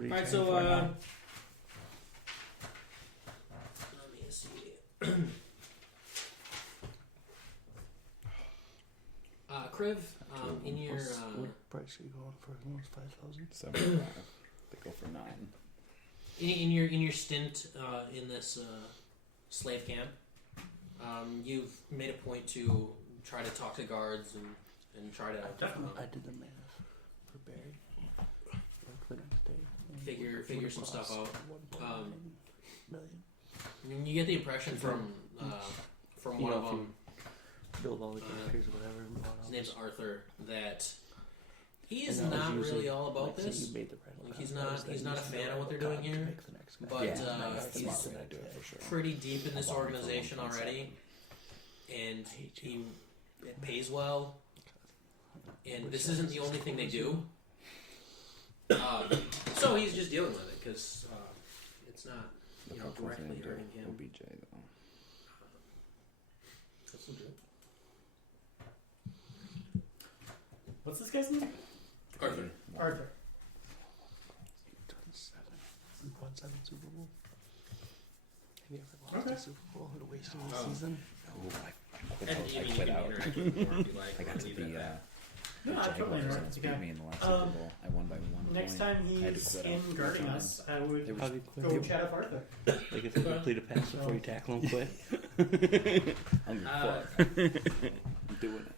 What are you Alright, training so for now? let me see. Kriv, in your What price are you going for? Almost 5,000. 75. They go for 9. in your stint in this slave camp, you've made a point to try to talk to guards and try to I did the math for Barry. Like the next day. figure some stuff out. 1.9 million. I mean, you get the impression from You one know, of if you them. Build all the characters or whatever. and bought His all name's this. Arthur. That he And is that was not using, really all about like, say this. you made the rental Like, house, he's that not- was then he's not a using fan the of what they're rental doing card to here, make the next guy. but, That's the he's smart way to do it for sure. Pretty deep in this I bought him for organization 1.7. already, and it pays well. And this isn't the only thing they do. So he's just dealing with it because it's not The you know, puck was directly into hurting him. OBJ though. That's legit. What's this guy's name? Arthur. Arthur. He won 7 Super Bowl. Have you ever lost Okay. a Super Bowl in a wasting the Oh. season? No, I And quit, you I mean you quit can out. interact with him more if you like. I got to leave it be at that. No, I totally Jaguars interact almost with the beat guy. me in the last Um, Super Bowl. I won by 1 Next point. time I had to he's quit in out guarding three us, I would There was- How do you quit? go chat up Arthur. Like if you complete a pass before you tackle him, quit. I'm Uh, fuck. I'm doing it.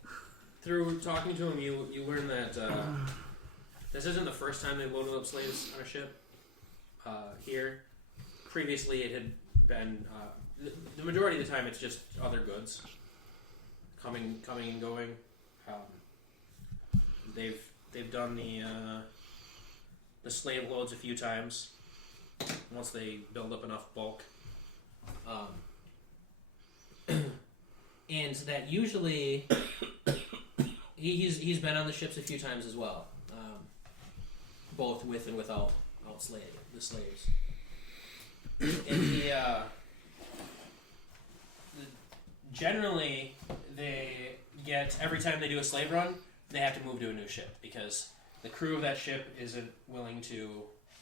Through talking to him, you learn that this isn't the first time they loaded up slaves on a ship here. Previously, it had been the majority of the time it's just other goods coming and going. They've done the slave loads a few times once they build up enough bulk. And that usually he's been on the ships a few times as well, both with and without the slaves. And generally they get every time they do a slave run, they have to move to a new ship because the crew of that ship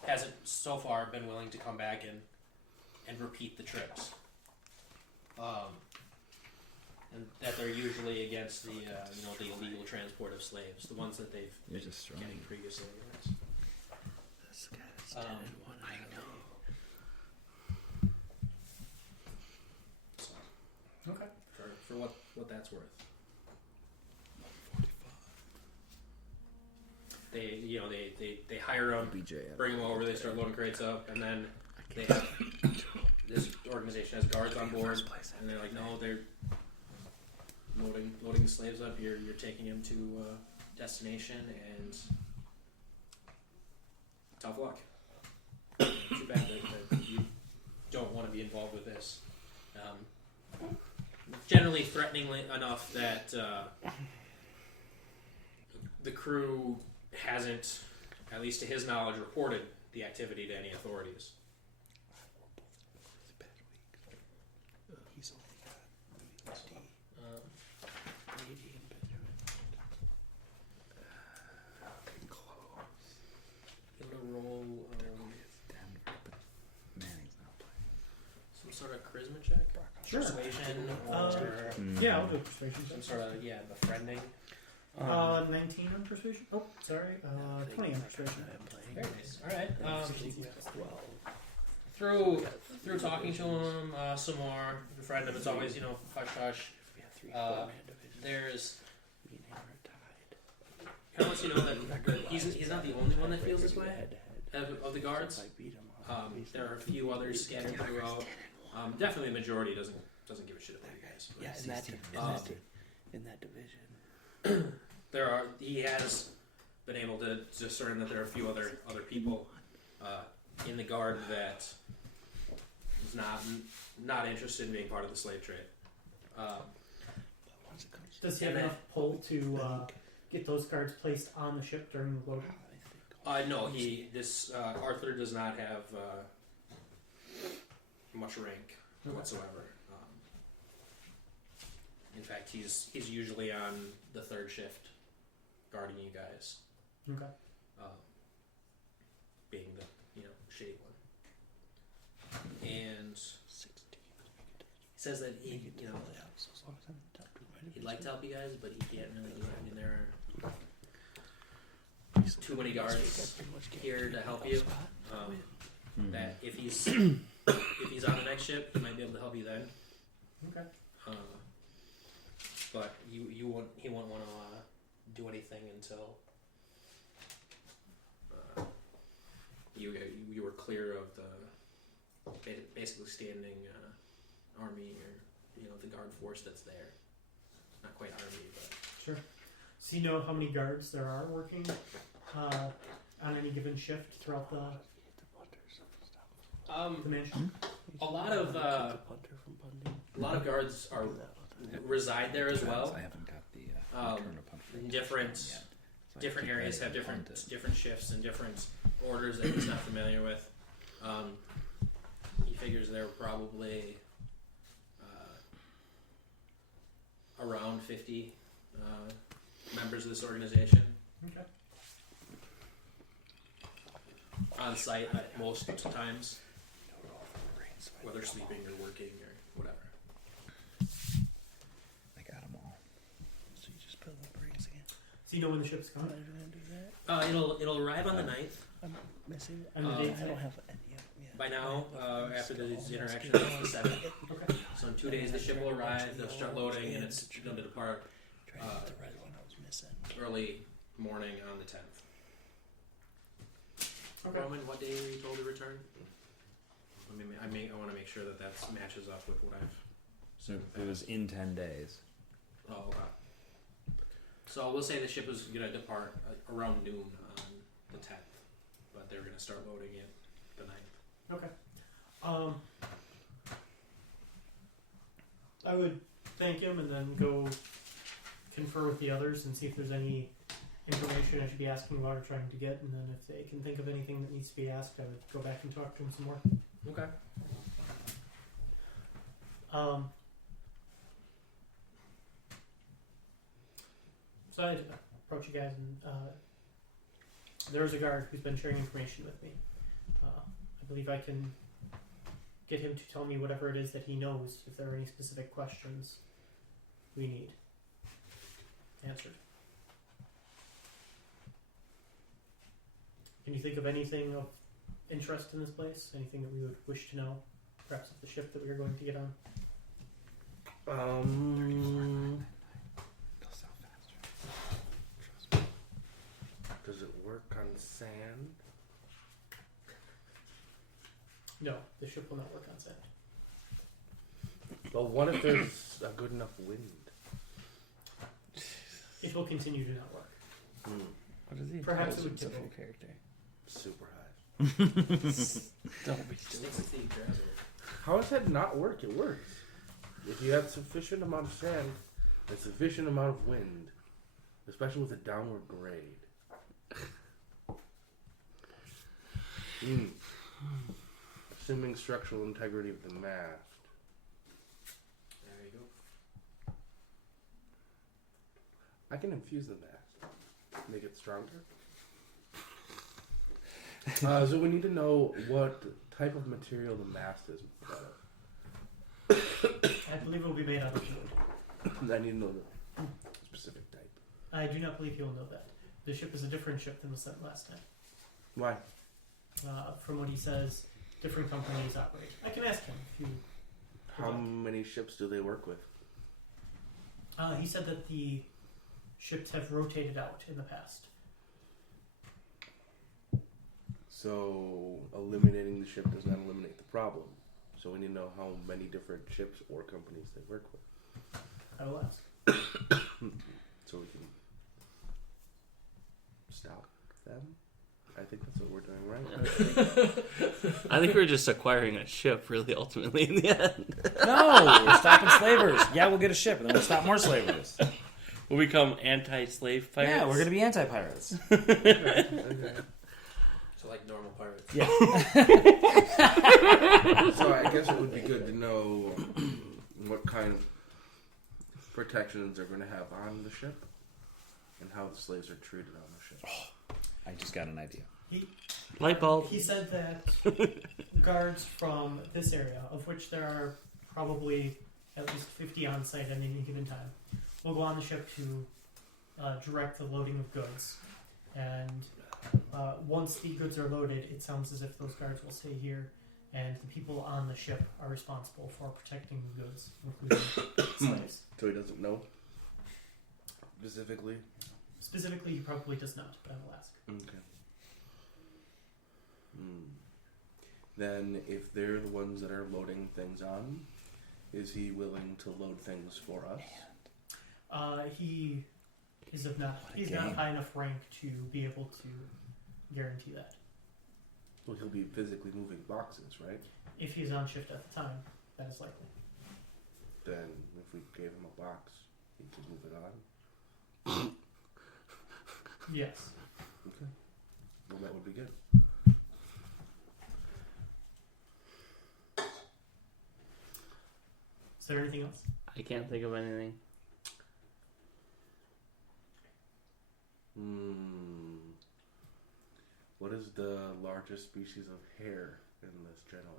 hasn't so far been willing to come back and repeat the trips. And that they're usually against the the illegal transport of slaves, the ones that they've You're just strong. getting previously against. This guy that's Um, 10 and 1. I know. So, Okay. for what that's worth. They hire them, OBJ. bring them over, they start loading crates up, and then they have this organization has guards on board, and they're like, no, they're loading the slaves up. You're taking them to destination, and tough luck. Too bad that you don't want to be involved with this. Generally threateningly enough that the crew hasn't, at least to his knowledge, reported the activity to any authorities. He's only got D, Um, 80 and Benjamin. Give it a roll. Denver, but Manning's not playing. Some sort of charisma check, Sure. persuasion, or Yeah, I'll do a persuasion. some sort of befriending. 19 on persuasion. Oh, sorry. 20 on persuasion. Very nice. All right. 12. Through talking to him some more, befriend him. It's always hush hush. We have 3 Uh, 4-man divisions. There's Me and him are tied. kind of lets you know that he's not the only one that feels this way Head-to-head. of the guards. If I beat him, I'll be There are a few others scattered throughout. Definitely the majority doesn't give a shit about you guys. But Yeah, in that division. he has been able to discern that there are a few other people in the guard that is not interested in being part of the slave trade. But once it comes Does he have And enough pull to get those guards placed on the ship during the loading? No, Arthur does not have much rank whatsoever. In fact, he's usually on the third shift, guarding you guys, Okay. being shady one. And he says that he, you know, he'd like to help you guys, but he can't really do it. I mean, there are too many guards here to help you. That if he's on the next ship, he might be able to help you then. Okay. But he won't want to do anything until you were clear of the basically standing army, or the guard force that's there. Not quite army, but Sure. So you know how many guards there are working on any given shift throughout the mansion? a lot of guards reside there as well. I haven't got the return of punch rate Different yet. So I different keep areas writing have it different onto- shifts and different orders that he's not familiar with. He figures there are probably around 50 members of this organization Okay. on site at most times, whether sleeping or working or whatever. I got them all. So you just build up rings again. So you know when the ship's I'm not coming? even gonna do that. It'll arrive on the 9th. I'm missing. And the I date's don't have any of them yet. By now, after these interactions, it's the 7th. Okay. So in 2 days, the ship will arrive. They'll start loading, and it's going to depart Trying to get the right one I was missing. early morning on the 10th. Okay. Roman, what day were you told to return? I want to make sure that matches up with what I've. So it was in 10 days. Oh, okay. So we'll say the ship is going to depart around noon on the 10th, but they're going to start loading it the 9th. Okay. I would thank him and then go confer with the others and see if there's any information I should be asking about or trying to get, and then if they can think of anything that needs to be asked, I would go back and talk to him some more. Okay. So I'd approach you guys, and there is a guard who's been sharing information with me. I believe I can get him to tell me whatever it is that he knows, if there are any specific questions we need answered. Can you think of anything of interest in this place? Anything that we would wish to know? Perhaps of the ship that we are going to get on? They'll sell faster. Does it work on sand? No, the ship will not work on sand. But what if there's a good enough wind? It will continue to not work. What is he? Perhaps it would tell tickle. your character. Super high. Don't be Snakes stupid. and Steve Drazzer. How does that not work? It works. If you have sufficient amount of sand and sufficient amount of wind, especially with a downward grade. Assuming structural integrity of the mast. There you go. I can infuse the mast. Make it stronger. So we need to know what type of material the mast is made out I believe it will be made out of wood. of. I need to know the specific type. I do not believe he will know that. The ship is a different ship than was sent last time. Why? From what he says, different companies operate. I can ask him if you. How many ships do they work with? He said that the ships have rotated out in the past. So eliminating the ship does not eliminate the problem. So we need to know how many different ships or companies they work with, I will ask. so we can stop them. I think that's what we're doing, right? I think we're just acquiring a ship, really, ultimately, in the end. No, we're stopping slavers. Yeah, we'll get a ship, and then we'll stop more slavers. We'll become anti-slave pirates. Yeah, we're gonna be anti-pirates. Okay. So like normal pirates. Yeah. So I guess it would be good to know what kind of protections they're going to have on the ship and how the slaves are treated on the ship. I just got an idea. Light bulb. He said that guards from this area, of which there are probably at least 50 on site at any given time, will go on the ship to direct the loading of goods. And once the goods are loaded, it sounds as if those guards will stay here, and the people on the ship are responsible for protecting the goods, including slaves. So he doesn't know specifically. Specifically, he probably does not, but I will ask. Okay. Then, if they're the ones that are loading things on, is he willing to load things for us? He is of not. What a He's game. not high enough rank to be able to guarantee that. Well, he'll be physically moving boxes, right? If he's on shift at the time, that is likely. Then, if we gave him a box, he could move it on. Yes. Okay. Well, that would be good. Is there anything else? I can't think of anything. What is the largest species of hare in this general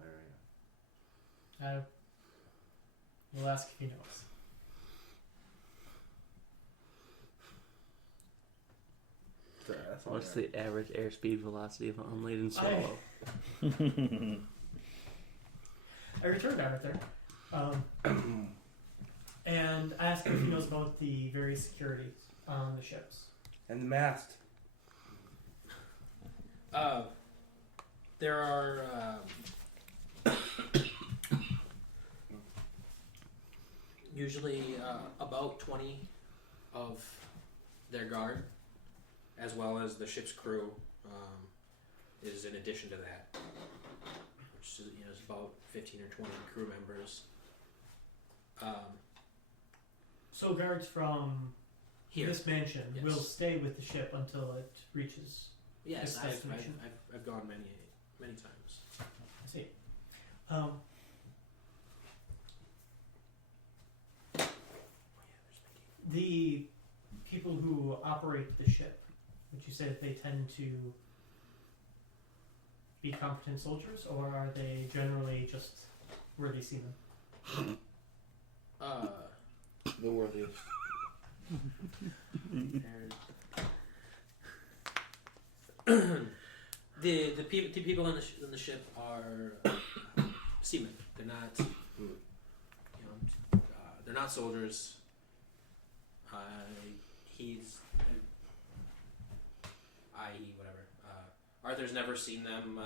area? We'll ask if he knows. That's all What's right. the average airspeed velocity of an unladen swallow? I returned Arthur, and I asked him if he knows about the various securities on the ships. And the mast. There are usually about 20 of their guard, as well as the ship's crew, is in addition to that, which is, is about 15 or 20 crew members. So guards from Here, this mansion Yes. will stay with the ship until it reaches. yes, this I've destination. gone many times. I see. The people who operate the ship, would you say that they tend to be competent soldiers, or are they generally just worthy seamen? The worthiest. The people in the ship are seamen. They're not they're not soldiers. Whatever. Arthur's never seen them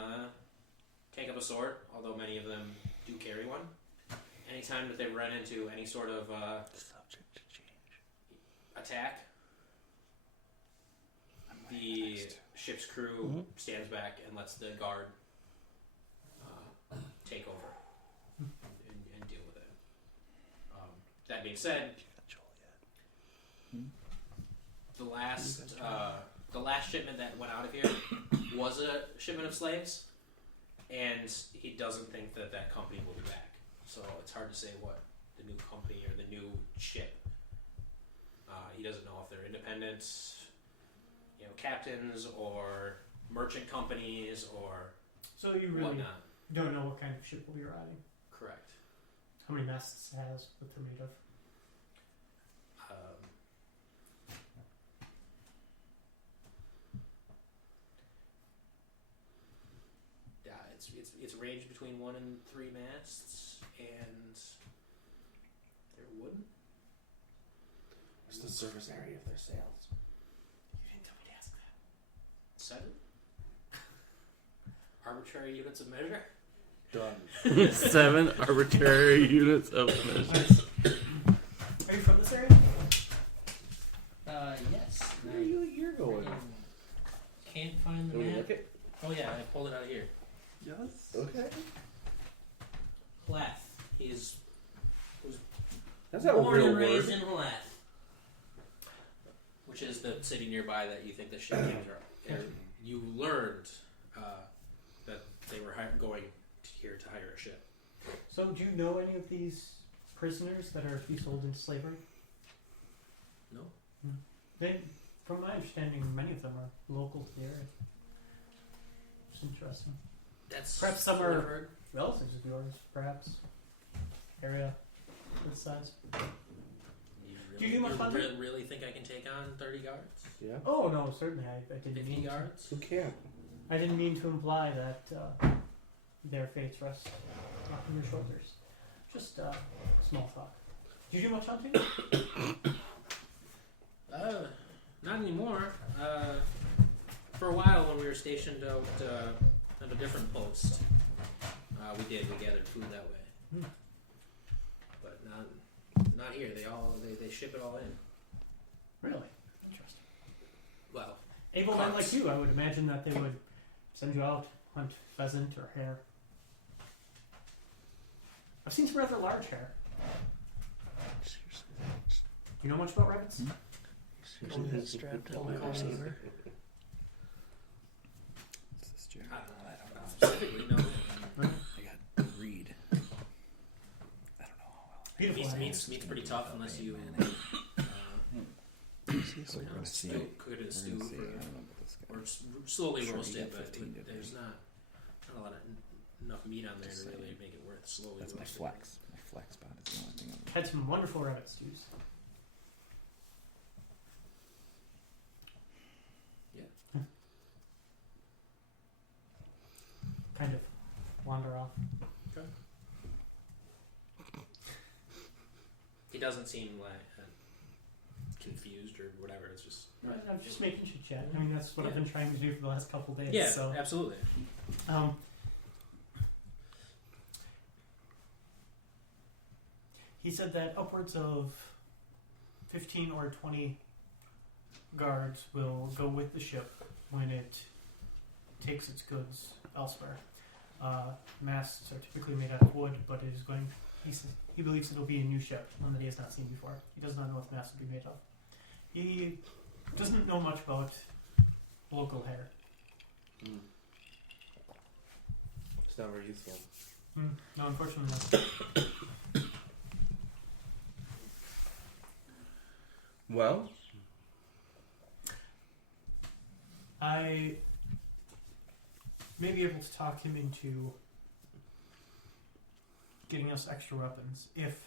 take up a sword, although many of them do carry one. Anytime that they run into any sort of Subject to change. attack, the ship's crew stands back and lets the guard take over and deal with it. That being said, the last shipment that went out of here was a shipment of slaves, and he doesn't think that company will be back. So it's hard to say what the new company or the new ship. He doesn't know if they're independent, captains or merchant companies or So you really whatnot. don't know what kind of ship will be riding. Correct. How many masts it has, what they're made of. Yeah, it's ranged between 1 and 3 masts, and they're wooden. What's the surface area of their sails? You didn't tell me to ask that. 7 arbitrary units of measure. Done. 7 arbitrary units of measure. Are you from this area? Yes. Where are you're going? Can't find the Can we map. look it? Oh yeah, I pulled it out of here. Yes. Okay. Hlath. He's That's not a born real and raised word. in Hlath, which is the city nearby that you think the ship came from. And you learned that they were going here to hire a ship. So do you know any of these prisoners that are to be sold into slavery? No. They, from my understanding, many of them are local to the area. It's interesting. That's Perhaps some what I've are- heard. Relatives of yours, perhaps. Area this size. Do you do much hunting? Really think I can take on 30 guards? Yeah. Oh no, certainly. I didn't 50 mean. guards? Who can't? I didn't mean to imply that their fates rest on your shoulders. Just small talk. Do you do much hunting? Not anymore. For a while, when we were stationed out at a different post, we gathered food that way. Hmm. But not here. They ship it all in. Really? Interesting. Well, Able men Carts. like you, I would imagine that they would send you out, hunt pheasant or hare. I've seen some rather large hare. You know much about rabbits? Seriously, that's strapped to my receiver. What's this, Jerry? not specifically, no. I got Reed. I don't know how well. Beautiful. Meat's pretty tough unless you So we're gonna see. cook it in We're stew gonna see. I don't know about this guy. or slowly Sure, roast you it, got but 15 to there's do. not a lot of enough meat on there Just to really saying. make it worth slowly That's my roasting. flex. My flex spot is the only thing I'm. Had some wonderful rabbit stews. Yeah. Kind of wander off. He doesn't seem like confused or whatever. It's just I'm just making chit chat. I mean, that's what I've been trying to do for the last couple days. yeah, So, absolutely. he said that upwards of 15 or 20 guards will go with the ship when it takes its goods elsewhere. Masts are typically made out of wood, but it is going. He believes it'll be a new ship, one that he has not seen before. He does not know what the mast will be made of. He doesn't know much about local hair. Mm. It's not very useful. No, unfortunately not. Well, I may be able to talk him into getting us extra weapons if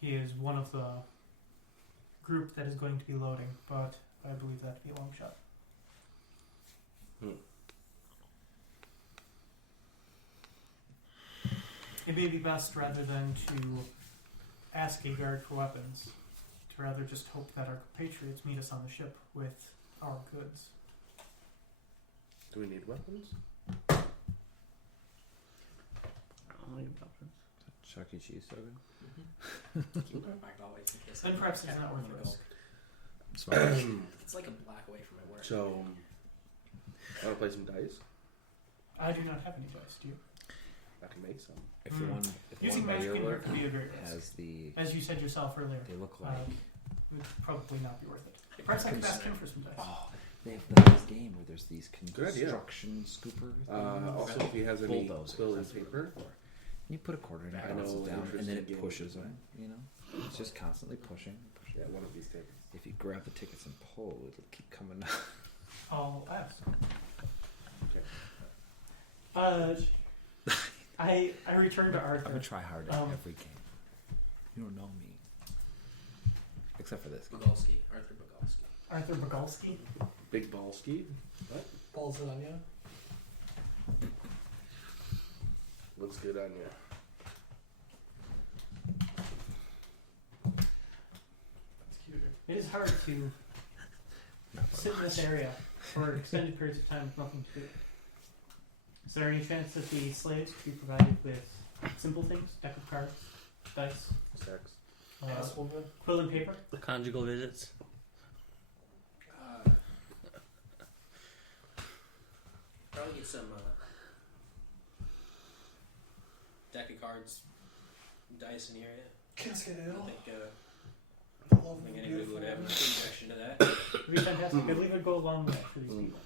he is one of the group that is going to be loading, but I believe that to be a long shot. It may be best, rather than to ask a guard for weapons, to rather just hope that our compatriots meet us on the ship with our goods. do we need weapons? Chuck E. Cheese token. Keep going back always in case Then I- perhaps it's I not wanna worth the go. risk. It's like a black away from my work. So, want to play some dice? I do not have any dice, do you? I can make some. If the one, if the Using one by magic your in here work could be a great risk. has the, As you said yourself earlier, they look it like. would probably not be worth it. Perhaps I could ask him for some dice. Oh, they have this game where there's these Good idea. construction scooper. Also, if he has any bulldozers. quill and That's what we're paper, looking for. You put a quarter in it, I bounces know down, and then interesting it game. pushes it. You know, it's just constantly pushing. yeah, one of these tables. If you grab the tickets and pull, it'll keep coming down. I'll ask. Okay. I return to I'm Arthur. gonna try hard at Um, every game. You don't know me, except for this game. Bogolski, Arthur Bogolski. Arthur Bogolski. Big ball ski. Balls it on you. Looks good on you. It's cuter. It is hard to sit in this area for extended periods of time with nothing to do. Is there any chance that the slaves could be provided with simple things, deck of cards, dice, Sex. quill and paper? Conjugal visits. Probably get some deck of cards, dice in here. Yeah. Casket I don't think, Love I think anybody would have an objection to that. It'd be fantastic. I believe it'd go a long way for these people.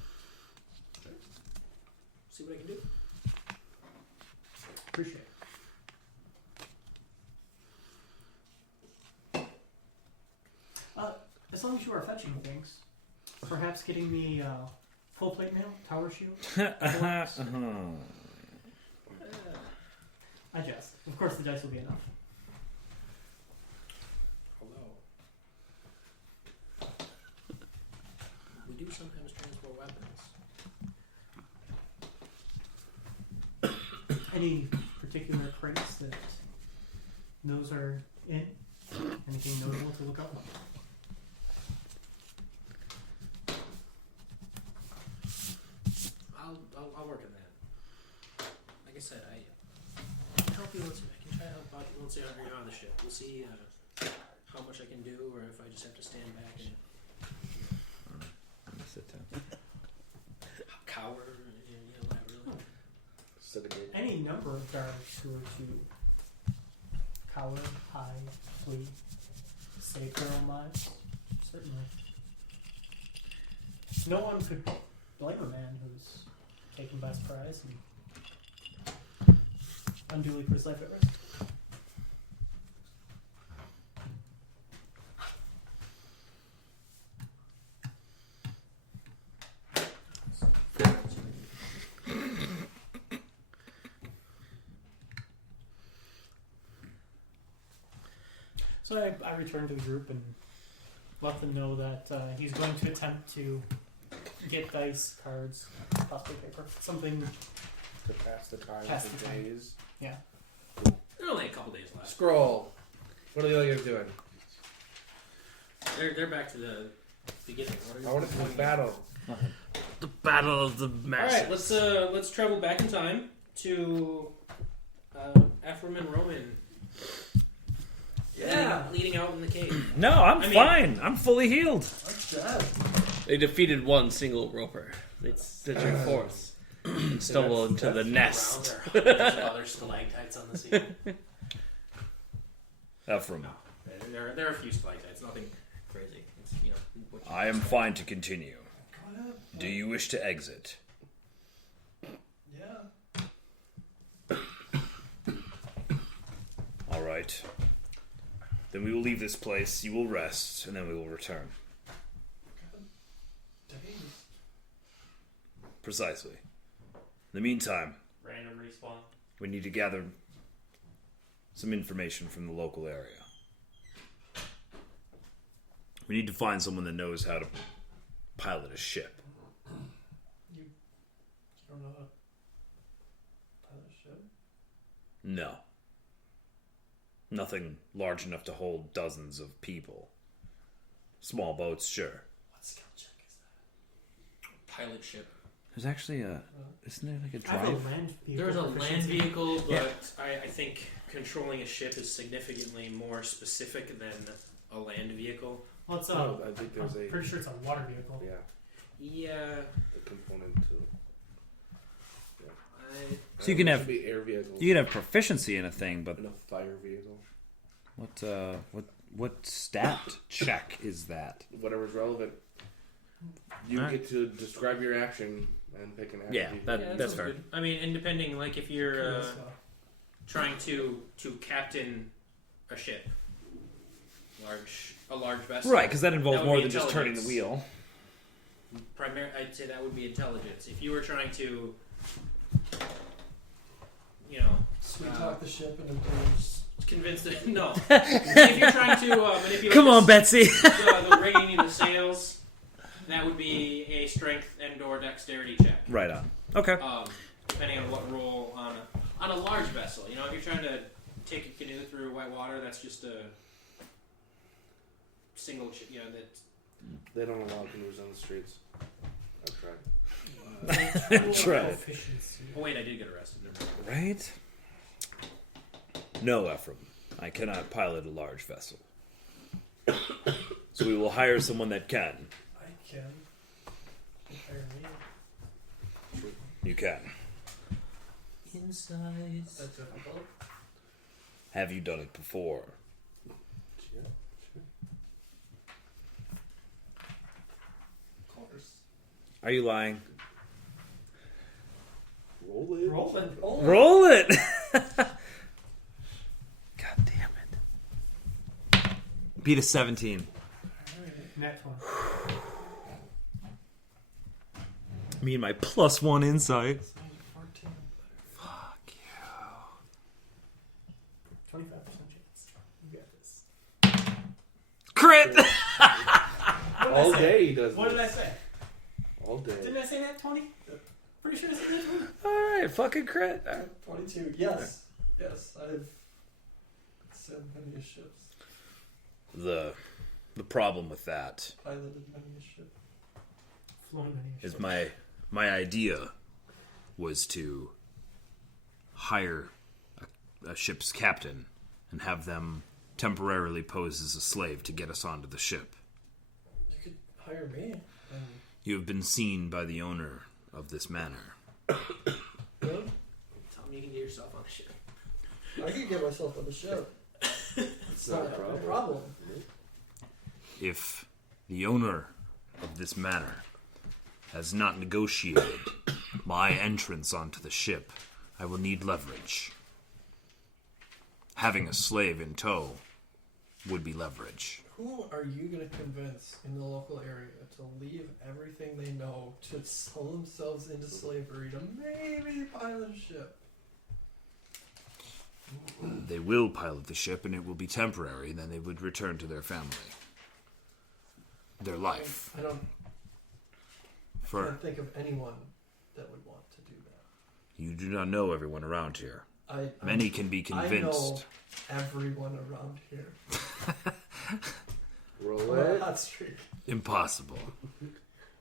See what I can do. Appreciate it. As long as you are fetching things, perhaps getting me Full plate mail, tower shield. Uh-huh. I jest. Of course, the dice will be enough. Although we do sometimes transport weapons. Any particular crates that those are in? Anything notable to look up? I'll work on that. Like I said, I can help you once. I can try to help out once you're on the ship. We'll see how much I can do, or if I just have to stand back and Sit down. cower, whatever. Set a gate. Any number of guards who are to cower, hide, flee, save their own lives, certainly. No one could blame a man who's taken by surprise and unduly put his life at risk. So I returned to the group and let them know that he's going to attempt to get dice, cards, possibly paper, something. To pass the time Pass for the time. days. Yeah. There are only a couple days left. Scroll. What are the other guys doing? They're back to the beginning. I want to do battle. The Battle of the All right, let's travel back in time to Ephraim and Roman. Leading out in the cave. No, I'm I mean- fine. I'm fully healed. They defeated one single roper. They set your force and stumble into the nest. Around there are hundreds of other stalactites on the ceiling. Ephraim, No, there are a few stalactites. Nothing crazy. It's, what you I am fine to continue. Do you wish to exit? Yeah. All right. Then we will leave this place. You will rest, and then we will return. Precisely. In the meantime, Random respawn. we need to gather some information from the local area. We need to find someone that knows how to pilot a ship. You don't know how to pilot a ship? No. Nothing large enough to hold dozens of people. Small boats, sure. What skill check is that? Pilot ship. There's actually a... Isn't there like a I have drive? a land vehicle. There's a land proficiency. vehicle, but Yeah. I think controlling a ship is significantly more specific than a land vehicle. Well, it's No, I think there's I'm pretty sure it's a water vehicle. Yeah, Yeah, a component to. So you can It have- should be air vehicles. You can have proficiency in a thing, but and a fire vehicle. what stat check is that? Whatever's relevant. You Alright. get to describe your action and pick an action. Yeah, vehicle. that- that's fair. good. I mean, and depending, like if you're So, trying to captain a ship, a large vessel, Right, because that That involves would more be than just turning the intelligence. wheel. I'd say that would be intelligence. If you were trying to, Sweet talk the ship and there's convince the no. If you're trying to manipulate, Come on, Betsy. the rigging and the sails, that would be a strength and/or dexterity check. Right on. Okay. Depending on what role on a large vessel. If you're trying to take a canoe through white water, that's just a single. That They don't allow canoes on the streets. I've tried. Try. proficiency. oh wait, I did get arrested. Never mind. Right? No, Ephraim. I cannot pilot a large vessel. So we will hire someone that can. I can. Apparently. You can. Inside. that's difficult. Have you done it before? Yeah, sure. Of course. Are you lying? Roll it. Roll it. Oh. Roll it! God damn it. Beat a 17. Net one. Me and my +1 insight. 14. Fuck you. 25% chance. You got this. Crit! What did All I say? day he does What did I this. say? All day. Didn't I say that, 20? Pretty sure I said that, 20. Alright, fucking crit. 22. Yes. Yes. I've sailed many a ships. The problem with that Piloted many a ship. Flown many is ships. my idea was to hire a ship's captain and have them temporarily pose as a slave to get us onto the ship. You could hire me. And You have been seen by the owner of this manor. really? Tell me you can get yourself on a ship. I could get myself on the ship. It's not a problem. If the owner of this manor has not negotiated my entrance onto the ship, I will need leverage. Having a slave in tow would be leverage. Who are you going to convince in the local area to leave everything they know to sell themselves into slavery to maybe pilot a ship? They will pilot the ship and it will be temporary, then they would return to their family. Their life. I don't can't think of anyone that would want to do that. You do not know everyone around here. Many can be I know convinced. everyone around here. Roll I'm on a it. hot streak. Impossible.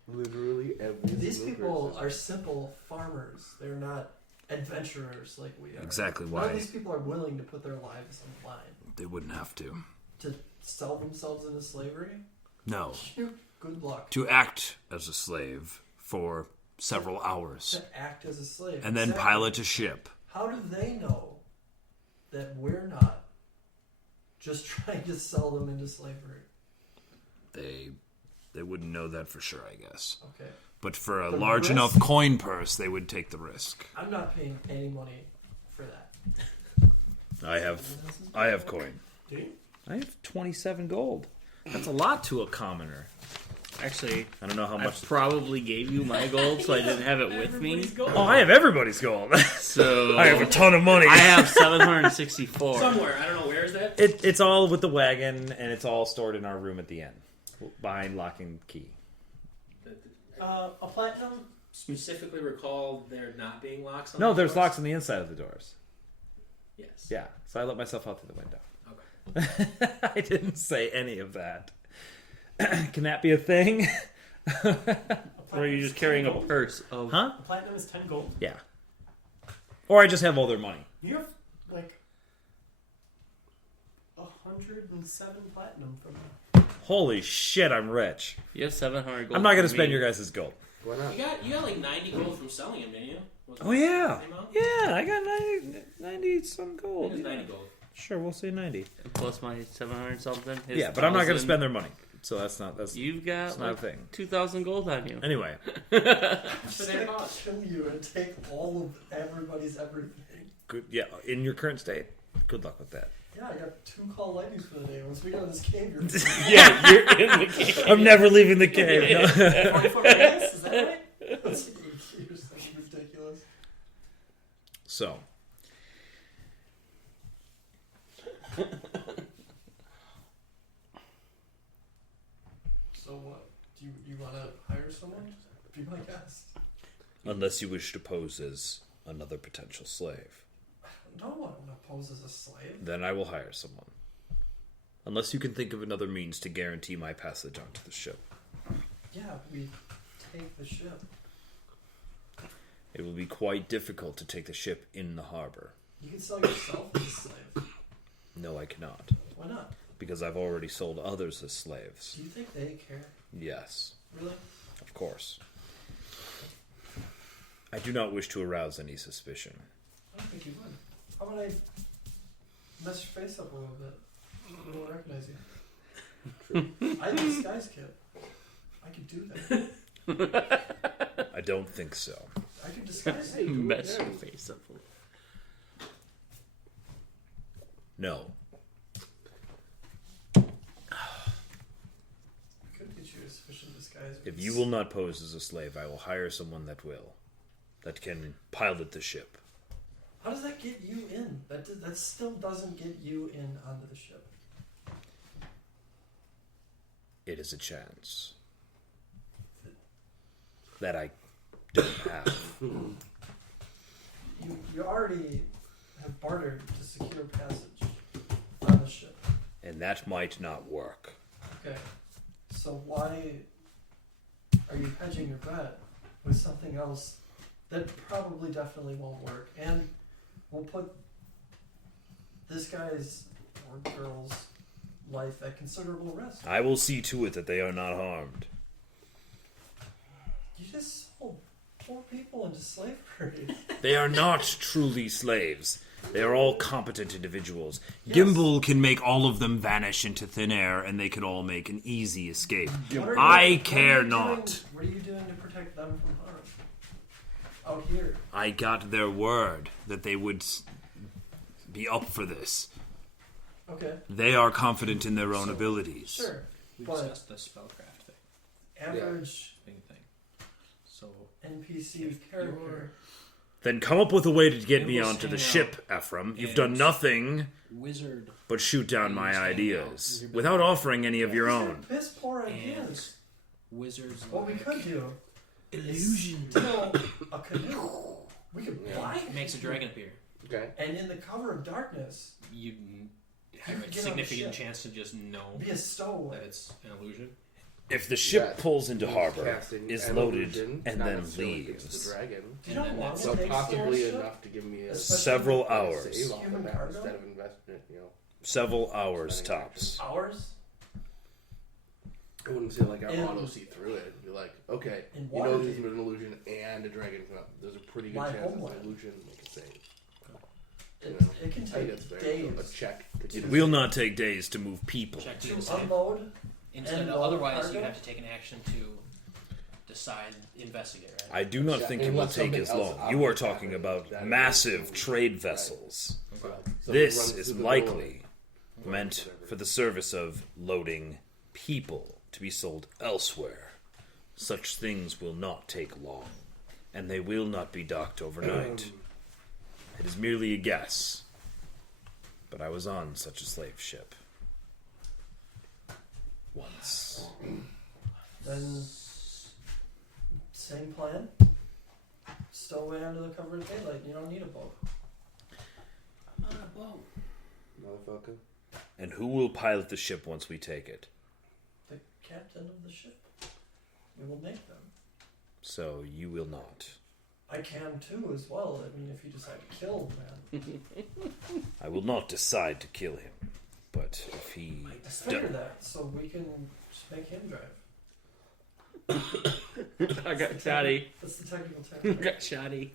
Literally every These single people person. are simple farmers. They're not adventurers like we are. Exactly None of why these people are willing to put their lives on the line they wouldn't have to. to sell themselves into slavery. No. Good luck. To act as a slave for several hours. To act as a slave And then Exactly. pilot a ship. How do they know that we're not just trying to sell them into slavery? They wouldn't know that for sure, I guess. Okay, But for a The large risk? enough coin purse, they would take the risk. I'm not paying any money for that. I have coin. Do you? I have 27 gold. That's a lot to a commoner. Actually, I don't know how I much. probably gave you my gold, so I didn't have it with me. Everybody's gold. Oh, I have everybody's gold. So I have a ton of money. I have 764. Somewhere. I don't know. Where is that? It's all with the wagon, and it's all stored in our room at the end, behind lock and key. A platinum. Specifically recall there not being locks on No, the there's doors? locks on the inside of the doors. Yes. Yeah, so I let myself out through the window. Okay. I didn't say any of that. Can that be a thing? Or are you just carrying a purse of? Huh? A platinum is 10 gold. Yeah. Or I just have all their money. You have like 107 platinum from them. Holy shit, I'm rich. You have 700 gold. I'm not going to from spend me. your guys' gold. Why not? You got like 90 gold from selling him, didn't you? Wasn't Oh, it yeah. the same amount? Yeah, I got 90 some I gold. think it was Yeah. 90 gold. Sure, we'll say 90. Plus my 700 something. his Yeah, but I'm not going to 1,000. spend their money. So that's not You've got that's not a like thing. 2,000 gold on you. Anyway, For Just their gonna cause. kill you and take all of everybody's everything. good. Yeah, in your current state, good luck with that. Yeah, I got 2 call lightnings for the day. Once we get out of this cave, you're Yeah, you're in the game. I'm never leaving the cave. no. 24 minutes, is that right? You're so ridiculous. So, So what? Do you want to hire someone? Be my guest. unless you wish to pose as another potential slave, No one opposes a slave. then I will hire someone. Unless you can think of another means to guarantee my passage onto the ship. Yeah, we take the ship. It will be quite difficult to take the ship in the harbor. You can sell yourself as a slave. No, I cannot. Why not? Because I've already sold others as slaves. Do you think they care? Yes, Really? of course. I do not wish to arouse any suspicion. I don't think you would. How about I mess your face up a little bit? I won't recognize you. I have a disguise kit. I could do that. I don't think so. I could disguise Hey, you. do it Mess there. your face up. No. I could get you a sufficient disguise guys. If you will not pose as a slave, I will hire someone that will. That can pilot the ship. How does that get you in? That still doesn't get you in onto the ship. It is a chance that I don't have. You already have bartered to secure passage on the ship. And that might not work. Okay. So why are you hedging your bet with something else that probably definitely won't work and will put this guy's or girl's life at considerable risk? I will see to it that they are not harmed. You just sold poor people into slavery. They are not truly slaves. They are all competent individuals. Yes. Gimbal can make all of them vanish into thin air, and they could all make an easy escape. What are I you- care what are you not. doing- What are you doing to protect them from harm? Out here. I got their word that they would be up for this. Okay, They are confident in their own So, abilities. sure. We But- discussed the spellcraft thing. Average Thing. So NPC character. Then come up with a way to get It me was onto the hang ship, Ephraim. You've and- done nothing wizard but shoot down It my was hanging ideas out. without offering any of your These are own. piss poor and ideas. wizards. What we like could do illusion is steal a canoe. We could fly a makes a canoe. dragon appear. Okay. And in the cover of darkness, You have You a get on the significant ship. chance to just know be a stowaway. that it's an illusion. If the ship Yeah. pulls into harbor, Casting is an loaded, illusion, and not then necessarily against leaves, the dragon. Do you know And how then long So it takes possibly to steal a enough to give me a Especially several with hours. save off the Human bat cargo? instead of investment. You know, Several hours Spending tops. hours? I wouldn't say like I In- auto see through it. You're like, okay, In you know Waterdeep. there's an illusion and a dragon come up. There's a pretty good My chance it's homeland. an illusion. Make a save. It, You know, it can I think take that's fair. days So a check. To It get will not take days to move people. Check to to save. unload. Instead, and otherwise load you cargo? have to take an action to decide, investigate. Right? I do not Yeah, think it and will let take something as else long. You are obvious talking happen about that massive is- trade right. vessels. Something This runs is through the likely door. meant Whatever. for the service of loading people to be sold elsewhere. Such things will not take long, and they will not be docked overnight. It is merely a guess, but I was on such a slave ship once. Then, same plan. Stow away under the cover of daylight. You don't need a boat. Motherfucker. And who will pilot the ship once we take it? The captain of the ship. We will make them. So you will not. I can too, as well. I mean, if you decide to kill the man. I will not decide to kill him, but if he I figure that, so we can just make him drive. I got shoddy. That's the technical term. Got shoddy.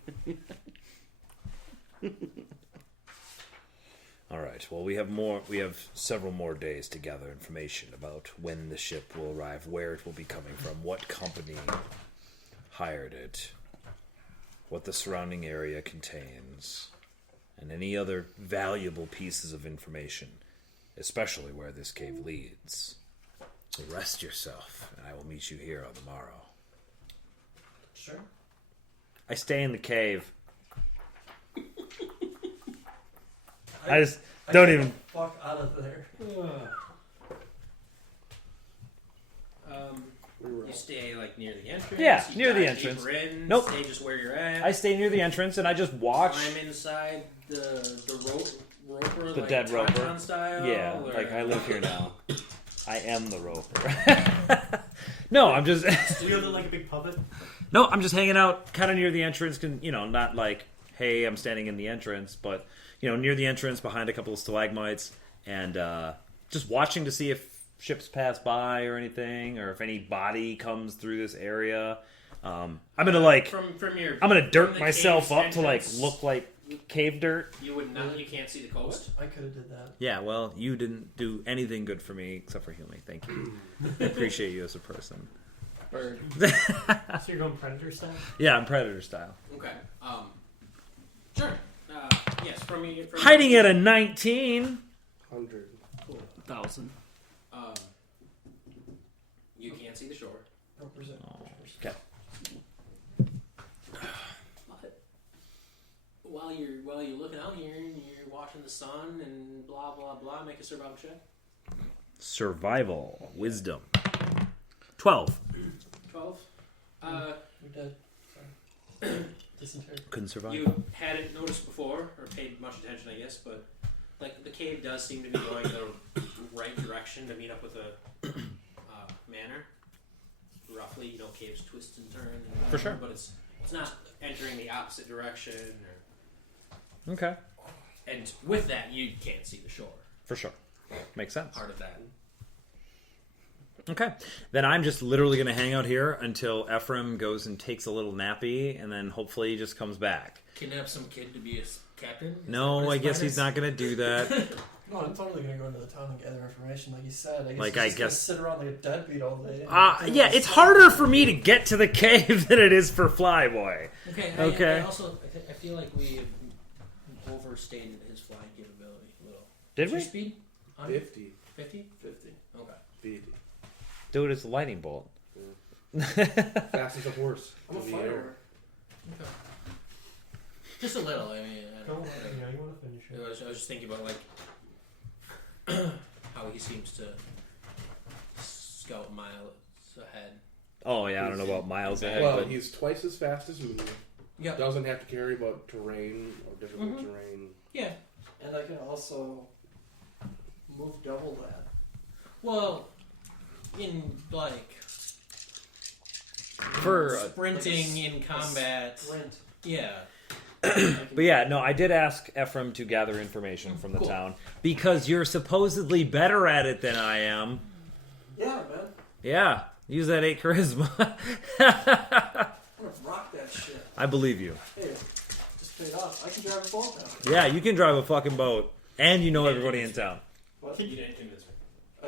All right. Well, we have more. We have several more days to gather information about when the ship will arrive, where it will be coming from, what company hired it, what the surrounding area contains, and any other valuable pieces of information, especially where this cave leads. So rest yourself, and I will meet you here on the morrow. Sure. I stay in the cave. I just don't get even. the fuck out of there. You stay like near the entrance. Yeah, you near the dive entrance. deeper In, Nope. Stay just where you're at. I stay near the entrance and I just watch. Climb inside the roper. The like dead roper. Tarzan Style, Yeah, or- like I live here now. I am the roper. No, I'm just Do you have like a big puppet? no, I'm just hanging out, kind of near the entrance. Not like, hey, I'm standing in the entrance, but near the entrance, behind a couple of stalagmites, and just watching to see if ships pass by or anything, or if any body comes through this area. I'm gonna from your. I'm gonna from dirt the myself cave's up to like entrance, look like cave dirt. You would not. You can't see the coast. I could have did that. Yeah, well, you didn't do anything good for me except for heal me. Thank you. I appreciate you as a person. Bird. So you're going predator style? Yeah, I'm predator style. Okay. Sure. Yes. From your. Hiding at a 19. 100. 1,000. You can't see the shore. Roper's while you're looking out here and you're watching the sun and blah blah blah, make a survival check. Survival. Wisdom. 12. 12. We're dead. Sorry. Dysentery. Couldn't survive. You hadn't noticed before, or paid much attention, I guess, but like the cave does seem to be going the right direction to meet up with the manor. Roughly, you know, caves twist and turn. And For sure. But it's not entering the opposite direction. Okay. And with that, you can't see the shore. For sure. Makes sense. Part of that. Okay. Then I'm just literally going to hang out here until Ephraim goes and takes a little nappy, and then hopefully he just comes back. Kidnap some kid to be a captain? No, I guess he's not going to do that. No, I'm totally gonna go into the town and gather information, like you said. I guess Like, he's I just gonna guess- sit around like a deadbeat all day. Yeah, it's harder for me to get to the cave than it is for Flyboy. Okay. Okay. I feel like we have overstated his flying capability a little. Did What's your we? speed? 50. 50? 50. Okay. 50. Dude, it's a lightning bolt. Fast as a horse. I'm a in the air. fighter. Okay. Just a little. I mean, I Go don't. on, yeah, you want to finish it. I was just thinking about like how he seems to scout miles ahead. Oh, yeah, I don't know about miles ahead, Well, but he's twice as fast as me. Yep. Doesn't have to carry about terrain or difficult Mhm. terrain. Yeah. And I can also move double that. Well, in like for... sprinting like a in combat. Sprint. Yeah. But yeah, no, I did ask Ephraim to gather information from the Cool. town because you're supposedly better at it than I am. Yeah, man. Yeah, use that 8 charisma. I'm gonna rock that shit. I believe you. Hey, just paid off. I can drive a boat now. Yeah, you can drive a fucking boat, and you know everybody in town. What? You didn't convince me. I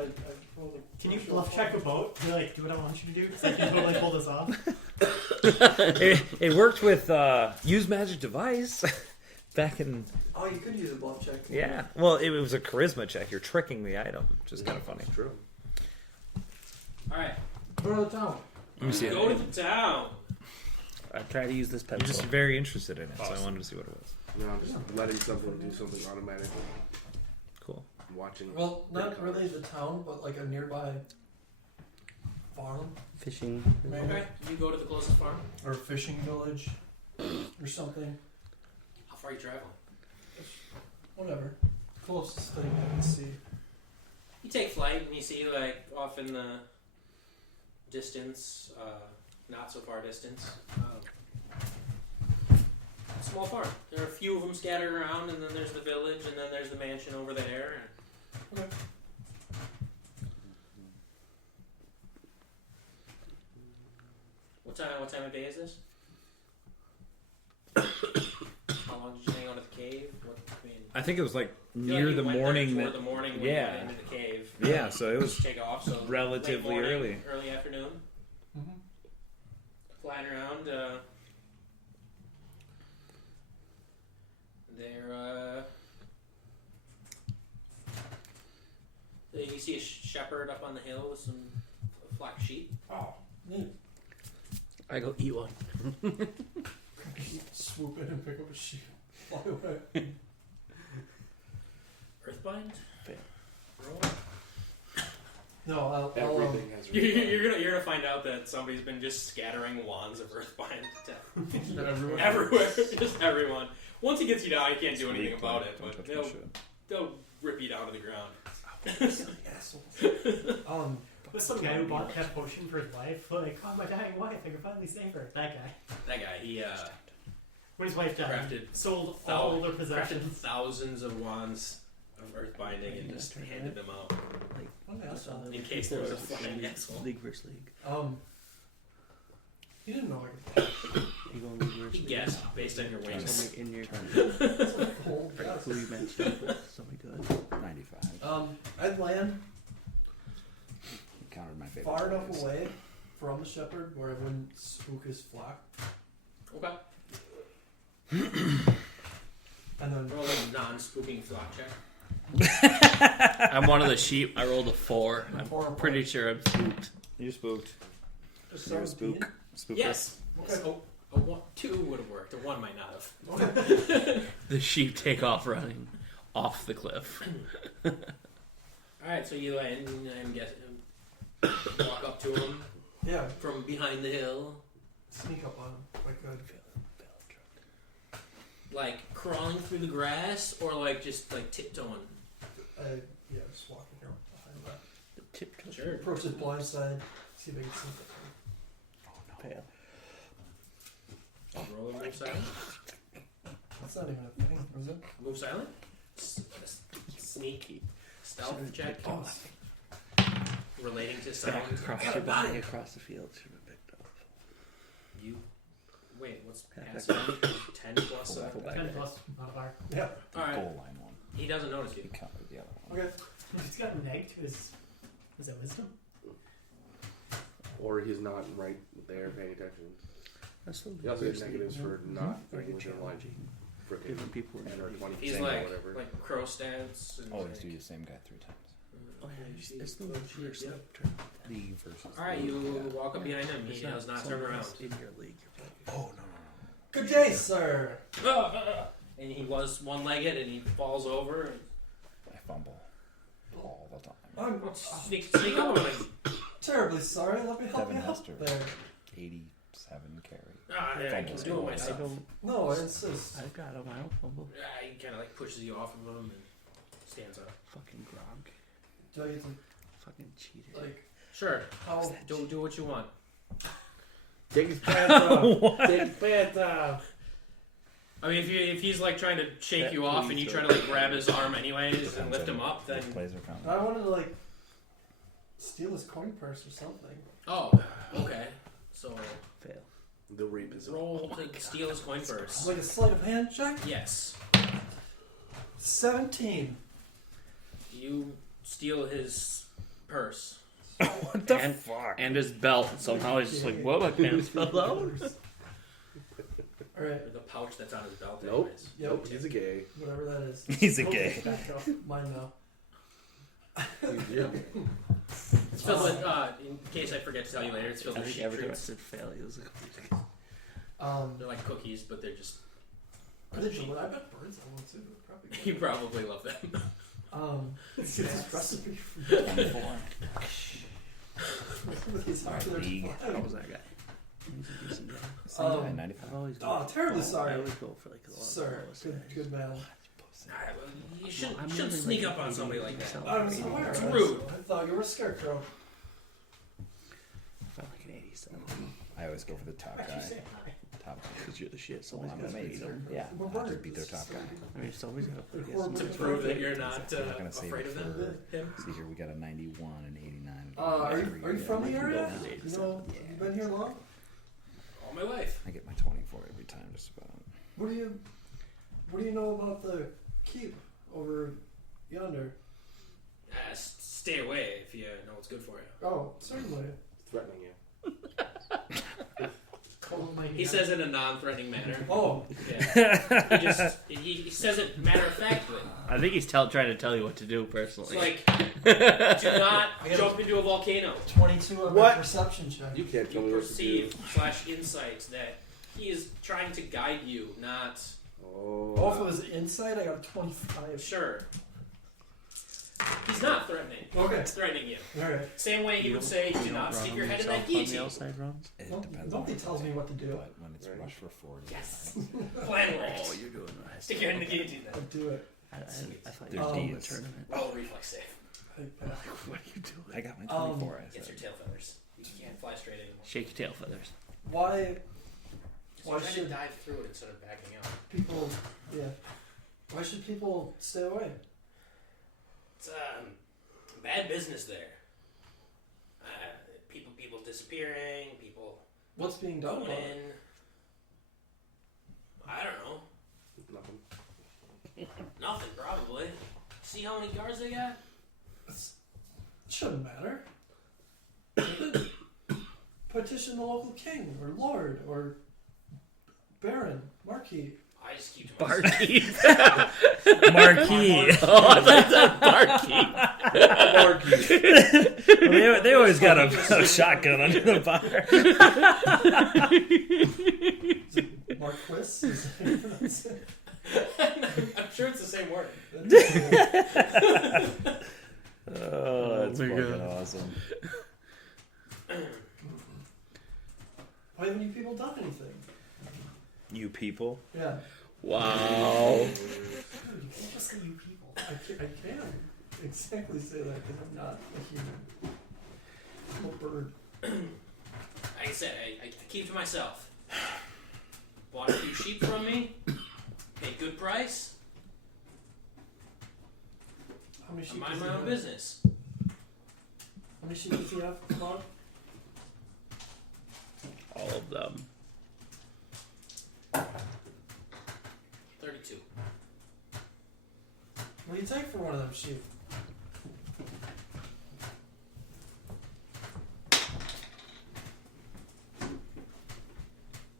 rolled a Can you crucial bluff check a boat? Be like, do what I want you to do? Because I can totally pull this off. It worked with use magic device back in. Oh, you could use a bluff check. Yeah, well, it was a charisma check. You're tricking the item, which is kind of funny. It's true. All right. Go to the town. Let me see. Go to the town. I try to use this I'm pencil. just very interested in it, so I wanted to see what it was. No, I'm just letting something do something automatically. Cool. Watching. Well, not really the town, but like a nearby farm Fishing. maybe, Okay. You go to the closest farm. or a fishing village, or something. How far are you traveling? Whatever. Closest thing I can see. You take flight and you see like off in the distance, not so far distance, small farm. There are a few of them scattered around, and then there's the village, and then there's the mansion over there. Okay. What time of day is this? How long did you hang out at the cave? I think it was like I feel near like you the went there morning toward that. the morning when yeah. you went into the cave. Yeah, so it was Take off. So relatively late morning, early. early afternoon, Mm-hmm. flying around. You see a shepherd up on the hill with some flock sheep. Oh, neat. I go eat one. Swoop in and pick up a sheep. Fly away. Earthbind. Fail. Roll. No, I'll Everything has. You're gonna find out that somebody's been just scattering wands of Earthbind to everywhere. everywhere, just everyone. Once he gets you down, you can't do anything Sweet, about don't it, touch but my they'll shit. rip you down to the ground. Assholes. What's some guy who bought that potion for his wife? Like, oh, my dying wife, I can finally save her. That guy. That guy, he When his wife died, crafted sold all their possessions. thousands of wands of earth binding and just handed them out Okay, I saw that. in case there was a flying asshole. League versus league. You didn't know I could You go League versus He league. guessed based on your wings. Somebody in your turn. hold. Right, who you matched up with? Somebody good. 95. I'd land Countered my favorite. far enough plays. away from the shepherd where I wouldn't spook his flock, Okay. and then Roll a non-spooking flock check. I'm one of the sheep. I rolled a 4. I'm Four. pretty sure I'm spooked. You're spooked. just You're a 17. spook. Spooker. Yes. Okay. So a 2 would have worked. A 1 might not have. Okay. The sheep take off running off the cliff. All right, so you and I'm guessing walk up to him Yeah, from behind the hill, sneak up on him. Like good. like crawling through the grass, or like just like tiptoeing. Yeah, just walking here behind that. The tiptoe. Sure. Approach his blind side. See if I can sneak up on him. Fail. Roll a move silent. That's not even a thing, is it? Move silent. Sneak. Stealth check. Oh, Relating to sound. Across your body, across the field should have picked up. You. Wait, what's Yeah, passive? 10 plus. Go back. 10 plus modifier. yeah. The All right. goal line one. He doesn't notice you. You counted the other one. Okay. He's got a neg to his. Is that wisdom? Or he's not right there paying attention. That's the He also gets negatives for not Very being within like challenging. frickin' Different people are 10 or 20% He's or like whatever. crow stance. And Always like, do the same guy 3 times. Oh yeah, it's the first Yep. turn. League versus. All right, you league, yeah. walk up behind him. He does not turn around. In your league. Oh no. Good day, sir. And he was one-legged, and he falls over. And I fumble all the time. I'm sneak up on him. terribly sorry. Let me help Devin you out Hester. there. 87 carry. I can do it myself. No, it's just. I've got him. I don't fumble. He kind of like pushes you off of him and stands up. Fucking Gronk. Do I get to Fucking cheater. like Sure, how? do what you want. Take his pants off. Take his pants off. I mean, if he's like trying to shake That you off and you please try to like grab his arm anyways and lift him up, then Plays are counting. I wanted to like steal his coin purse or something. oh, okay. So Fail. The reap is roll to steal his coin purse. Like a sleight of hand check. Yes, 17. you steal his purse. What And- And his belt. Somehow he's just like, whoa, my pants fell out. All right. Or the pouch that's on his belt. Nope. Anyways. Yep. Nope, he's a gay. Whatever that is. He's a gay. Back off. Mine now. Yeah. It's filled with. In case I forget to tell you later, it's filled I with think sheep every time I treats. said fail, he was like, They're like cookies, but they're just. Are they delicious? I bet birds have one too. Probably. You probably love them. It's this recipe from 24. these are League. how was that guy? He's a decent guy. Same guy, 95. I've always Oh, terribly I sorry, always go for like a lot of sir. lowest Good, guys. good man. You shouldn't, I'm shouldn't really sneak like up on eating somebody like that. myself. I'm aware. It's rude. I thought you were a scarecrow. I felt like an 87. I always go for the top guy. Top guy. Because you're the shit. Well, Somebody's I'm got to an beat 87. him. Yeah, We're I'll just birds. beat their top guy. I mean, somebody's got to play They're horrible. To against prove that you're not I'm not gonna save afraid it of for- him. See here, we got a 91, an 89. An Are 83, you from the yeah. area? go You know, Yeah. you been here long? All my life. I get my 24 every time, just about. What do you know about the keep over yonder? Stay away if you know what's good for you. Oh, certainly. Threatening you. He says it in a non-threatening manner. Oh, Yeah. He says it matter of factly. I think he's trying to tell you what to do It's personally. like, do not jump into a volcano. 22 on my What? perception check. You can't tell You me what to do. perceive/insight that he is trying to guide you, not Oh, if it was insight, I got a 25. sure. He's not threatening. Okay. He's threatening you. Alright. Same way he would say, do not stick your head in that on the guillotine. outside runs. It Well, depends nobody on tells me what to do. But when it's Right. rush for 40. Yes. Plan works. Oh, you're doing right. Stick your head in the guillotine I then. do it. I thought you There's were in the Ds. tournament. Roll reflex save. I- What are you doing? I got my 24, I Gets your said. tail feathers. You can't fly straight anymore. Shake your tail feathers. Why So Why try to should- dive through it instead of backing out. people, yeah. Why should people stay away? It's bad business there. People disappearing, people What's being done going about in. it? I don't know. Nothing. Nothing, probably. See how many guards they got? Shouldn't matter. Petition the local king or lord or baron, marquis. I just keep to myself. Barkeep. Marquee. Oh, I thought you said barkeep. They always got a shotgun under the bar. Marquis? Is that- same word. Oh, that's my fucking God. awesome. Why haven't you people done anything? You people. Yeah. Wow. Dude, you can't just say you people. I can't exactly say that because I'm not a human. I'm a bird. Like I said, I keep to myself. Bought a few sheep from me. Paid good price. How many I sheep mind does my he own have? business. How many sheep does he have? Come on. All of them. 32. What do you take for one of them sheep?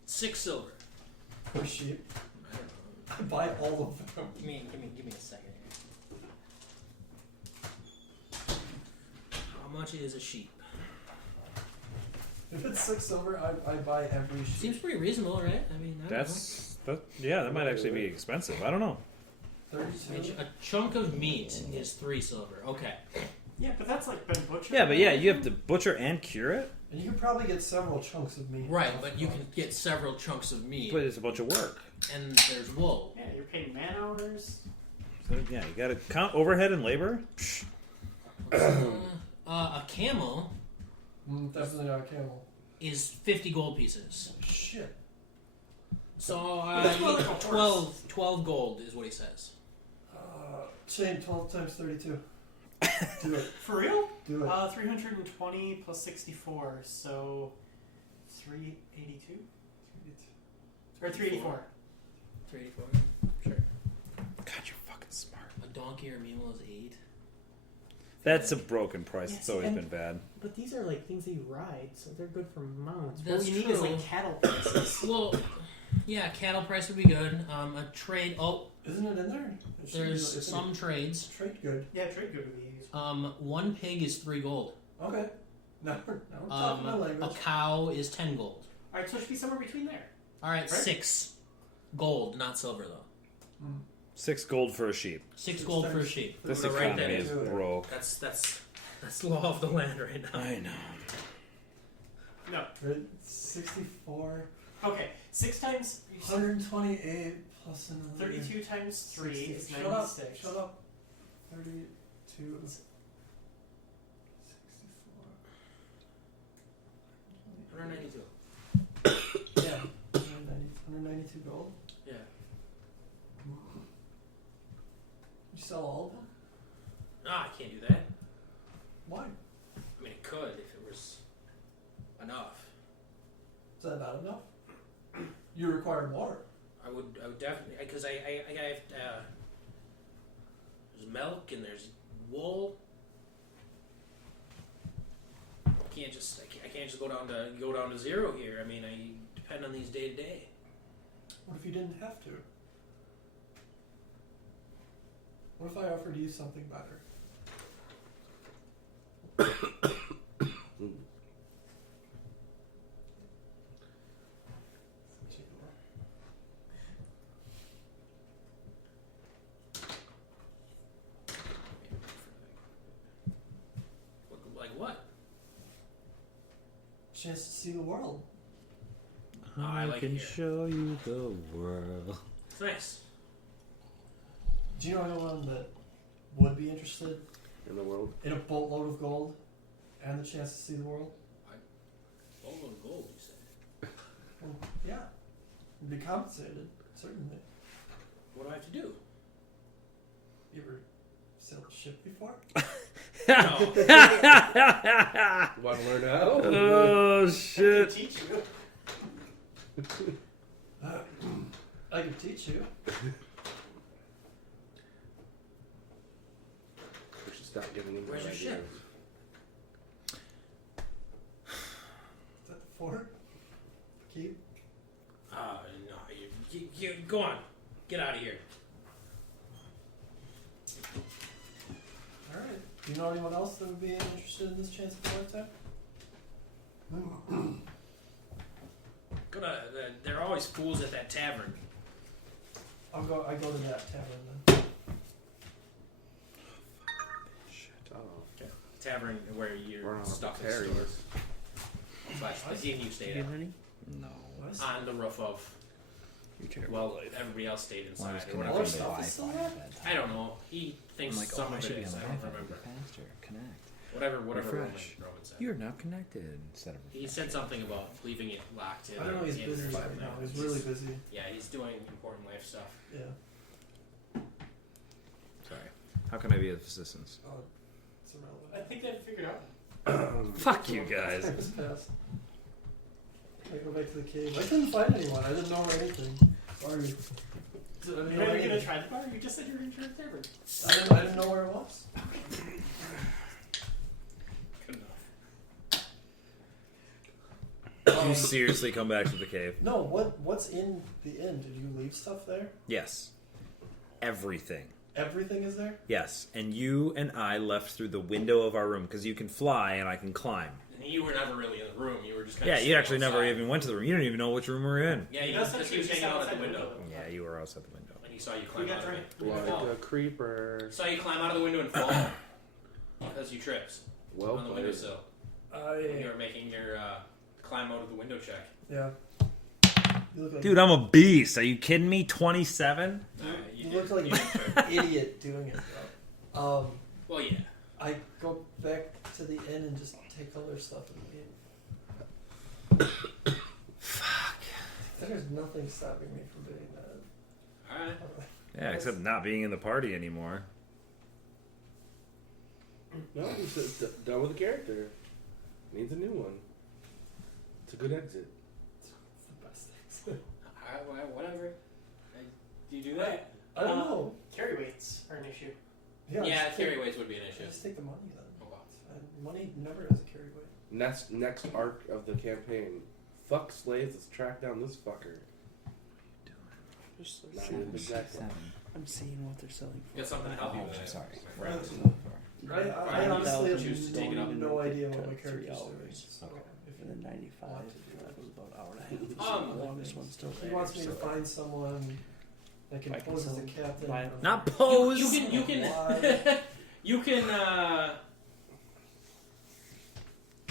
$6 silver. Per sheep? I don't know. I buy all of them. Give me a second here. How much is a sheep? If it's 6 silver, I buy every sheep. Seems pretty reasonable, right? I mean, I don't That might actually be expensive. I don't know. know. 32. A chunk of meat is 3 silver. Okay. Yeah, but that's like been butchered. Yeah, but yeah, you have to butcher and cure it. And you can probably get several chunks of meat. Right, but you can get several chunks of meat, But it's a bunch of work. and there's wool. Yeah, you're paying man hours. So, yeah, you got to count overhead and labor. Psh. A camel Definitely not a camel. is 50 gold pieces. Shit. So That's more like a horse. 12 gold is what he says. Shane, 12 times 32. Do it. For real? Do it. 320 plus 64, so 382 or 384. 384. Sure. God, you're fucking smart. A donkey or mule is 8. That's a broken price. Yes, It's always and- been bad. But these are like things that you ride, so they're good for mounts. That's what you need is true. like cattle prices. Well, yeah, cattle price would be good. A trade. Oh, Isn't it in there? It should be- there's it's some trades. trade good. Yeah, trade good would be useful. 1 pig is 3 gold. Okay. Now we're talking my A language. cow is 10 gold. All right, so it should be somewhere between there. All right, Right. 6 gold, not silver though. 6 gold for a sheep. 6 gold for a times- sheep. This I'm gonna write economy that is in. broke. That's law of the land right now. I know. No. Right? 64. Okay, 6 times 128 plus another. 32 times 3 is 60. Shut up. 96. Shut up. 32. 64. 192. Yeah. 192 gold. Yeah. You sell all of them? Ah, I can't do that. Why? I mean, it could if it was enough. Is that not enough? You require more. I would definitely because I have there's milk and there's wool. I can't just go down to 0 here. I mean, I depend on these day to day. What if you didn't have to? What if I offered you something better? Like what? Chance to see the world. I like it here. show you the world. It's nice. Do you know anyone that would be interested In the world. in a boatload of gold and the chance to see the world? Boatload of gold, you said. Well, yeah. You'd be compensated, certainly. What do I have to do? You ever sailed a ship before? No. Want to learn how? Oh I shit! can teach you. I can teach you. We should stop giving him Where's good your ideas. ship? Is that the fort? Keep? No. You go on. Get out of here. Alright. Do you know anyone else that would be interested in this chance of a lifetime? There are always fools at that tavern. I go to that tavern then. tavern where We're your on stuff the is stored. carriers. But the inn you stayed at. No. What? On the roof of. You're terrible. Well, everybody else stayed inside. Mine's or All whatever. our stuff is still there? I don't know. He thinks some of it is. I don't remember. faster. Connect. Whatever Roman Refresh. said. You're now connected. Instead of He said something about leaving it locked in. I don't know. He's in busy for right something. now. He's really busy. Yeah, he's doing important life stuff. Yeah. Sorry. How can I be of assistance? Oh, it's irrelevant. I think they've figured out. Fuck you guys. Time has passed. I go back to the cave. I couldn't find anyone. I didn't know anything. Sorry. I didn't You're know not even anything. gonna try the bar? You just said you were gonna try the tavern. I didn't know where it was. Good enough. Did you seriously come back to the cave? No, what's in the inn? Did you leave stuff there? Yes. Everything. Everything is there? Yes. And you and I left through the window of our room because you can fly and I can climb. And you were never really in the room. You were just kind Yeah, of you actually never even went to the room. You don't even know which room we're in. Yeah, That's because he not was true. hanging out at Outside the window. Yeah, you were outside the window. And he saw you We climb got out of drink. it. Like Fall. a creeper. Saw you climb out of the window and fall because you tripped Well on the played. windowsill. When you Yeah. were making your climb out of the window check. Yeah. You look like Dude, I'm a beast. Are you kidding me? 27? you did- look like you did trip. an idiot doing it, bro. Well, yeah. I go back to the inn and just take all their stuff and leave. Fuck. There's nothing stopping me from doing that. All right. Yeah, except not being in the party anymore. No, he's done with the character. Needs a new one. It's a good exit. It's the best things. Whatever. Do you do that? I don't know. Carry weights are an issue. Yeah, Yeah, just carry take, weights would be an issue. just take the money then. Oh, wow. Money never has a carry weight. Next arc of the campaign. Fuck slaves, let's track down this fucker. Not even exactly. I'm seeing what they're selling You got something to help you with that. sorry. Right. I honestly have Choose to take it up. no idea what my to 3 character's doing. hours. So Okay. if And then 95, want to do that was about an hour and a half. Um, the longest one's still he there. wants me to so- find someone that can I can pose as sell the captain. buy- of- Not pose! You can Why?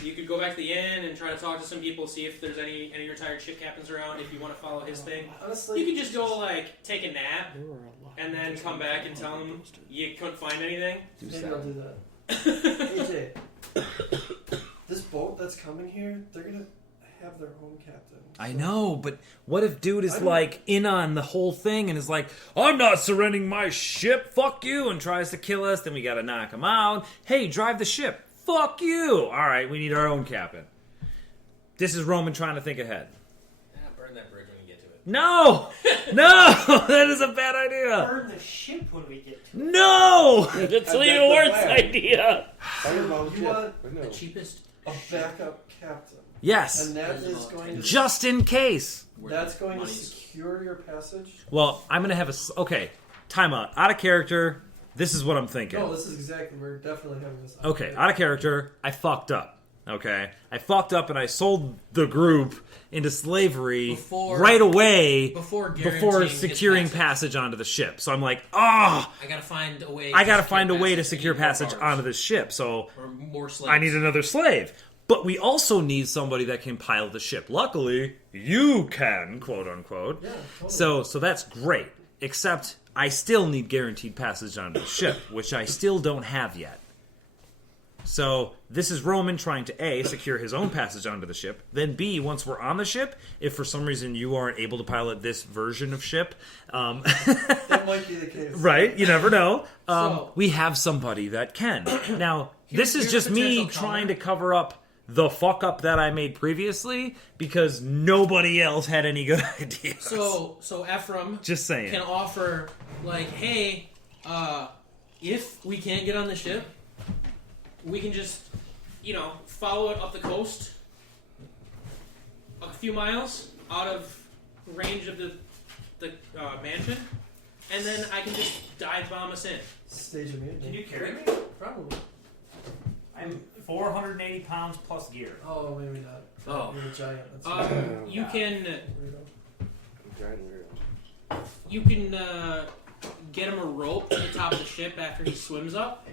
you could go back to the inn and try to talk to some people, see if there's any retired ship captains around. If you want to follow his thing, Honestly, you could just go like take a nap There were a lot and of then those come back and tell him you couldn't find anything. Do maybe I'll do that. AJ, this boat that's coming here, they're gonna have their own captain. I So- know, but what if dude I is don't- like in on the whole thing and is like, I'm not surrendering my ship, fuck you, and tries to kill us, then we gotta knock him out. Hey, drive the ship, fuck you. Alright, we need our own captain. This is Roman trying to think ahead. Burn that bridge when you get to it. No! No! That is a bad idea! Burn the ship when we get to it. No! That's That's an even the worse plan. idea. Fireball You ship. want I know. cheapest. a backup captain, Yes. and that is going to Just in case. that's going to secure your passage. Well, I'm gonna have a. Okay, time out. Out of character. This is what I'm thinking. No, this is exactly. We're definitely having this. Okay, out of character, I fucked up. Okay? I fucked up and I sold the group into slavery Before- right away Before securing passage onto the ship. So I'm like, I gotta find a way. gotta find a way to secure passage onto the ship. So or more slaves. I need another slave. But we also need somebody that can pilot the ship. Luckily, you can, quote unquote. Yeah, totally. So that's great. Except I still need guaranteed passage onto the ship, which I still don't have yet. So this is Roman trying to A, secure his own passage onto the ship, then B, once we're on the ship, if for some reason you aren't able to pilot this version of ship, that might be the case. right, you never know, So- we have somebody that can. Now, this is here's just me potential trying counter. to cover up the fuck up that I made previously because nobody else had any good ideas. So Ephraim just saying. can offer like, hey, if we can't get on the ship, we can just, follow it up the coast a few miles out of range of the mansion, and then I can just dive bomb us in. Stage of mutiny. Can you carry me? Probably. I'm 480 pounds plus gear. Oh, maybe not. Oh. You're a giant. That's You can weirdo. Giant weirdo. you can get him a rope to the top of the ship after he swims up.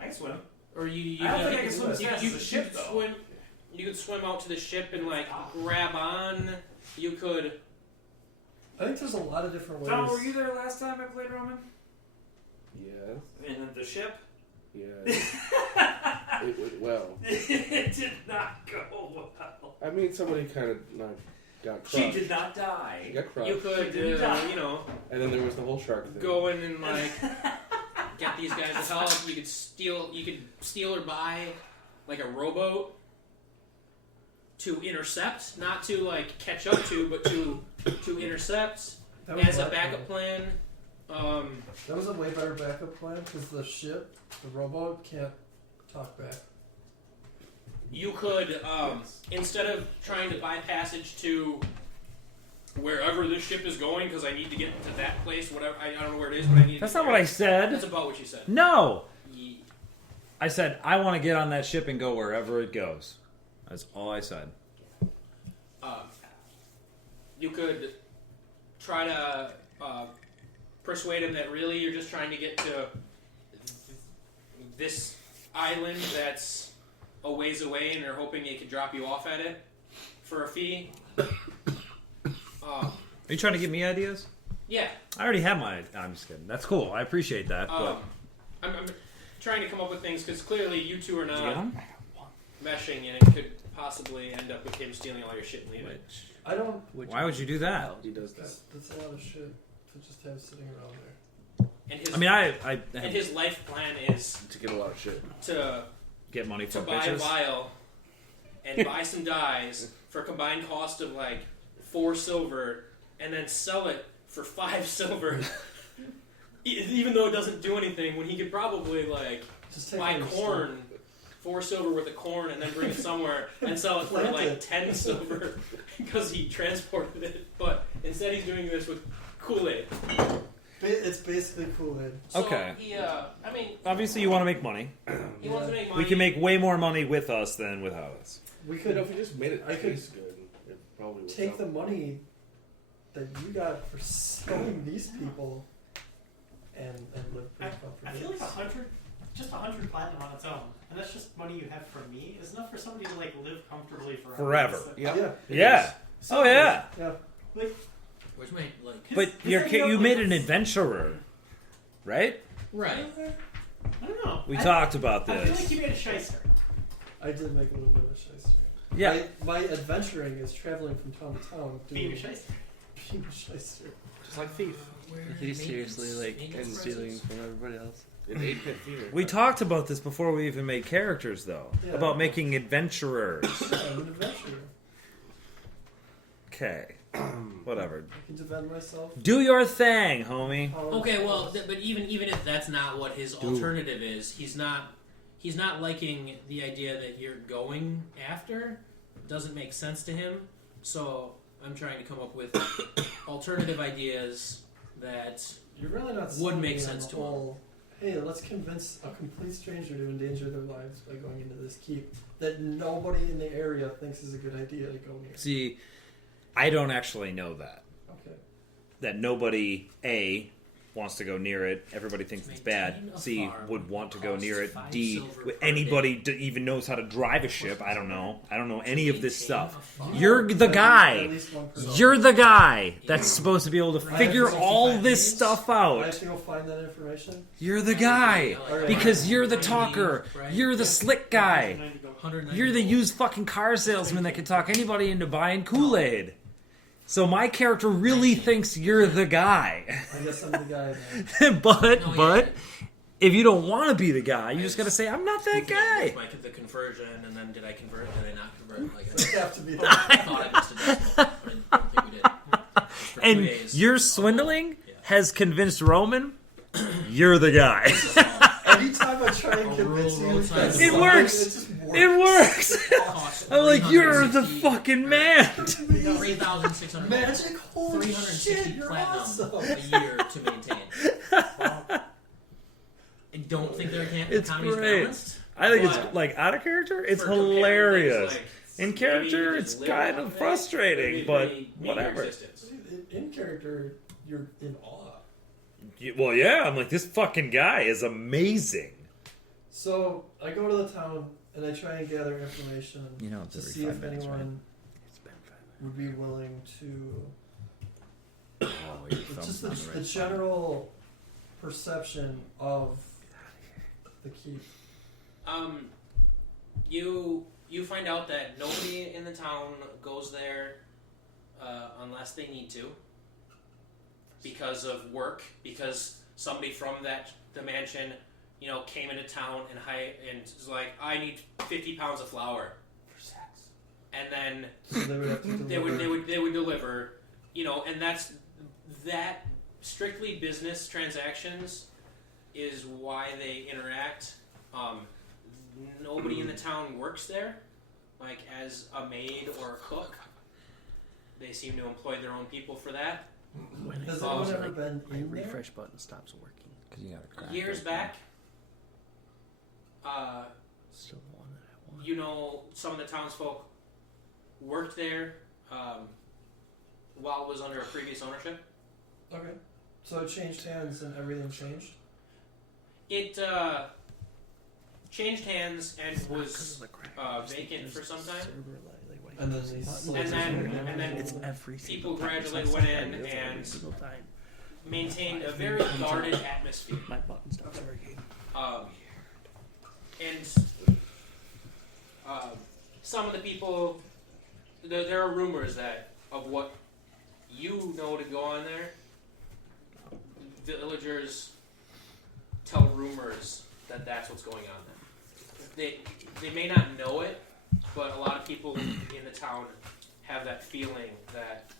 I can swim. Or you I don't could- think I can swim as you- fast you- as a ship, you could though. swim. You could swim out to the ship and like grab on. You could. I think there's a lot of different ways. Tom, were you there last time I played Roman? Yes. In the ship? Yes. It went well. It did not go well. I mean, somebody kind of got crushed. She did not die. She got crushed. You could, Didn't die. you know, And then there was the whole shark thing. go in and like get these guys to help. You could steal or buy like a rowboat to intercept, not to like catch up to, but to intercept That was as a Black backup Hole. plan. That was a way better backup plan because the ship, the rowboat, can't talk back. You could instead of trying to buy passage to wherever this ship is going, because I need to get to that place, whatever I don't know where it is, but I need. That's to not what I said. That's about what you said. No! Ye- I said, I want to get on that ship and go wherever it goes. That's all I said. You could try to persuade him that really you're just trying to get to this island that's a ways away, and they're hoping they could drop you off at it for a fee. Are you trying to give me ideas? Yeah. I already have my. I'm just kidding. That's cool. I appreciate that. But I'm trying to come up with things because clearly you two are not yeah. meshing, and it could possibly end up with him stealing all your shit and leaving. I don't. Why would you do that? He does that. That's a lot of shit to just have sitting around there. And his I mean, I and his life plan is To get a lot of shit. to get money to for buy a bitches. vial and buy some dyes for a combined cost of like 4 silver, and then sell it for 5 silver. Even though it doesn't do anything, when he could probably like Just take buy all your corn, 4 silver worth of corn, and then bring it somewhere and sell it for Plant like it. 10 silver because he transported it. But instead, he's doing this with Kool-Aid. It's basically Kool-Aid. So Okay. He, I mean, Obviously, you want to make money. he wants to make money. We can make way more money with us than without us. We You know, could if we just made it I could taste good, it probably would take the sell. money that you got for selling these people and live I, pretty I comfortably. feel like 100 platinum on its own, and that's just money you have from me, is enough for somebody to like live comfortably forever. Forever. So- Yeah. Yeah. Yeah. So Oh yeah. Yeah. Which made like But you made an adventurer, right? right. I don't know. We I, talked about I feel this. like you made a shyster. I did make a little bit of a shyster. Yeah. My adventuring is traveling from town to town Being doing a shyster. being a shyster. Just like Thief. He's seriously like stealing from everybody else. In 8-Pit Theater. We talked about this before we even made characters, though. Yeah. About making adventurers. I'm an adventurer. Okay. Whatever. I can defend myself. Do your thing, homie. Power Okay, well, powers. but even if that's not what his alternative is, he's not liking the idea that you're going after. Doesn't make sense to him. So I'm trying to come up with alternative ideas that You're really not would selling make me on sense the to him. whole, hey, let's convince a complete stranger to endanger their lives by going into this keep that nobody in the area thinks is a good idea to go near. See, I don't actually know that. Okay. That nobody, A, wants to go near it. Everybody thinks it's bad. Maintain a C, farm would want to go costs near it. 5 D, silver per anybody day. even knows how to drive a ship. I don't know. I don't know any of this Maintain stuff. a farm. You're the At guy. least one person. You're the guy that's supposed to be able to Right. figure all 65 this days? stuff I have out. to go find that information. You're the guy. Alright. Because you're the 90, talker. right? You're the slick guy. 190 You're the used fucking car salesman that can talk anybody into buying Kool-Aid. So my character really thinks you're the guy. I guess I'm the guy then. but No, but yeah. if you don't want to be the guy, you just gotta say I'm not that guy. Like the conversion, and then did I convert? Did I not convert? Like I have to be the I thought I missed a decimal, but I don't think we did. For 2 And days. your swindling Yeah. has convinced Roman you're the guy. Anytime I try and convince you, that's It fine. works. It just works. It works. Cost I'm like, you're the 360 fucking man. 3,600 Magic? Holy 360 shit, you're platinum awesome. a year to maintain. I don't think their It's economy is great. balanced. I think But it's like out of character. It's for comparing hilarious. things like In maybe character, you it's just live kind off of it, frustrating, maybe but meet your whatever. existence. In character, you're in awe. Well, yeah, I'm like, this fucking guy is amazing. So I go to the town and I try and gather information You know, it's to every see 5 if minutes, right? anyone It's been 5 would be willing to. Oh, your It's thumb's just not the, the the right spot. general perception of the keep. You find out that nobody in the town goes there unless they need to, because of work, because somebody from the mansion, came into town and was like, I need 50 pounds of flour for sex, and then So they would have to deliver. they would deliver, and that strictly business transactions is why they interact. Nobody in the town works there, like as a maid or a cook. They seem to employ their own people for that. Has Oh, anyone so ever been My in there? refresh button stops working. 'Cause you gotta crack Years it. back, Still the one that I want. some of the townsfolk worked there while it was under a previous ownership. Okay. So it changed hands and everything changed? It changed hands and was vacant for some time. And then they sold And it. then it's every people single time. gradually It's went not in every and single time. maintained a very guarded atmosphere. My button stops working. And some of the people, there are rumors that of what you know to go on there. Villagers tell rumors that that's what's going on there. They may not know it, but a lot of people in the town have that feeling that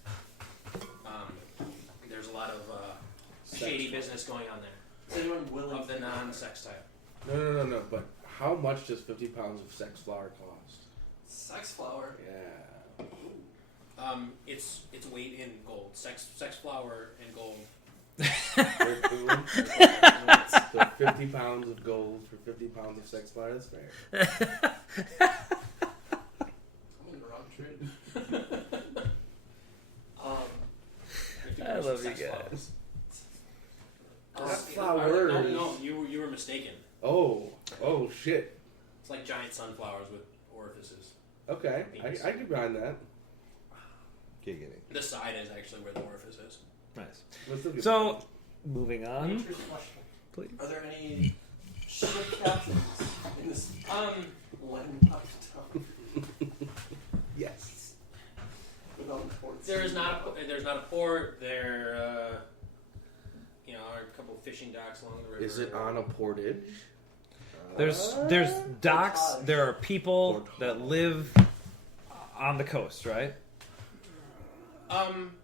there's a lot of shady business going on there Is anyone willing of the to- non-sex type. No. But how much does 50 pounds of sex flour cost? Sex flour. Yeah. It's weight in gold. Sex flour and gold. Fair food. So 50 pounds of gold for 50 pounds of sex flour. That's fair. I'm in the wrong trade. I love you Sex guys. Flowers. No, you were mistaken. Oh shit. It's like giant sunflowers with orifices. Okay, I can behind that. Giggity. The side is actually where the orifice is. Nice. Let's still get So, moving on. Nature's question. Please. Are there any ship captains in this landlocked town yes. without ports? There's not a port. There are a couple of fishing docks along the river. Is it on a portage? There's docks. There are people that live on the coast, right?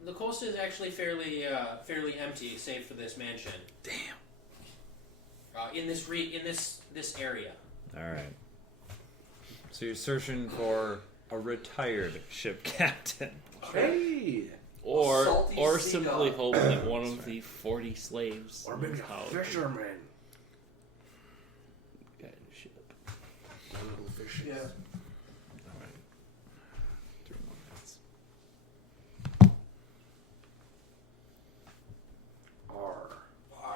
The coast is actually fairly empty, save for this mansion. Damn. In this area. All right. So you're searching for a retired ship captain. Hey! Or Salty simply seagull. hope that one of the 40 slaves Or maybe knows a how to fisherman. guide a ship. One little fish. Yeah. All right. 3 more minutes. R. I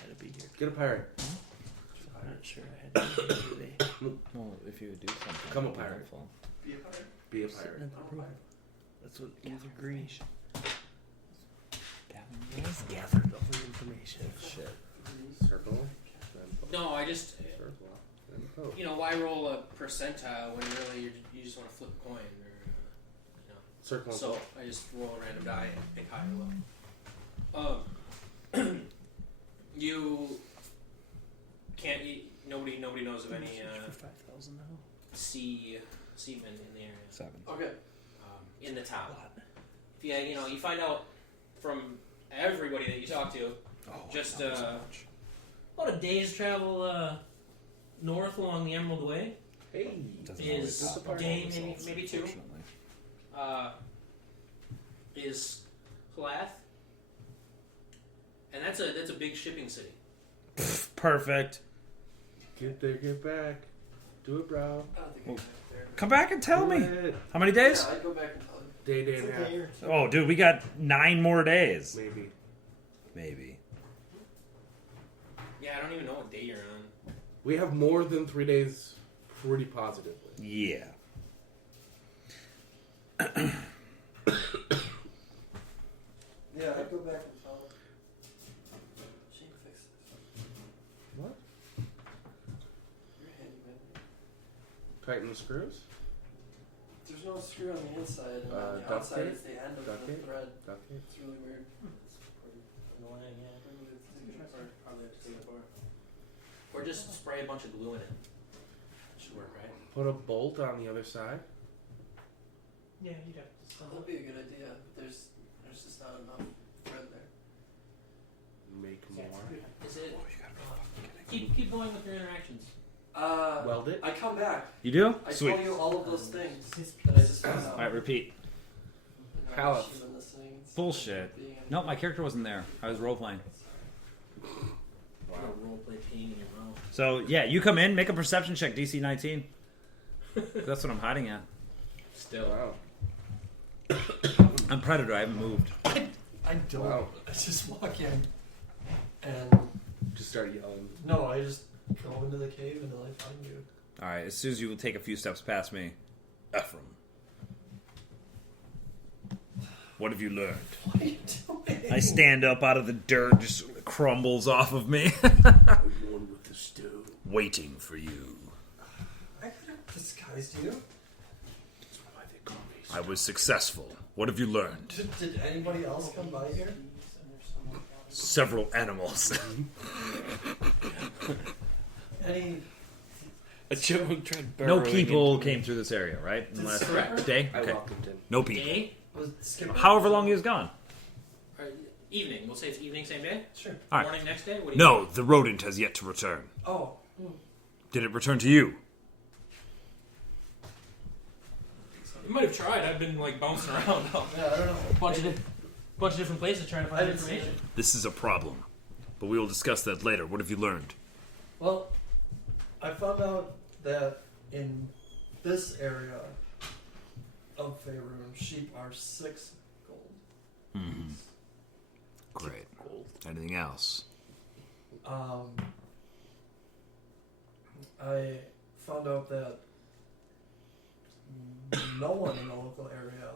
had to be here. Get a pirate. I'm not sure I had to be here today. Well, if you would do something, Become a that'd be pirate. helpful. Be a pirate. Be a Sitting pirate. at the room. That's what you agree. Let's gather all the information. Shit. Circle. Then No, I just circle. Then poke. why roll a percentile when really you just want to flip a coin Circle. and So poke. I just roll a random die and pick high or low. You can't. Nobody knows of any for 5,000 now. seamen in the area. 7. Okay. In the town. If you find out from everybody that you talk to, just about a day's travel north along the Emerald Way Hey. is always day, results, maybe 2. unfortunately. Is Plath, and that's a big shipping city. Perfect. Get there, get back. Do it, bro. I don't think I can get there. Come back and tell Do me. it. How many days? Yeah, I'd go back and tell you. Day It's and a a half. day or two. Oh, dude, we got 9 more days. Maybe. Maybe. Yeah, I don't even know what day you're on. We have more than 3 days, pretty positively. Yeah. Yeah, I'd go back and tell her. She can fix this. What? You're handyman. Tighten the screws? There's no screw on the inside, and on the Duct outside tape? it's the end of Duct the tape? thread. Duct tape? It's really weird. Annoying, yeah. Or probably have to take it apart. Or just spray a bunch of glue in it. Should work, right? Put a bolt on the other side? Yeah, you'd have to stumble. That'd be a good idea, but there's just not enough thread there. Make Yeah, more. it's good. Is it? Keep going with your interactions. Weld it? I come back. You do? I Sweet. tell you all of those things His that I just found out. Alright, repeat. And Callous. she's been listening. It's Bullshit. being an- No, my character wasn't there. I was role playing. Wow. Role play peeing in your mouth. So yeah, you come in, make a perception check, DC 19. That's what I'm hiding at. Still. Wow. I'm Predator. I haven't moved. I don't. Wow. I just walk in, and Just start yelling. no, I just go into the cave until I find you. All right. As soon as you will take a few steps past me, Ephraim. What have you learned? What are you doing? I stand up out of the dirt, just crumbles off of me, Are you one with the stew? waiting for you. I could have disguised you. That's why they call me. I was successful. What have you learned? Did anybody else come by here? Several animals. Any? A chipmunk tried No burrowing people into came through this area, right? In the last Correct. day? I Okay. welcomed him. No people. Day? Was Skipper? However long he was gone. Or evening. We'll say it's evening, same day? Sure. All right. Morning, next day? What do you No, the rodent has yet to return. Oh. Did it return to you? You might have tried. I've been like bouncing around a Yeah, I don't know. bunch of different places trying to I find didn't see information. This is a problem. But we will discuss that later. What have you learned? Well, I found out that in this area of Faerun, sheep are 6 gold. Great. Anything else? I found out that no one in the local area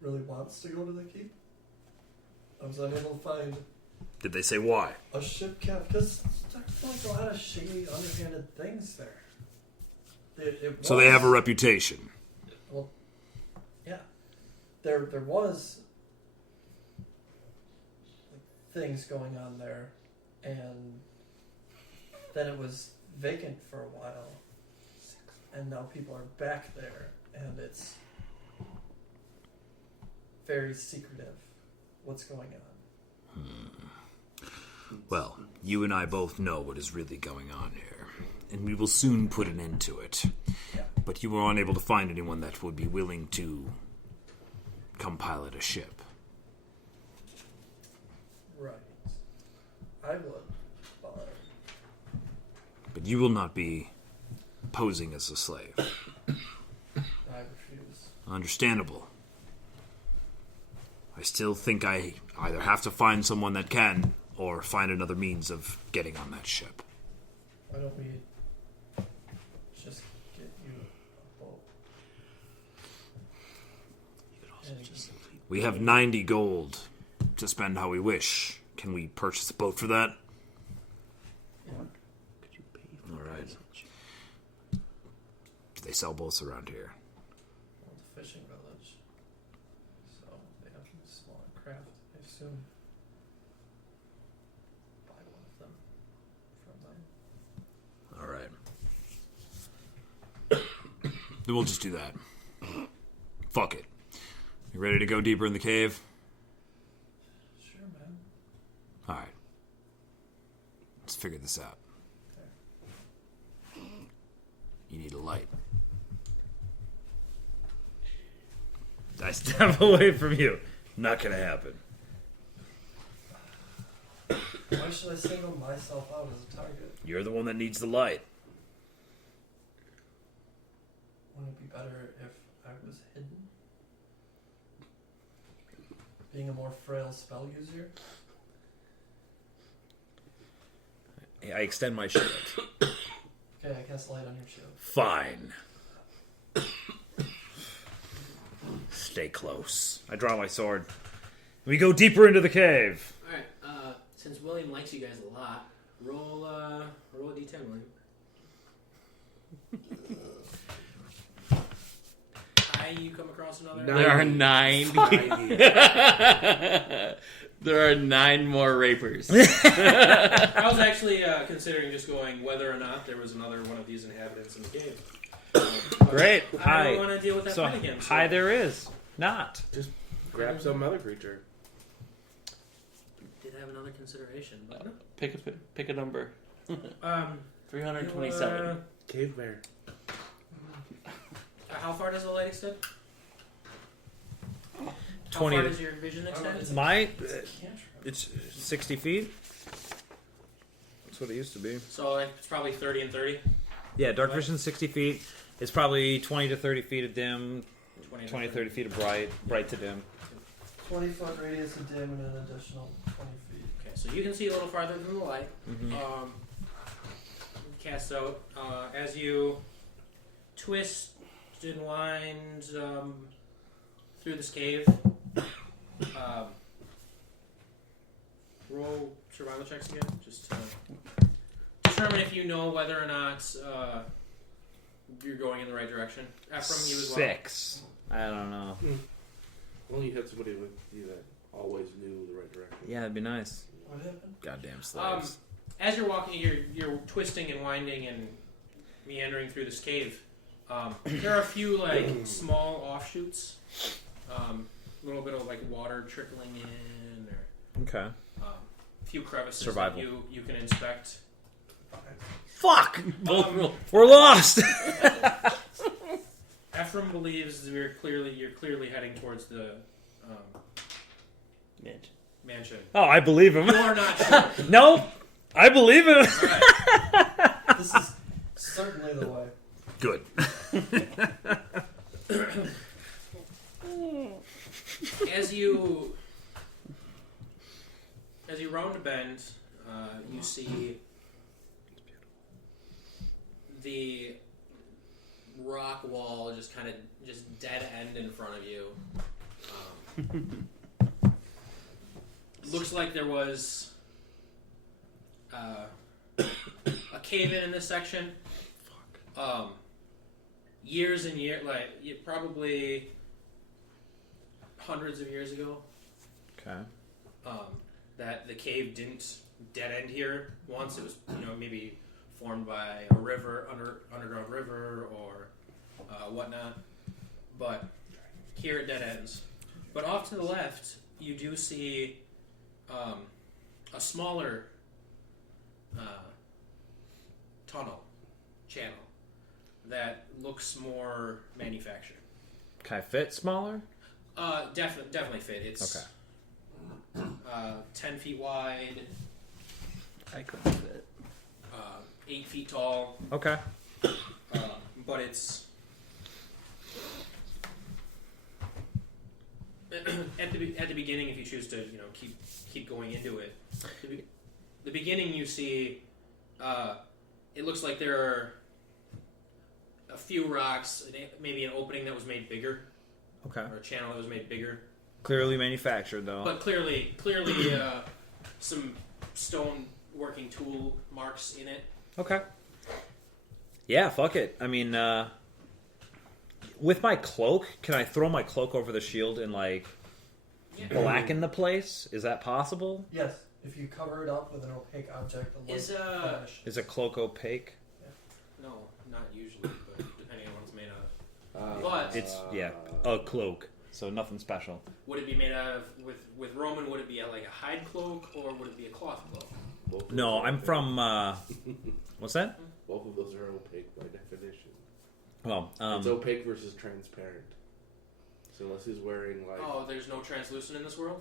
really wants to go to the keep. I was unable to find Did they say why? a ship cap because there's like a lot of shady, underhanded things there. So they have a reputation. Well, yeah. There was things going on there, and then it was vacant for a while, and now people are back there, and it's very secretive what's going on. Well, you and I both know what is really going on here, and we will soon put an end to it. Yeah. But you were unable to find anyone that would be willing to come pilot a ship. Right. I would, but But you will not be posing as a slave. I refuse. Understandable. I still think I either have to find someone that can, or find another means of getting on that ship. Why don't we just get you a boat? We have 90 gold to spend how we wish. Can we purchase a boat for that? Yeah. All right. Do they sell boats around here? Well, the fishing village. So they have smaller craft, I assume. Buy one of them from them. All right. Then we'll just do that. Fuck it. You ready to go deeper in the cave? Sure, man. All right. Let's figure this out. You need a light. I step away from you. Not gonna happen. Why should I single myself out as a target? You're the one that needs the light. Wouldn't it be better if I was hidden? Being a more frail spell user? I extend my shield. Okay, I cast light on your shield. Fine. Stay close. I draw my sword. We go deeper into the cave. Alright, since William likes you guys a lot, roll a d10, William. You come across another. There are 9. Tiny. There are 9 more rapers. I was actually considering just going whether or not there was another one of these inhabitants in the cave. Great. I Hi. don't want to deal with that So, fight again. So. hi there is. Not. Grab some other creature. Did have another consideration, but no. Pick a number. 327. Cave bear. How far does the light extend? 20 How far does your vision extend? My, Cantrip. it's 60 feet. That's what it used to be. So it's probably 30 and 30. Yeah, dark vision's 60 feet. It's probably 20 to 30 feet of dim, 20 20 to 30 feet of bright to dim. 20-foot radius of dim and an additional 20 feet. Okay, so you can see a little farther than the light. Mm-hmm. Cast out as you twist and wind through this cave. Roll survival checks again, just to determine if you know whether or not you're going in the right direction. From you as well. 6. I don't know. Only you had somebody with you that always knew the right direction. Yeah, it'd be nice. What happened? Goddamn slaves. As you're walking, you're twisting and winding and meandering through this cave. There are a few like small offshoots, a little bit of like water trickling in, or Okay. a few crevices Survival. that you can inspect. Fuck! We're lost! Ephraim believes you're clearly heading towards the mansion. Oh, I believe him. You are not sure. No! I believe him! Alright. This is certainly the way. Good. As you round a bend, you see the rock wall just kind of dead end in front of you. Looks like there was a cave in this section. Years and years, probably hundreds of years ago. Okay. That the cave didn't dead end here. Once it was, maybe formed by a river, underground river, or whatnot. But here it dead ends. But off to the left, you do see a smaller channel that looks more manufactured. Can I fit smaller? Definitely fit. It's Okay. 10 feet wide, I couldn't fit. 8 feet tall, Okay. but it's at the beginning. If you choose to, keep going into it, the beginning you see, it looks like there are a few rocks, maybe an opening that was made bigger, Okay. or a channel that was made bigger. Clearly manufactured, though. But clearly, some stone working tool marks in it. Okay. Yeah, fuck it. I mean, with my cloak, can I throw my cloak over the shield and, blacken the place? Is that possible? Yes, if you cover it up with an opaque object, the light Is flash. Is a cloak opaque? no, not usually, but depending on what it's made of. But It's, a cloak. So nothing special. would it be made out of with Roman? Would it be like a hide cloak or would it be a cloth cloak? Both of No, those are I'm opaque. from, what's that? Both of those are opaque by definition. Well, It's opaque versus transparent. So unless he's wearing Oh, there's no translucent in this world.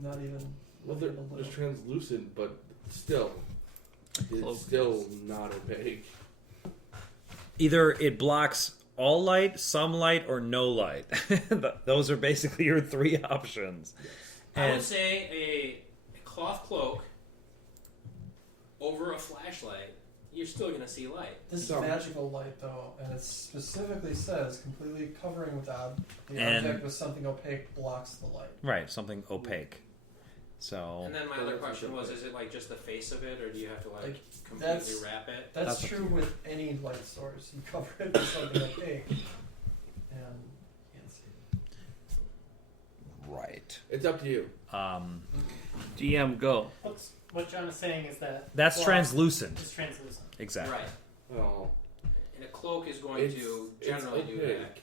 Not even. well, not even a there's little. translucent, but still, Cloak it's still not opaque. either it blocks all light, some light, or no light. Those are basically your 3 options. I would And say a cloth cloak over a flashlight, you're still gonna see light. This is So- magical light, though, and it specifically says completely covering the And- object with something opaque blocks the light. Right, something opaque. So And then my other question was, is it like just the face of it, or do you have to like Like, completely that's- wrap it? That's That's up true to you. with any light source. You cover it with something opaque, and you can't see it. right. It's up to you. DM, go. What John is saying is that That's cloth translucent. is translucent. Exactly. Right. Oh, And a cloak is going to generally do opaque. that.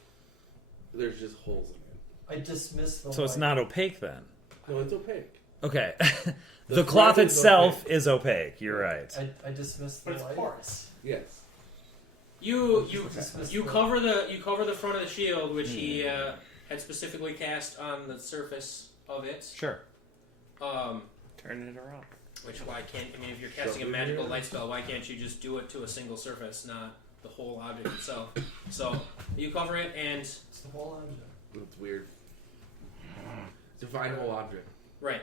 There's just holes in it. I dismiss the So it's light. not opaque then. No, it's opaque. Okay. The the cloth thread is itself opaque. is opaque. You're right. I dismiss the But it's light. porous. Yes. You Dismiss you the- cover the front of the shield, which he had specifically cast on the surface of it. Sure. Turn it around. Which why can't I mean if you're casting a Something magical here. light spell, why can't you just do it to a single surface, not the whole object itself? So you cover it and It's the whole object. It's weird. Define whole object. right.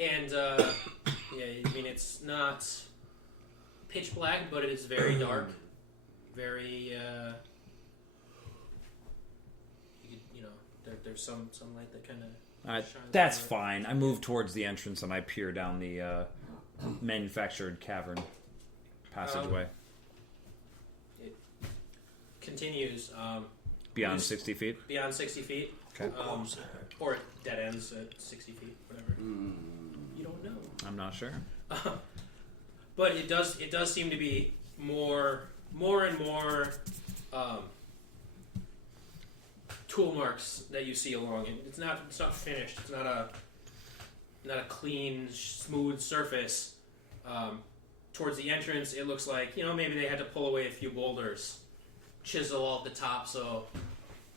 And yeah, I mean it's not pitch black, but it is very dark. Very you know, there's some light that kinda shines That's through it. fine. I move towards the entrance and I peer down the manufactured cavern passageway. Continues Beyond yes. 60 feet. beyond 60 feet. Okay. Or it dead ends at 60 feet, whatever. You don't know. I'm not sure. But it does seem to be more and more tool marks that you see along it. It's not finished. It's not a clean, smooth surface. Towards the entrance, it looks like maybe they had to pull away a few boulders, chisel all at the top, so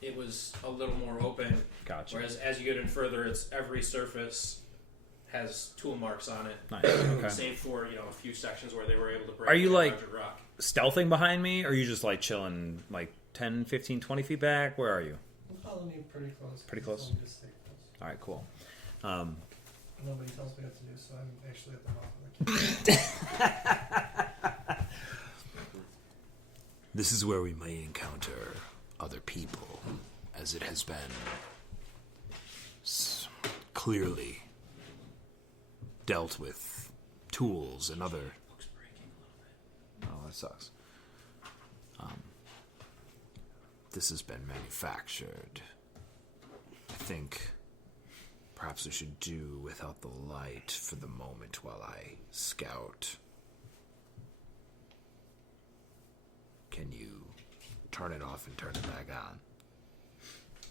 it was a little more open. Gotcha. Whereas as you get in further, it's every surface has tool marks on it. Nice. Okay. Save for a few sections where they were able to break. Are you, a like- larger rock. Stealthing behind me? Or are you just like chilling like 10, 15, 20 feet back? Where are you? I'm following you pretty close. Pretty You close? told me to stay close. All right, cool. Nobody tells me what to do, so I'm actually at the mouth of the cave. This is where we may encounter other people, as it has been clearly dealt with tools and other. Looks breaking a little bit. Oh, that sucks. This has been manufactured. I think perhaps we should do without the light for the moment while I scout. Can you turn it off and turn it back on?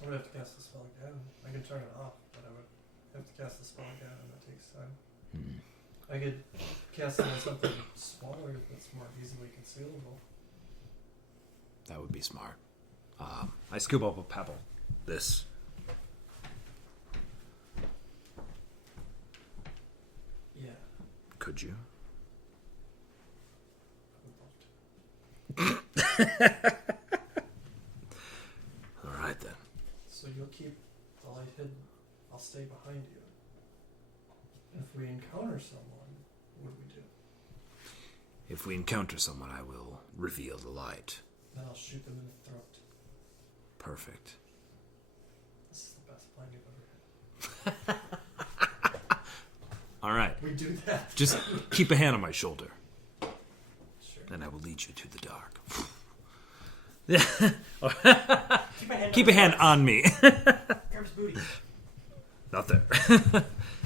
I would have to cast the spell again. I could turn it off, but I would have to cast the spell again, and that takes time. I could cast it on something smaller that's more easily concealable. That would be smart. I scoop up a pebble. This. Yeah, Could you? I would love to. All right then. So you'll keep the light hidden. I'll stay behind you. And if we encounter someone, what do we do? If we encounter someone, I will reveal the light. Then I'll shoot them in the throat. Perfect. This is the best plan you've ever had. All right. We do that. Just keep a hand on my shoulder, Sure. and I will lead you to the dark. Keep a hand on me. Grab's booty. Not there.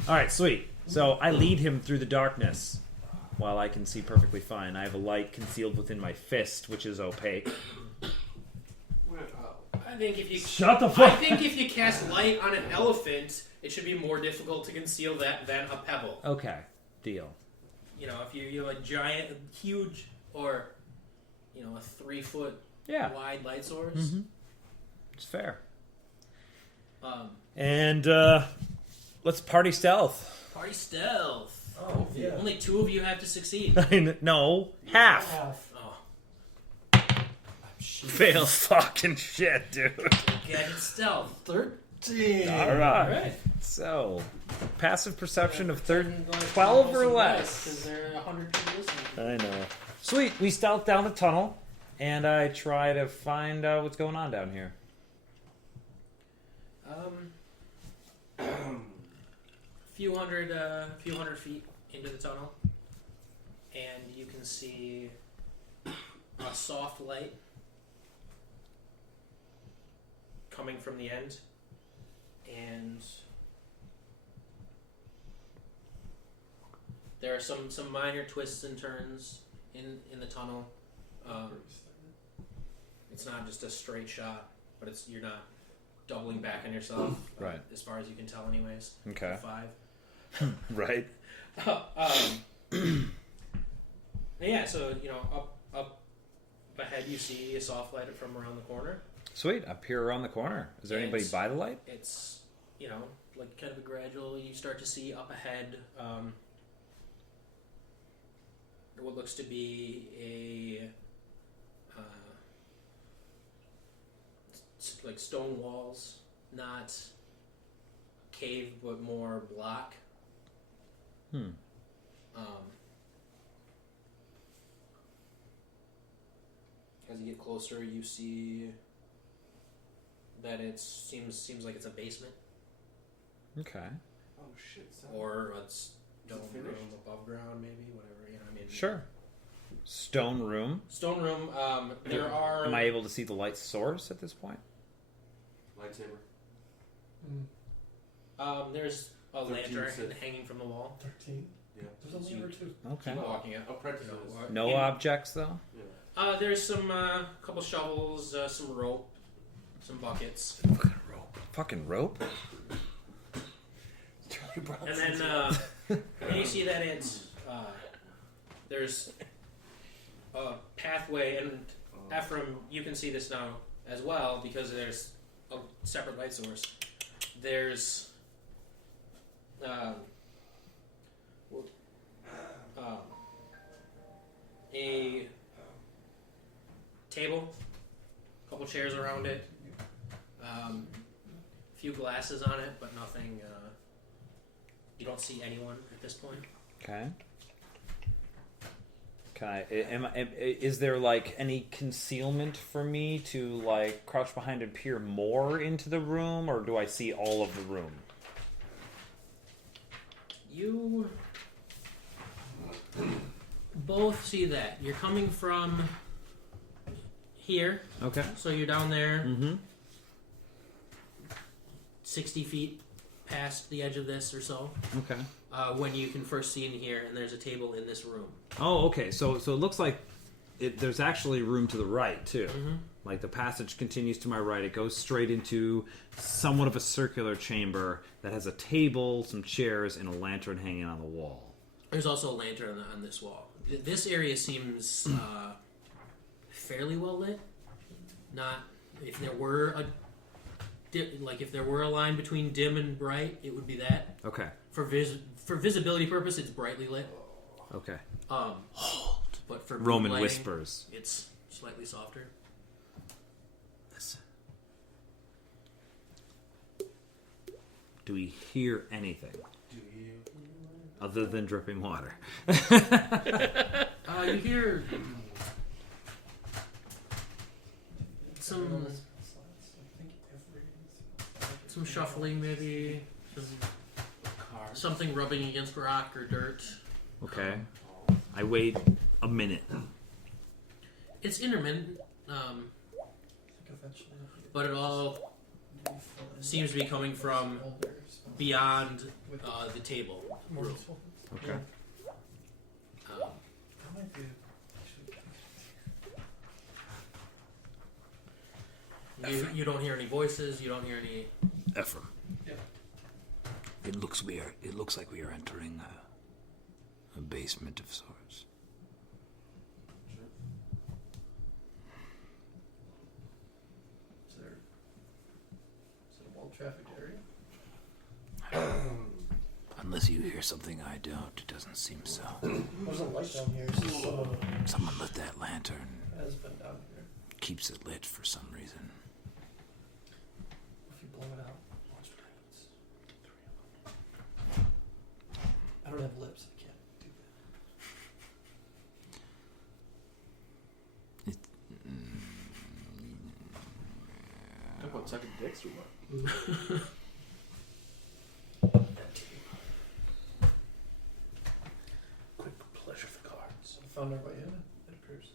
All right, sweet. So I lead him through the darkness while I can see perfectly fine. I have a light concealed within my fist, which is opaque. I think if you Shut the I fuck. think if you cast light on an elephant, it should be more difficult to conceal that than a pebble. Okay, deal. If you're like giant, huge, or a 3-foot Yeah, wide light source. it's fair. And let's party stealth. Party stealth. Oh, yeah. Only 2 of you have to succeed. No, half. Half. Oh, Fail fucking shit, dude. get it stealth. Third? All right. Alright. So, passive perception of 12 or less. Because there are 100 people listening. I know. Sweet. We stealth down the tunnel, and I try to find out what's going on down here. Few hundred feet into the tunnel, and you can see a soft light coming from the end, and there are some minor twists and turns in the tunnel. It's not just a straight shot, but you're not doubling back on yourself, Right. as far as you can tell, anyways. Okay. 5. Right. Yeah, so up ahead you see a soft light from around the corner. Sweet. Up here around the corner. Is there anybody It's- by the light? It's like kind of a gradual. You start to see up ahead what looks to be a like stone walls, not cave but more block. As you get closer, you see that it seems like it's a basement Okay. Oh shit! or a stone it room finished? above ground, maybe whatever. I mean, Sure. Stone room. Stone room. There are. Am I able to see the light source at this point? Lightsaber. There's a 13 lantern Sith. hanging from the wall. 13. Yeah. There's a lever too. Okay. Keep walking it. Apprentices. No objects though. Yeah. There's some couple shovels, some rope, some buckets, Fucking rope. and then you see that it's there's a pathway, and Ephraim, you can see this now as well because there's a separate light source. There's a table, a couple chairs around it, a few glasses on it, but nothing. You don't see anyone at this point. Okay. Is there like any concealment for me to like crouch behind and peer more into the room, or do I see all of the room? You both see that. You're coming from here, Okay. so you're down there Mm-hmm. 60 feet past the edge of this or so. Okay. When you can first see in here, and there's a table in this room. Oh, okay. So it looks like there's actually room to the right too. Mm-hmm. Like the passage continues to my right. It goes straight into somewhat of a circular chamber that has a table, some chairs, and a lantern hanging on the wall. There's also a lantern on this wall. This area seems fairly well lit. Not if there were if there were a line between dim and bright, it would be that. Okay. For visibility purpose, it's brightly lit. Okay. But for Roman moonlighting, whispers. it's slightly softer. Listen. Do we hear anything Do you? other than dripping water? You hear some shuffling, maybe something rubbing against rock or dirt. Okay. I wait a minute. It's intermittent, but it all seems to be coming from beyond the table room. Okay. You don't hear any voices. You don't hear any. Ephraim. Yeah. It looks like we are entering a basement of sorts. Is it a well-trafficked area? Unless you hear something I don't, it doesn't seem so. There's a light down here, so Someone lit that lantern. has been down here. Keeps it lit for some reason. If you blow it out. have lips. I can't do that. Talk about sucking dicks or what? Quick pleasure for cards. So we found our way in, it appears.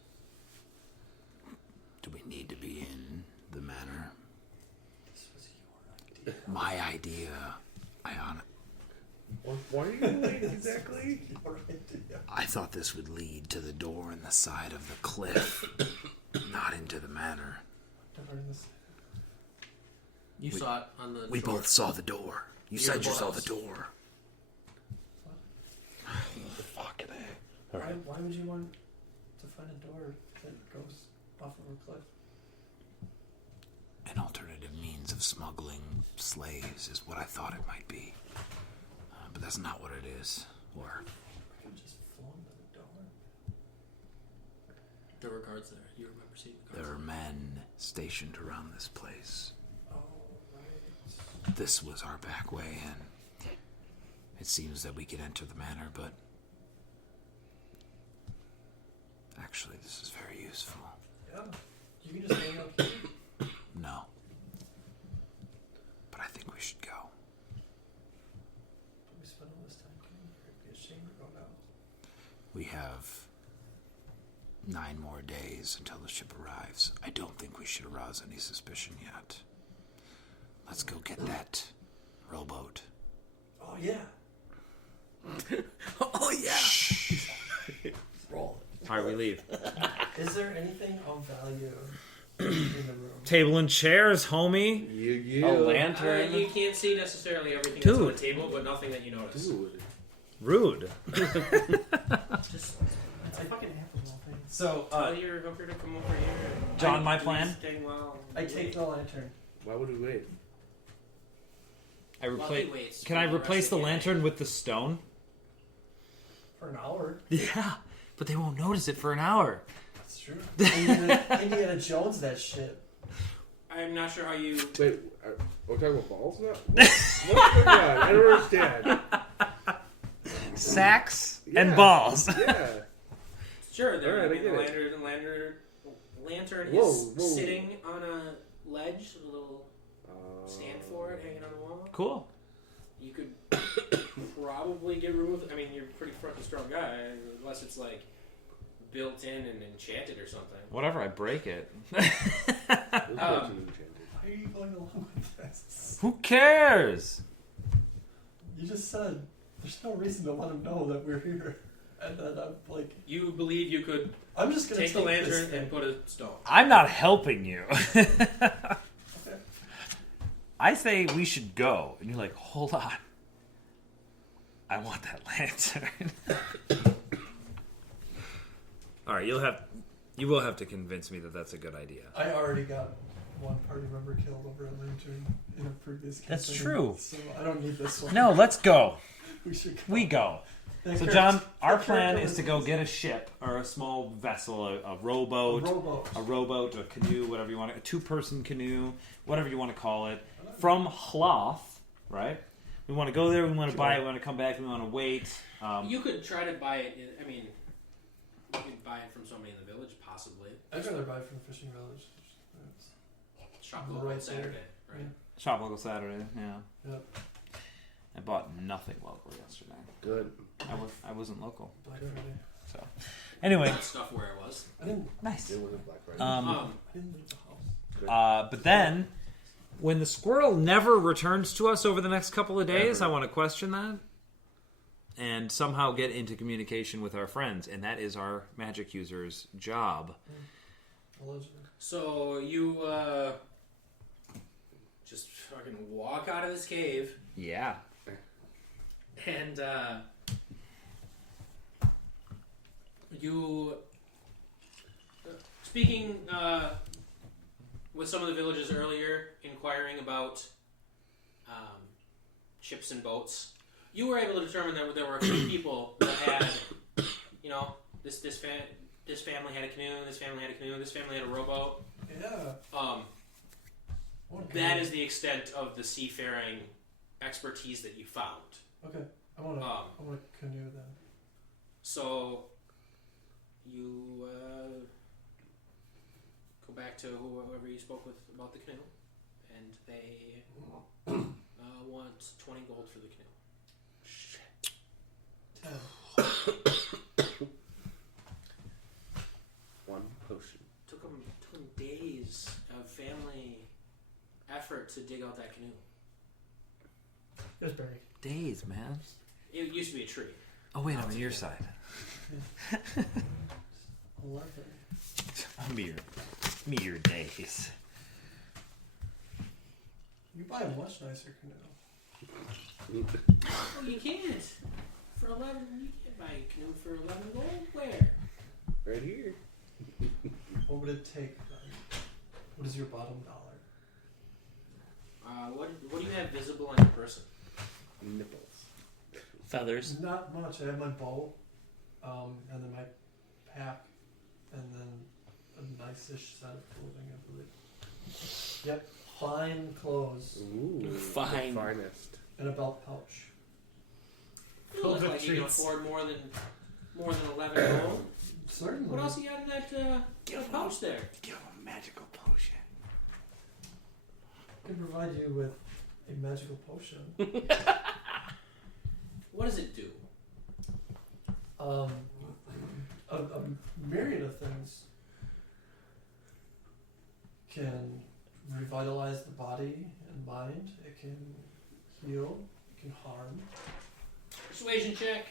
Do we need to be in the manor? This was your idea. My idea. Why are you late exactly? Your idea. I thought this would lead to the door in the side of the cliff, not into the manor. Never in this. You saw it on the We shore. both saw the door. You Near said the you saw the boathouse. door. Fucking A. Why would you want to find a door that goes off of a cliff? An alternative means of smuggling slaves is what I thought it might be. But that's not what it is. Or I could just flown to the door. There were guards there. You remember seeing the guards? there are men stationed around this place. Oh, right. This was our back way in. It seems that we could enter the manor, but actually this is very useful. Yeah. You can just hang out here. No. But I think we should go. But we spent all this time getting here. It'd be a shame to go now. We have 9 more days until the ship arrives. I don't think we should arouse any suspicion yet. Let's go get that rowboat. Oh, yeah. Oh yeah. Roll. All right, we leave. Is there anything of value in the room? Table and chairs, homie. You. A lantern. You can't see necessarily everything that's on the Dude. table, but nothing that you notice. Dude. Rude. Just, it's a fucking apple of all things. So, Tell your hooker to come over here. John, my plan? I take the lantern. Why would we wait? I While he waits Can for I the replace rest the of lantern with the stone? For an hour. Yeah, but they won't notice it for an hour. That's true. Indiana Jones that shit. I'm not sure how you. Wait, are we talking about balls now? What's going on? I don't understand. Sacks Yeah. and balls. Yeah. Sure, there. Alright, I mean, I the get it. lantern Whoa, is whoa. sitting on a ledge, a little stand for it, hanging on the wall. Cool. You could probably get removed. I mean, you're a pretty fucking strong guy, unless it's like built in and enchanted or something. Whatever, I break it. This is way too enchanted. Why are you going along with this? Who cares? You just said there's no reason to let him know that we're here. And then I'm like, You believe you could I'm just gonna take the this lantern thing. and put a stone. I'm not helping you. Okay. I say we should go. And you're like, hold on. I want that lantern. All right, you will have to convince me that that's a good idea. I already got one party member killed over a lantern in a previous That's campaign, true. So I don't need this one. No, let's go. We should go. We go. That So, character- John, our that plan character is to was- go get a ship or a small vessel, a a rowboat, rowboat. a canoe, whatever you want, a 2-person canoe, whatever you want to call it, from Hloth, right? We want to go there. We want to buy it. We want to come back. We want to wait. You could try to buy it. I mean, you could buy it from somebody in the village, possibly. I'd rather buy it from the fishing village. Shop Right local there. Saturday, right? Shop local Saturday. Yeah. Yep. I bought nothing local yesterday. Good. I wasn't local. Black Friday. So, anyway, Got stuff where it was. I didn't. nice. It wasn't Black Friday. I didn't leave the house. But then, when the squirrel never returns to us over the next couple of days, Ever. I want to question that and somehow get into communication with our friends, and that is our magic user's job. Allegedly. So you just fucking walk out of this cave Yeah. and you speaking with some of the villagers earlier, inquiring about ships and boats. You were able to determine that there were a few people that had, you know, this family had a canoe, this family had a canoe, this family had a rowboat. Yeah. What That canoe? is the extent of the seafaring expertise that you found. Okay. I want a canoe So you go back to whoever you spoke with about the canoe, and they want 20 gold for the canoe. 10. One potion. Took them days of family effort to dig out that canoe. It was buried. Days, man. It used to be a tree. Oh wait, I'm on your side. 11. Mere days. You buy a much nicer canoe. Oh, you can't. For 11, you can't buy a canoe for 11 gold. Where? Right here. What would it take then? What is your bottom dollar? What do you have visible on your person? Nipples. Feathers. Not much. I have my bow, and then my pack, and then a nice-ish set of clothing, I believe. Yep, fine clothes Ooh. Fine. The finest. and a belt pouch. You look of like you can treats. afford more than 11 gold. Certainly. What else you got in that pouch there? Give him a magical potion. I can provide you with a magical potion. What does it do? A myriad of things. Can revitalize the body and mind. It can heal. It can harm. Persuasion check.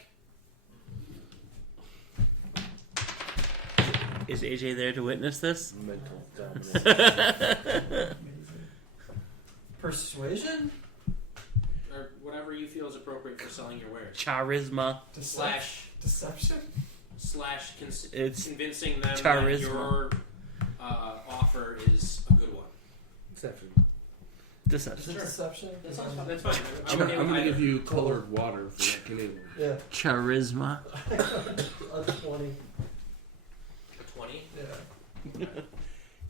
Is AJ there to witness this? Mental dominance. Amazing. Persuasion? Or whatever you feel is appropriate for selling your wares. Charisma. Deception? It's Convincing them charisma. that your offer is a good one. Exception. Is deception. it deception? That's fine. That's fine. I'm going to give you colored water for that canoe. Yeah. Charisma. A 20. 20. Yeah.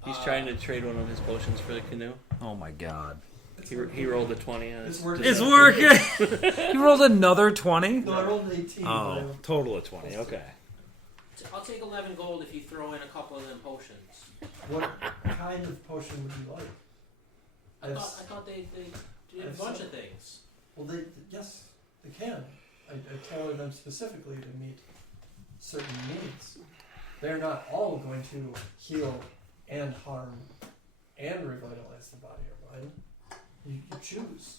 He's trying to trade one of his potions for the canoe. Oh my god. He rolled a 20 on It's it. working. It's working! You rolled another 20? No, I rolled an 18. Oh, total of 20. Okay. I'll take 11 gold if you throw in a couple of them potions. What kind of potion would you like? I thought they did a I've bunch seen- of things. Well, yes, they can. I tailor them specifically to meet certain needs. They're not all going to heal and harm and revitalize the body or mind. You choose.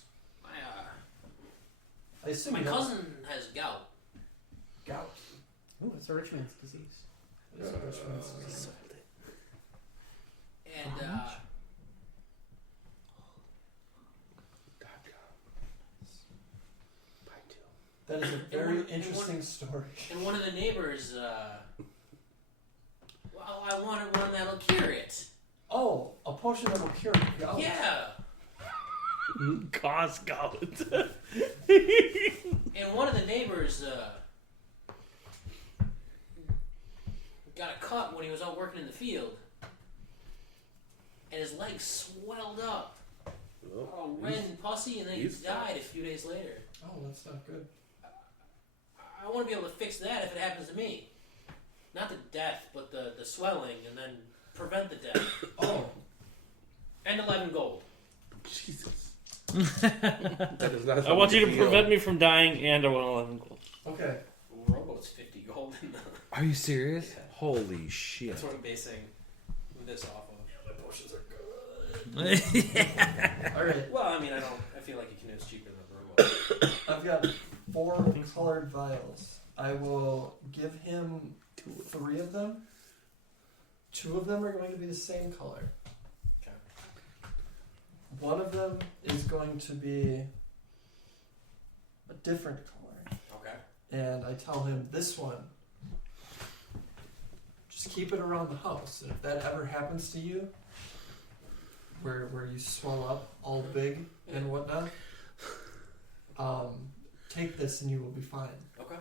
I assume My you know cousin has gout. gout. Ooh, it's a rich man's disease. It is a rich man's disease. And That is a very interesting story. and one of the neighbors, well, I wanted one that'll cure it. Oh, a potion that will cure gout. Yeah. Cause gout. And one of the neighbors got a cut when he was out working in the field, and his leg swelled up, all red and pussy, and then he he's died a few days later. Oh, that's not good. I want to be able to fix that if it happens to me. Not the death, but the swelling, and then prevent the death. Oh, And 11 gold. Jesus. That is not I want you to something prevent me from dying, and I want 11 gold. okay. Rowboat's 50 gold. Are you serious? Holy shit. That's what I'm basing this off of. My potions are good. All right, Well, I mean, I feel like a canoe's cheaper than a rowboat. I've got 4 colored vials. I will give him 3 of them. 2 of them are going to be the same color. Okay. One of them is going to be a different color. Okay. And I tell him, this one, just keep it around the house. And if that ever happens to you, where you swell up all big and whatnot, take this and you will be fine. Okay.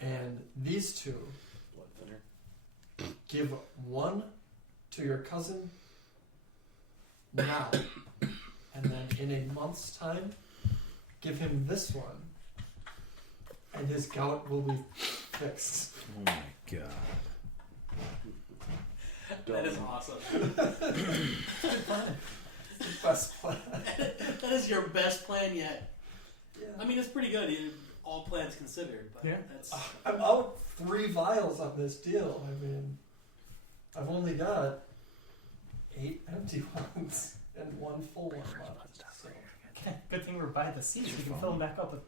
And these 2, give one to your cousin now, and then in a month's time, give him this one, and his gout will be fixed. Oh my god. That is awesome. Best plan. That is your best plan yet. Yeah. I mean, it's pretty good. All plans considered, but Yeah. that's I'm out 3 vials on this deal. I mean, I've only got 8 empty ones and 1 full one left. So. Good thing we're by the sea. We can fill them back up with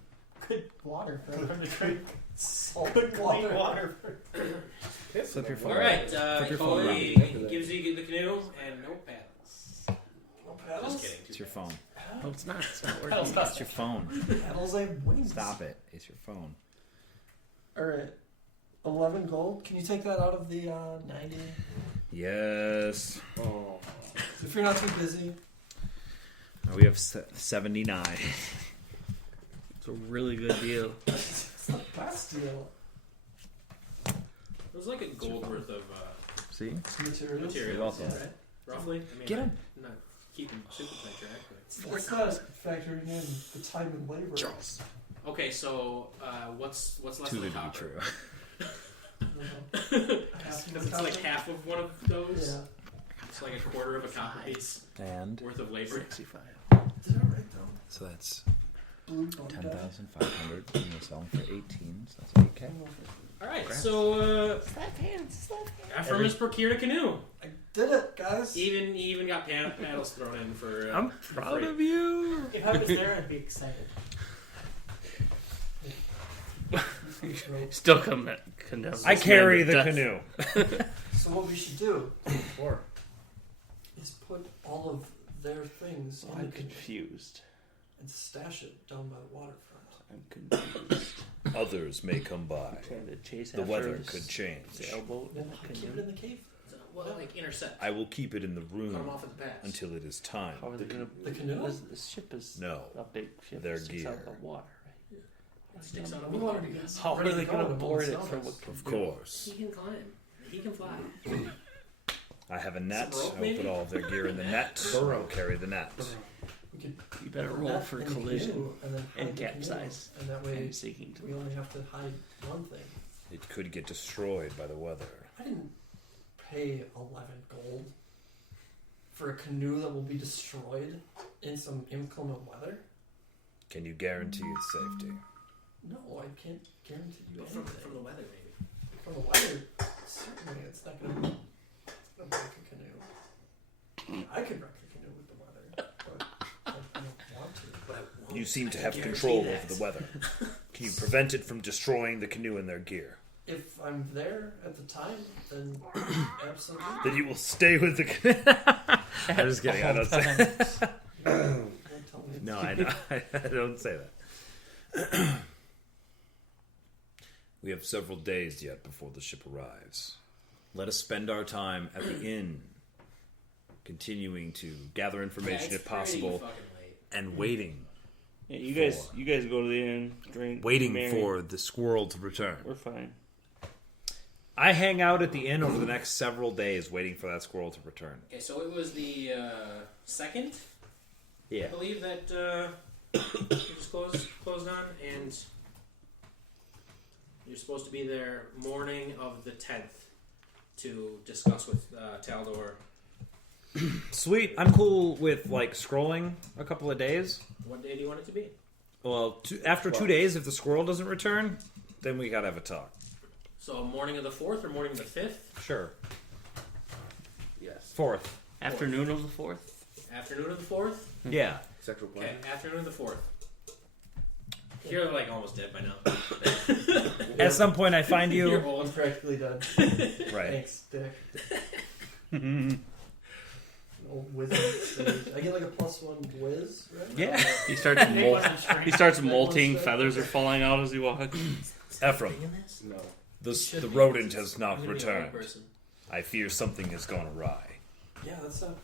good water for everyone to drink. Salt Good clean water. Flip your phone. All right, Flip your phone Coley around. gives you the canoe and no paddles. No paddles? Just kidding. It's your phone. no, it's not. It's not Paddles working. not- It's your phone. Paddles ain't wings. Stop it. It's your phone. Alright. 11 gold. Can you take that out of the 90? Yes. Oh. If you're not too busy. We have 79. It's a really good deal. It's the best deal. It was like a gold worth of See? Materials. materials, You're welcome. right? Roughly. I mean, Get him. I'm not keeping super tight track, but It's not factoring in the time and labor. Charles. okay. So what's less Too than good to be copper? true. Because it's like half of one of those. Yeah. It's like a quarter of a copper piece And worth of labor. 65. Did I write down so that's blue bone dye? 10,500. And we'll sell them for 18, so that's 8K. All right. So Ephraim has procured a canoe. I did it, guys. He even got paddles thrown in for. I'm proud of you. If I was there, I'd be excited. Still condemn. I this carry man the to death. canoe. So what we should do 4. is put all of their things in I'm the canoe confused. and stash it down by the waterfront. I'm confused. Others may come by. Trying to chase The after weather this could change. sailboat Then in I'll the keep it canoe. in the cave. Well, like intercept. I will keep it in the Cut room them off at the pass. until it is time. How are they gonna? The canoe? This ship is No, a big ship. their It sticks out gear. the water, right? It sticks out of We the wanted water. to get How are ready they to go gonna when board it's it from done. of course. He can climb. He can fly. I have a net. Some rope, I will put maybe? all of their gear in the net. Burrow. I'll carry the net. We could You better put roll that for in the collision canoe and then hide and the canoe. capsize And that way and sinking to we only have to hide one thing. It could get destroyed by the weather. I didn't pay 11 gold for a canoe that will be destroyed in some inclement weather. Can you guarantee its safety? No, I can't guarantee you From anything. the weather, maybe. From the weather, certainly it's not going to wreck a canoe. I could wreck a canoe with the weather, but I don't want to. But I won't. You seem I to can have guarantee control that. over the weather. Can you prevent it from destroying the canoe and their gear? If I'm there at the time, then absolutely. Then you will stay with the canoe. I'm just kidding. I don't say. Don't tell me. No, I know. I don't say that. We have several days yet before the ship arrives. Let us spend our time at the inn, continuing to gather Yeah, information it's if possible, pretty fucking late. and waiting Yeah, you guys go to the inn, drink, marry. for the squirrel to return. We're fine. I hang out at the inn over the next several days waiting for that squirrel to return. Okay, so it was the second, Yeah. I believe, that it was closed on, and you're supposed to be there morning of the 10th to discuss with Taldor. Sweet. I'm cool with like scrolling a couple of days. What day do you want it to be? Well, after 2 days, if the squirrel doesn't return, then we gotta have a talk. So morning of the 4th or morning of the 5th? Sure. Yes. 4th. Afternoon of the 4th. Afternoon of the 4th? Yeah. Sexual Okay, pleasure. afternoon of the 4th. You're like almost dead by now. At some point, I find You're you. old. I'm practically dead. Right. Thanks, Dick. An old whiz on stage. I get like a +1 whiz, right? Yeah. He starts Nick wasn't straight. He starts molting. Feathers are falling out as he walks. Ephraim, No. the rodent has not I'm gonna be a bad returned. person. I fear something has gone awry. Yeah, that's not.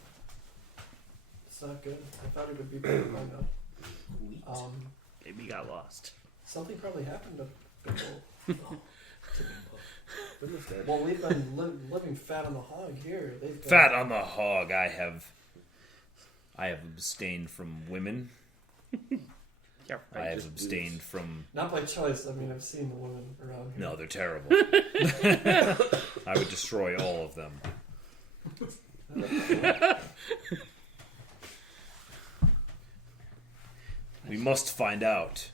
It's not good. I thought it would be better by now. Maybe he got lost. Something probably happened to Bimbo. Goodness, Dad. Well, we've been living fat on the hog here. They've got, Fat on the hog. I have abstained from women. Yeah, I have just do abstained this. from. Not by choice. I mean, I've seen the women around here. No, they're terrible. I would destroy all of them. We must find out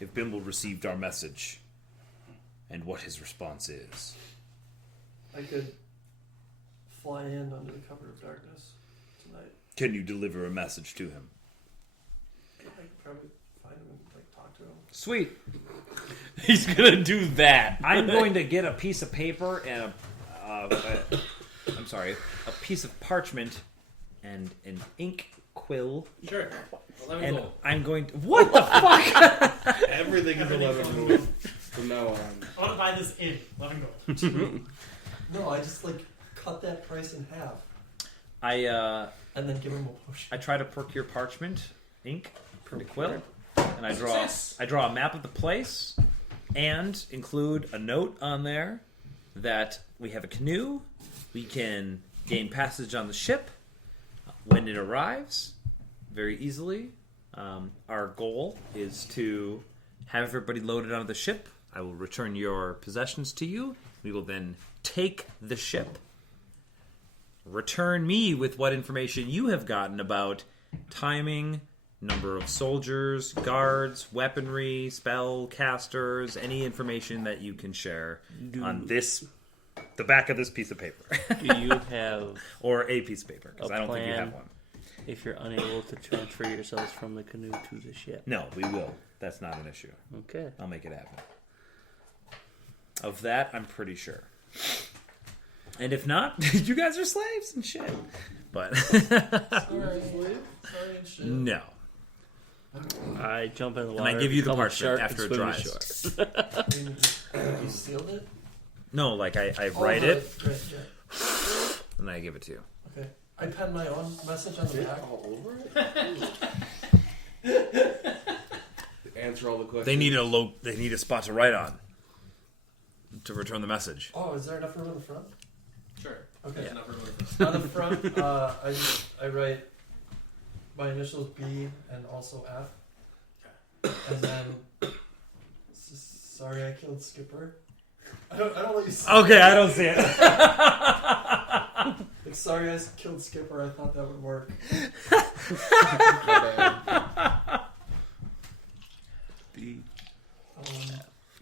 if Bimble received our message and what his response is. I could fly in under the cover of darkness tonight. Can you deliver a message to him? I could probably find him and like talk to him. Sweet. He's gonna do that. I'm going to get a piece of paper and a piece of parchment and an ink quill, Sure. 11 and gold. I'm going to. What the fuck? Everything is 11 gold from now on. I want to buy this in 11 gold. No, I just like cut that price in half I and then give him a potion. I try to procure parchment, ink, and a quill, and I Success. draw a map of the place, and include a note on there that we have a canoe. We can gain passage on the ship when it arrives very easily. Our goal is to have everybody loaded onto the ship. I will return your possessions to you. We will then take the ship. Return me with what information you have gotten about timing, number of soldiers, guards, weaponry, spell casters, any information that you can share on the back of this piece of paper. Do you have, Or a piece of paper, because A I don't think you plan? have one. if you're unable to transfer yourselves from the canoe to the ship? No, we will. That's not an issue. Okay. I'll make it happen. Of that, I'm pretty sure. And if not, you guys are slaves and shit. But Sorry and shit. no. I jump in the water. I give you the become a parchment shark, after and it swim dries. ashore. You sealed it? No, like I write Oh, it Right, yeah. and I give it to you. Okay. I pen my own message on the back. All over it? Answer all the questions. They need a spot to write on to return the message. Oh, is there enough room in the front? Sure. Okay. There's enough room. On the front, I write my initials B and also F, and then sorry I killed Skipper. I don't let you see. Okay, I don't see it. Like, sorry I killed Skipper. I thought that would work. My bad.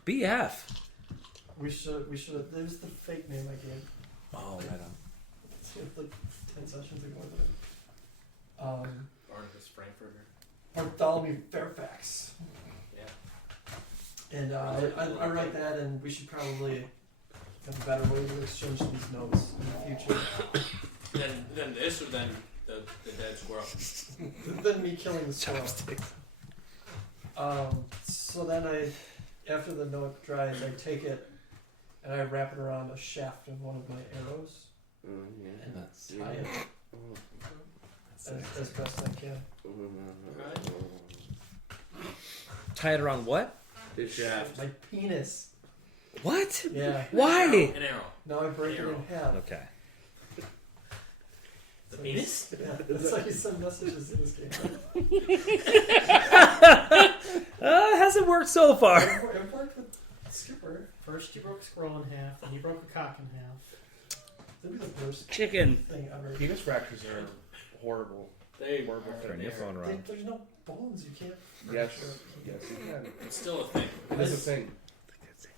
BF. We should. There's the fake name I gave. Oh, right on. Like 10 sessions ago. Barnabas Frankfurter. Bartholomew Fairfax. Yeah. And I write that, and we should probably have a better way to exchange these notes in the future Then this, or then the dead squirrel. than me killing the squirrel. So then after the note dries, I take it and I wrap it around a shaft of one of my arrows and tie it as best I can. Tie it around what? His shaft. My penis. What? Yeah. Why? An arrow. Now I break it in half. Okay. The penis? Yeah, that's how you send messages in this game. It hasn't worked so far. It worked with Skipper. First, you broke a squirrel in half, then you broke a cock in half. That'd be the worst Chicken. thing ever. Penis fractures are horrible. They Horrible. Turn your phone around. There's no bones. You can't. Yes. Yes, you can. It's still a thing. It is a thing.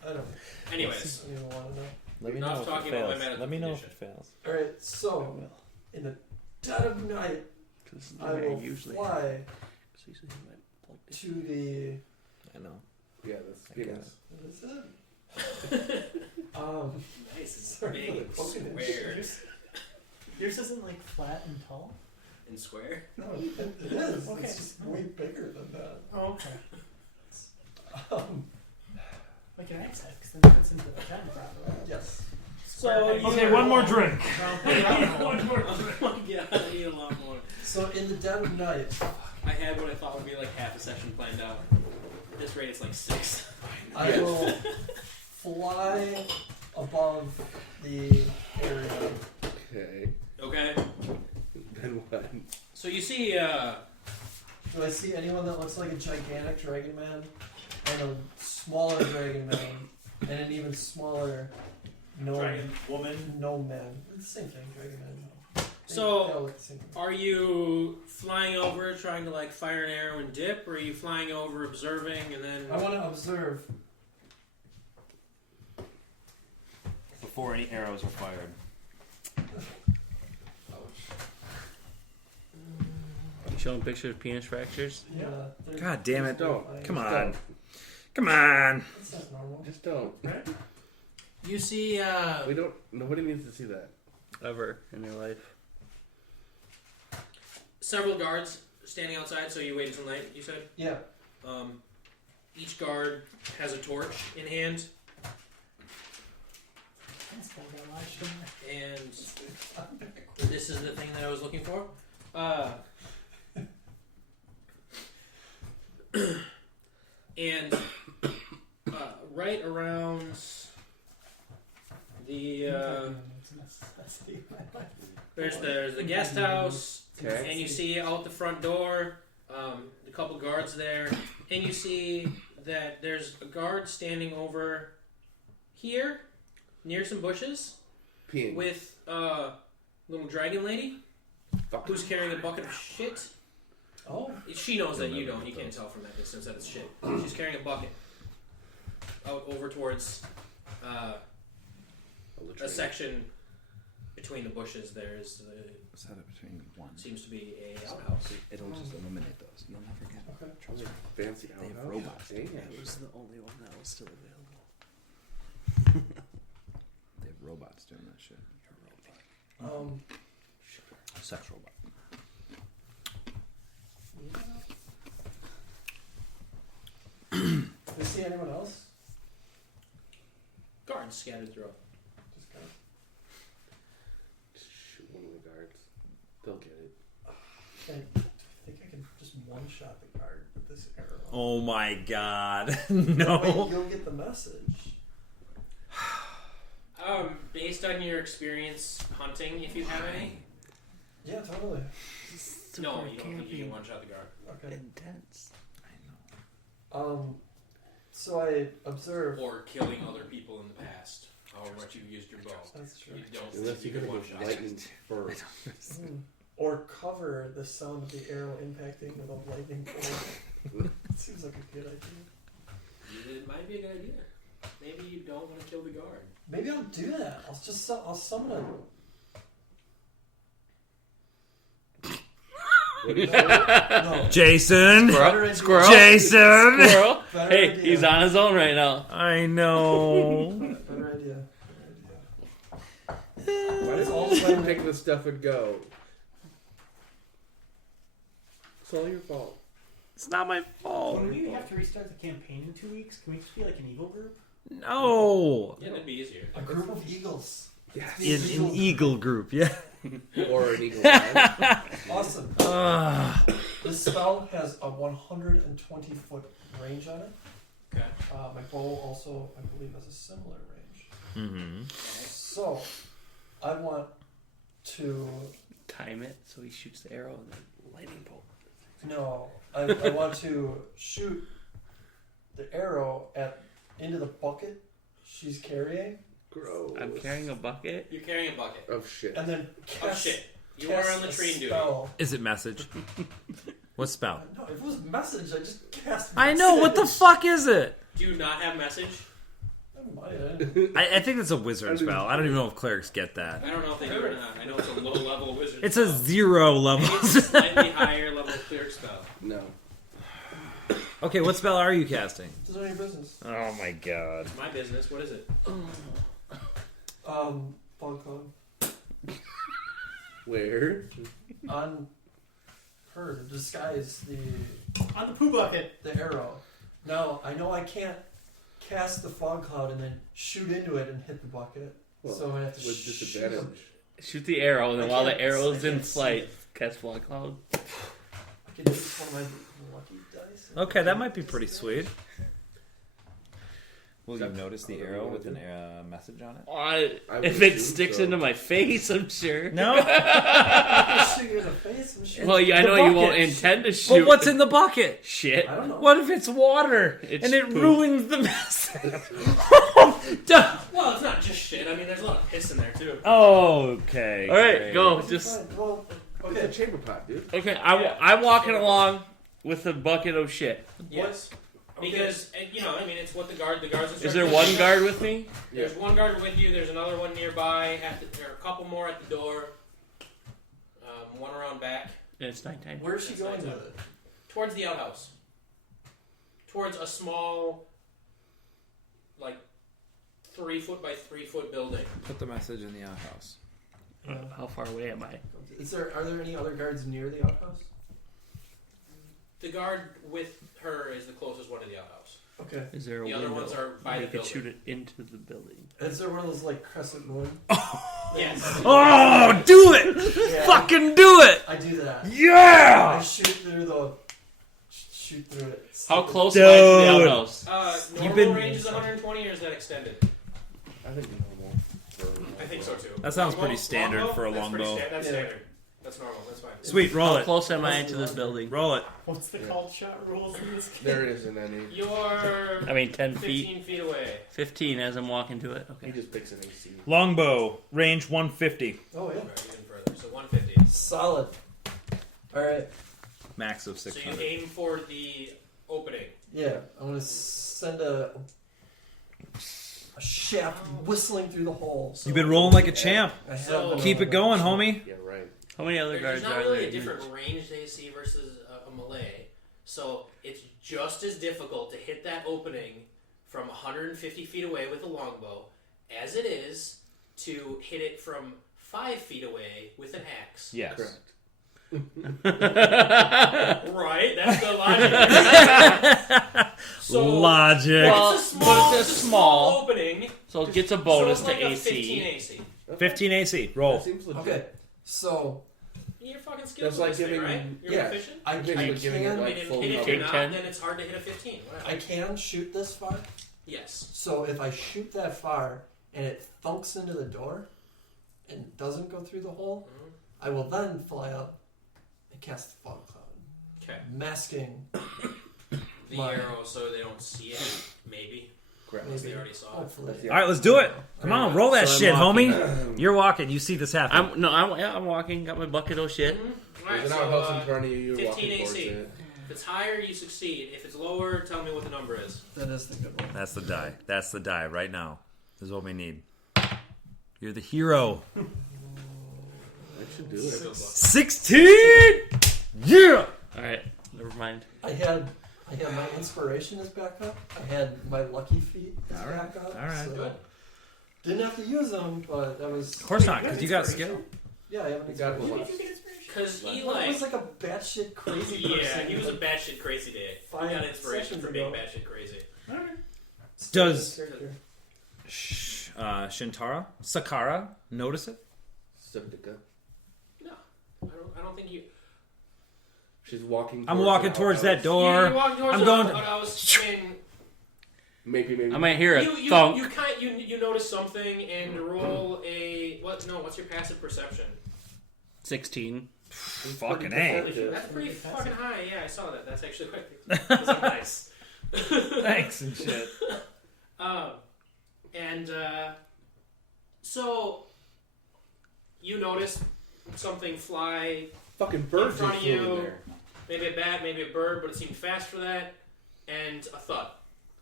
I don't. Anyways, I don't even want to know. Let me Not know if it talking about my fails. medical Let me know if condition. it fails. All right. I So will. in the dead of night, 'Cause this is the I way will usually fly happens. Usually my plug in. to the. I know. Yeah, that's I got penis. What is it? nice Sorry for and the big, poking and square. shit. Yours isn't like flat and tall? And square? No, it is. Okay. It's just way bigger than that. Oh, okay. Um, Like an X head, because then it fits into the pen properly. yes. So Okay, one more drink. One more. Yeah, I need a lot more. So in the dead of night, I had what I thought would be like half a session planned out. At this rate, it's like 6. I will fly above the area. Okay. Okay? Then what? So you see Do I see anyone that looks like a gigantic dragon man, and a smaller dragon man, and an even smaller gnome? Dragon woman. Gnome man. It's the same thing, dragon man. They So, all look the same thing. are you flying over trying to like fire an arrow and dip, or are you flying over observing and then? I want to observe. Before any arrows are fired. You showing pictures of penis fractures? Yeah. they're- God damn it. Just don't. Come Just on. don't. Come on. That's not normal. Just don't. You see, We don't. Nobody needs to see that. Ever in your life? several guards standing outside. So you wait until night. You said. Yeah. Each guard has a torch in hand, This guy got a lot of shit in there. and this is the thing that I was looking for. And right around the there's the guest house, Okay. and you see out the front door a couple guards there, and you see that there's a guard standing over here near some bushes Peeing. with a little dragon lady Fuck. who's carrying a bucket of shit. Oh. She knows that you don't. You can't tell from that distance that it's shit. She's carrying a bucket out over towards a section between the bushes. There is Set it between one. seems to be a outhouse. It'll just eliminate those. You'll never get Okay. Fancy They have outhouse. robots. Damn. It was the only one that was still available. They have robots doing that shit. Sex robot. Do you see anyone else? Guards scattered throughout. Just kind Just shoot one of the guards. They'll get it. I think I can just one-shot the guard with this arrow. Oh my god. That No. way you'll get the message. Based on your experience hunting, if you have any. Yeah, totally. No, you don't think you can one-shot the guard. Okay. Intense. So I observe. Or killing other people in the past. However much you used your bow. That's true. You don't Unless think you you can can one-shot. get lightning first. Or cover the sound of the arrow impacting with a lightning bolt. Seems like a good idea. It might be a good idea. Maybe you don't want to kill the guard. Maybe I'll do that. I'll summon a. What do you say? No. Jason. Better idea. Squirrel. Jason. Squirrel. Better Hey, idea. he's on his own right now. I know. Better idea. Why does all of them take this stuff and go? It's all your fault. It's not my fault. When we have to restart the campaign in 2 weeks, can we just be like an evil group? No. Yeah, that'd be easier. A group of eagles. Yes. In an eagle group, yeah. Or an eagle eye. Awesome. This spell has a 120-foot range on it. Okay. My bow also, I believe, has a similar range. Mm-hmm. So, I want to. Time it so he shoots the arrow and then lightning bolt. No, I want to shoot the arrow into the bucket she's carrying, Gross. I'm carrying a bucket. You're carrying a bucket. Of shit. and then Oh cast. shit. You cast are on the a train duty. spell. Is it message? What spell? No, if it was message, I just cast. I know. What the message. fuck is it? Do you not have message? I might. I think it's a wizard spell. I don't even know if clerics get that. I don't know if they do or not. I know it's a low level wizard. It's a 0 level. Maybe it's a slightly higher level cleric spell. No. Okay, what spell are you casting? It's none of your business. Oh my god. It's my business. What is it? Fog cloud Where? on her to disguise On the poo bucket. the arrow. Now I know I can't cast the fog cloud and then shoot into it and hit the bucket. Well, so I have to with shoot disadvantage. Shoot the arrow, and then I while the can't- arrow's I in can't see flight, it. catch Fog Cloud. I can use one of my lucky dice. Okay, that might be pretty sweet. Will you notice the arrow with an message on it? I would If it assume sticks so. into my face, I'm sure. No. Shoot you in the face and shit. Well, I The know you won't bucket. intend to shoot. But what's in the bucket? shit? I don't know. What if it's water It's and it poop. ruins the message? Duh. Well, it's not just shit. I mean, there's a lot of piss in there too. Okay. All right, great. go. It's Just fine. Well, It's okay. a chamber pot, dude. okay. I'm walking along with a bucket of shit. Yes. Because I mean, it's what the guards. Is there one guard with me? There's one guard with you. There's another one nearby. There are a couple more at the door. One around back. And it's nighttime. Where's she going with it? Towards the outhouse. Towards a small, like, 3 foot by 3 foot building. Put the message in the outhouse. How far away am I? Are there any other guards near the outhouse? The guard with her is the closest one to the outhouse. Okay. Is there a The other window ones are by where the you could building. shoot it into the building? Is there one of those like crescent moon? Yes. Oh, do it! Yeah. Fucking do it! I do that. I Yeah! shoot through it. How close am I to the Dude. outhouse? Normal been- range is 120, or is that extended? I think normal. I think so too. That sounds Longbow? pretty standard for a That's pretty longbow. That's Yeah. standard. That's normal. That's fine. Sweet, roll How it. close am I to this building? Roll it. What's the called shot rules in this game? There isn't any. You're I mean, 10 feet. 15 feet away. 15 as I'm walking to it. He Okay. just picks an AC. Longbow, range 150. Oh yeah. Right, even further. So 150. Solid. All right. Max of So you 600. aim for the opening. Yeah, I'm gonna send a shaft whistling through the hole. So You've been rolling like a champ. I have So- been Keep it rolling going, like a homie. Yeah, right. How many other There's guards not are really there? a different ranged AC versus a melee, so it's just as difficult to hit that opening from 150 feet away with a longbow as it is to hit it from 5 feet away with an axe. Yes. Correct. Right, that's the logic. So Logic. Well, it's a small, but it's a it's a small- small opening. So it gets a bonus so it's like to a 15 AC. AC. 15 AC. That Roll. seems legit. Okay, so You're fucking skilled That's with like this thing, giving. right? You're Yeah. efficient. I Basically can, giving it I like mean, full if cover. you're Take not, 10. then it's hard to hit a 15. Whatever. I can shoot this far. Yes. So if I shoot that far and it thunks into the door and doesn't go through the hole, Mhm. I will then fly up and cast the fog cloud, Okay. masking. The My- arrow so they don't see it, maybe. Correct. Unless Maybe. they already saw it. Hopefully. All right, let's do it. Come on, roll that So I'm shit, walking. homie. You're walking. You see this happen. I'm walking. Got my bucket of shit. Alright, There's an so outhouse in front of you. You're 15 walking towards AC. it. if it's higher, you succeed. If it's lower, tell me what the number is. That is the good one. That's the die. That's the die right now. This is what we need. You're the hero. I should do it. 16! Yeah! All right, never mind. I had my inspiration as backup. I had my lucky feet as All right, backup. all right. So Good. didn't have to use them, but that was. Of course not, because you got skill. Yeah, I have an You got inspiration. one. Because I Eli. was like a batshit crazy person. Yeah, he was a batshit crazy day. He 5 got inspiration sessions for being ago. batshit crazy. Does Character. Shintara? Sakara notice it? Subdica. I don't think you. She's walking. I'm towards walking the towards that outhouse. door. You walked towards I'm the going- outhouse, and Maybe. I might hear a you thunk. you notice something and roll a what? No, what's your passive perception? 16. Fucking Pretty A. perceptive. That's pretty fucking high. Yeah, I saw that. That's actually quite. That's nice. Thanks and shit. And so you notice something fly, Fucking birds In front just of flew in you. there. maybe a bat, maybe a bird, but it seemed fast for that, and a thud.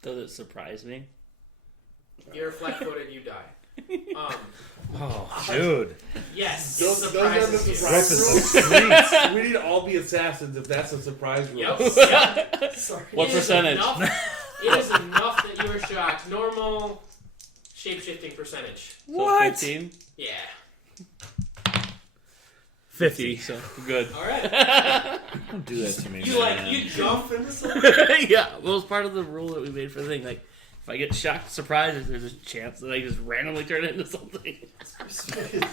Does it surprise me? You're flat-footed, you die. Oh, dude. Yes, it Those are the surprises you. surprise rules. We need to all be assassins if that's a surprise rule. Yep. Sorry. What It is percentage? It is enough that you are shocked. Normal shape-shifting percentage. So What? 15? Yeah. 50. So good. All right. Don't do that to me, You jump into something. Yeah, well, it's part of the rule that we made for the thing. Like, if I get shocked, surprised, there's a chance that I just randomly turn it into something.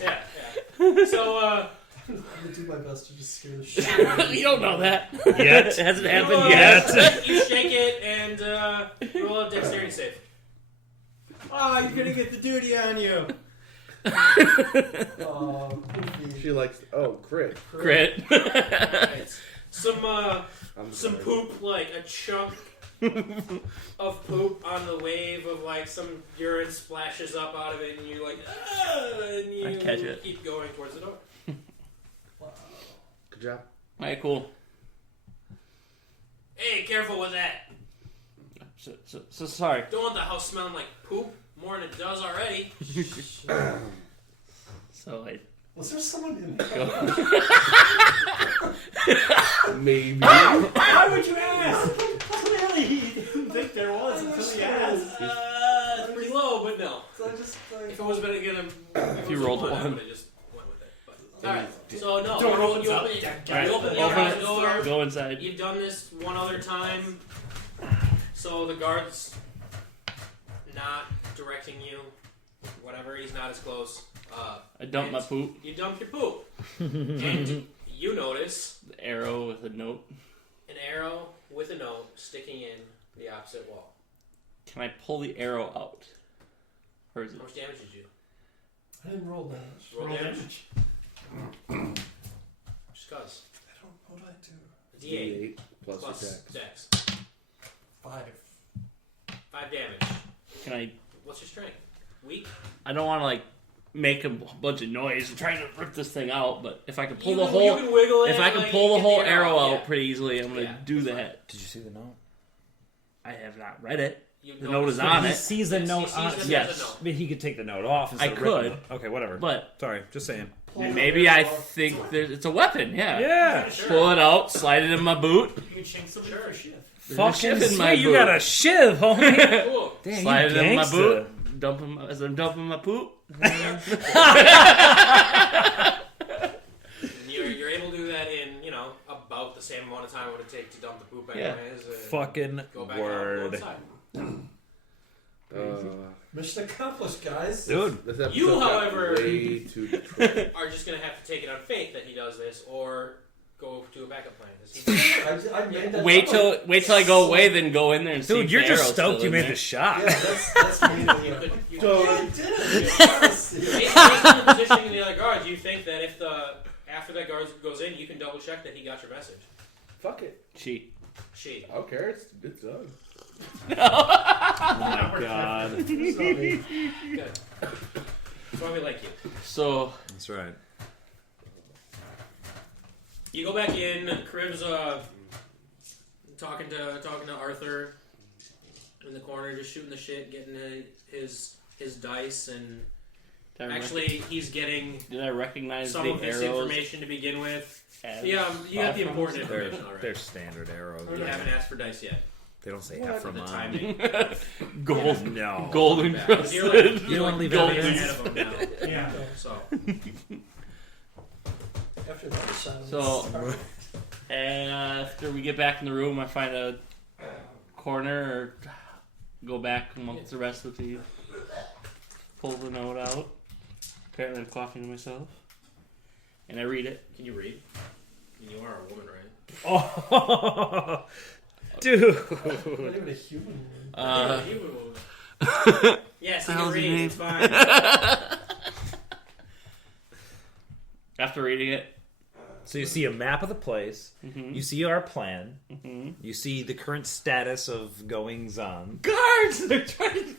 Yeah. So I'm gonna do my best to just scare the shit out of You don't know that. Yet. It hasn't you, happened yet. you shake it and roll a dexterity save. Oh, you're gonna get the duty on you. Goofy. She likes. Oh, crit. Crit. Some I'm some sorry. poop, like a chunk of poop on the wave of like some urine splashes up out of it, and you're like, and you I catch it. keep going towards the door. Good job. Alright, cool. Hey, careful with that! So sorry. Don't want the house smelling like poop more than it does already. So I Was there someone in there? Maybe. Why would you ask? Clearly, he didn't think there was until he asked. It's pretty low, but no. So I just like. If it was gonna get him, if you it was rolled a I one. would have just went with it. But, all right. So no, Door you opens open, up. Alright, you open the open outside it. door. Go inside. You've done this one other time, so the guard's not directing you. Whatever, he's not as close. I dumped my poop. You dump your poop, and you notice The arrow with a note. an arrow with a note sticking in the opposite wall. Can I pull the arrow out? Or is it How much damage did you I didn't roll damage. roll? Roll Damage. Just cause. I don't. What do I do? A D8 D8 plus plus your dex. dex. 5. 5 damage. can I What's your strength? Weak. I don't wanna like make a bunch of noise and trying to rip this thing out, but if I can pull You the can- whole you can wiggle it, if I can like, pull the get whole arrow out yeah. pretty easily, I'm gonna Yeah, do that's that. Did you see the note? I have not read it. You The notice note is that on he it. sees the Yes, note he sees on that it. there's a Yes. note. I mean, he could take the note off. Instead I of ripping could. it. Okay, whatever. But Sorry, just saying. maybe I think there's, it's a weapon, yeah. Yeah. Sure. Pull it out, slide it in my boot, You can chink something Sure. for shift. There's a Fucking shiv in sweet, my you boot. got a shiv, homie. Cool. Damn, Slide you it in my gangsta. boot, dump him as I'm dumping my poop. You're able to do that in, about the same amount of time it would take to dump the poop Yeah. anyways. Fucking Go back out, word. go inside. Mission accomplished, guys. Dude. This episode You, got however- way too Detroit. Are just going to have to take it on faith that he does this or go to a backup plan. 'Cause he- I made that. Wait till I go away, then go in there and see. Dude, if you're the just arrow's stoked still you in made there. the shot. Yeah, that's me. you could, you So- I did it. Yes. based on the positioning of the other guards, you think that if after that guard goes in, you can double check that he got your message. Fuck it. Cheat. She. I don't care. It's done. Oh my god. Good. That's why we like you. So That's right. You go back in. Crib's talking to Arthur in the corner, just shooting the shit, getting his dice, and actually he's getting did I recognize some the of this arrows? information to begin with. as Yeah, you got the Bob important They're, information already. they're standard arrows. You haven't asked for dice yet. They don't say What? F from The on. timing. Gold, No. gold Bad. 'Cause you're encrusted. like, You don't like leave golden evidence. ahead of him now. Yeah. So After that silence. So- And after we get back in the room, I find a corner or go back amongst the rest of the. Pull the note out. Apparently, I'm coughing to myself, and I read it. can you read? You are a woman, right? Oh, dude. Not even a human. Uh, You would move. Yes, you can hell's your read. name? It's fine. After reading it, So you see a map of the place. Mhm. You see our plan. Mhm. You see the current status of goings on. guards! They're trying.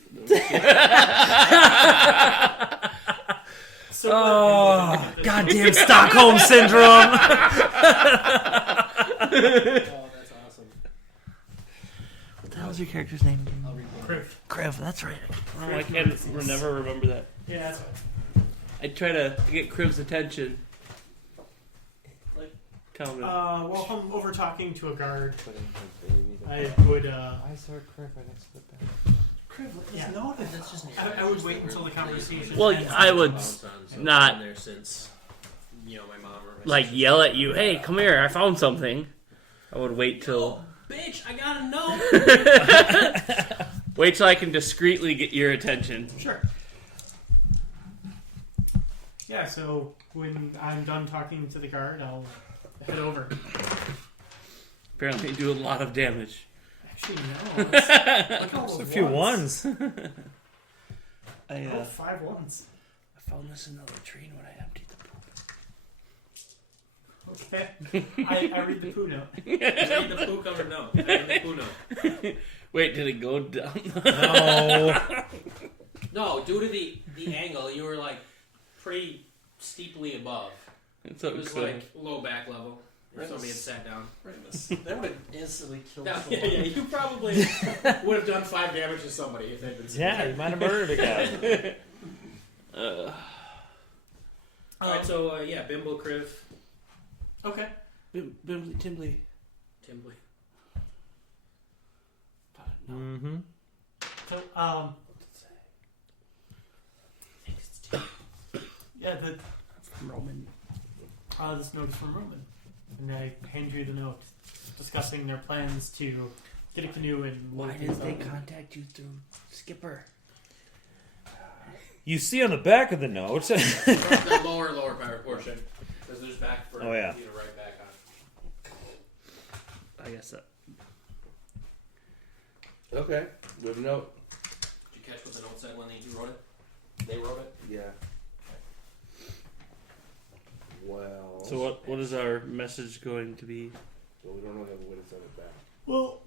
So Oh, goddamn Stockholm syndrome! Oh, that's awesome. What the hell's your character's name again? I'll read Criv. Krev, that's right. Oh, I can't never remember that. Yeah, that's fine. I try to get Kriv's attention. Like, tell me. Well, if I'm over talking to a guard, I would, I saw Criff right next to the bed. Criv, Yeah. he's noted. That's just I would wait until the conversation Well, ends. I would not- been there since my mom or my like sister. yell at you, hey, come here, I found something. I would wait till Oh, bitch, I got a note. wait till I can discreetly get your attention. Sure. Yeah, so when I'm done talking to the guard, I'll head over. Apparently you do a lot of damage. Actually, no. Look at all Just those a few ones. ones. I Oh, 5 ones. found this in the latrine when I emptied the poop. Okay. I read the poo note. Read the poo covered note. Read the poo note. Wait, did it go down? No. No, due to the angle, you were like pretty steeply above. It's It was okay. like low back level. If somebody had sat down. That would have instantly killed Yeah, someone. you probably would have done 5 damage to somebody if they'd been sitting Yeah, there. you might have murdered a guy. Alright, so yeah, Bimble, Kriv, Okay. Bimbley Timbley. Timbley. Mm-hmm. So, yeah, Roman. this note is from Roman. And I hand you the note discussing their plans to get a canoe and Why load didn't things they up. contact you through Skipper? You see on the back of the note. The lower power portion. Because there's back for Oh, yeah. you to write back on. I guess that. Okay, we have a note. Did you catch what the note said when you wrote it? They wrote it? Yeah. Well. So what is our message going to be? Well, we don't really have a way to send it back. Well,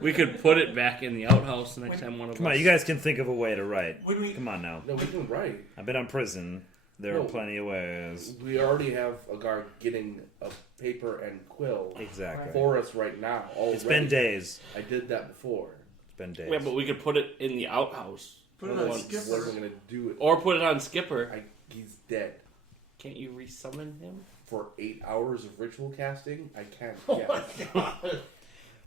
We could put it back in the outhouse the next time one of Come us. on, you guys can think of a way to write. when we Come on now. No, we can write. I've been on prison. There No. are plenty of ways. We already have a guard getting a paper and quill Exactly. for us right now. Already. It's been days. I did that before. It's been days. Yeah, but we could put it in the outhouse. Put it One of on the ones. Skipper. Wasn't gonna do it. Or put it on Skipper. He's dead. Can't you resummon him? For 8 hours of ritual casting, I can't. Oh Yeah.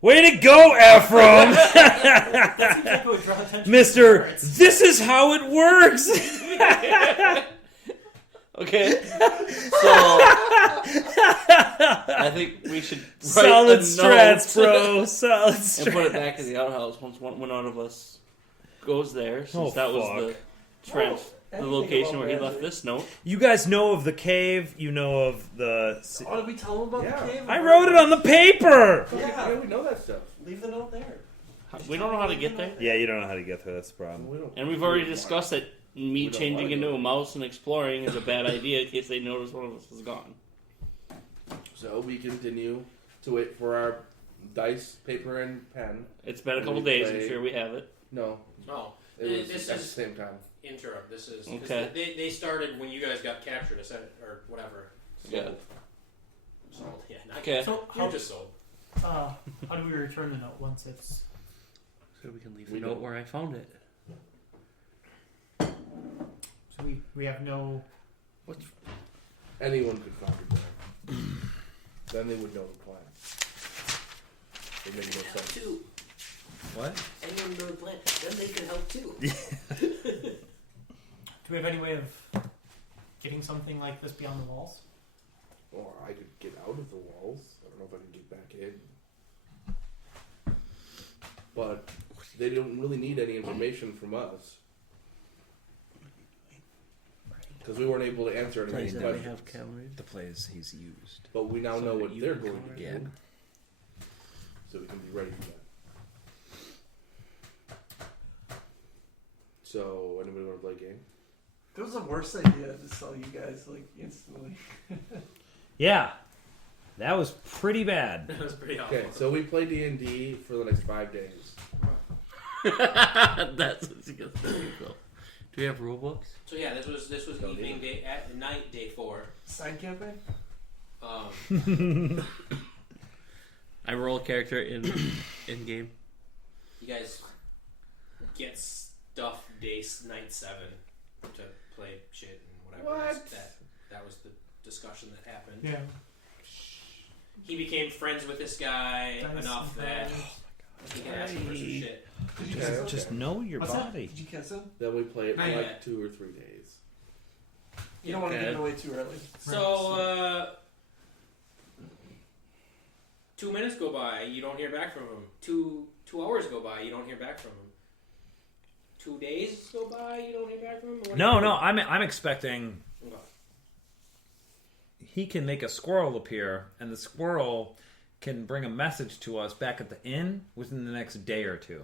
Way to go, Ephraim! that seems like it would draw attention. Mister, to the this is how it works! Okay. So I think we should write Solid a strats, note bro. Solid strats. and put it back in the outhouse once one of us goes there. Since that was the Anything location about where he magic. left this note. You guys know of the cave. You know of the... Oh, did we tell them about Yeah. the cave? I wrote it on the paper! Yeah. Yeah, we know that stuff. Leave the note there. We don't know how to get there. Yeah, you don't know how to get there. That's the problem. We don't, And we've already discussed that me We don't changing wanna into go. a mouse and exploring is a bad idea in case they notice one of us is gone. So we continue to wait for our dice, paper, and pen. It's been a And couple we days. play- I'm sure we have it. No, No. it was This at the is same time. interim. This is 'cause Okay. They started when you guys got captured, or whatever. Yeah. Sold. Yeah. Not Okay. So You're how, just sold. how do we return the note once it's... So we can leave We a note don't- where I found it. So we have no... Anyone could find it there. Then they would know the plan. It made no sense. Too. What? Anyone know the plan? Then they can help too. Do we have any way of getting something like this beyond the walls? Or I could get out of the walls. I don't know if I can get back in. But they don't really need any information from us. Because we weren't able to answer any Plays that we questions. have counted. The plays he's used. But we now So know that what you they're can going cover to it. do. So we can be ready for that. So, anybody want to play a game? That was the worst idea to sell you guys like instantly. Yeah. That was pretty bad. That was pretty awful. Okay, so we play D&D for the next 5 days. That's what's gonna go. Do we have rule books? So yeah, this was Don't evening need day at night day 4. Side campaign? I roll a character in game. You guys get stuff night 7 to play shit and whatever. What? That was the discussion that happened. Yeah. He became friends with this guy Dynasty enough that Players. he can ask him for some shit. Did you Okay. kiss him? Just know your What's that? body. Did you kiss him? Then we play it for Not like yet. 2 or 3 days. You don't want to Okay. give it away too early. So 2 minutes go by, you don't hear back from him. 2 hours go by, you don't hear back from him. 2 days go by, you don't hear back from him. What No, do you no, do? I'm expecting Okay. he can make a squirrel appear, and the squirrel can bring a message to us back at the inn within the next day or two.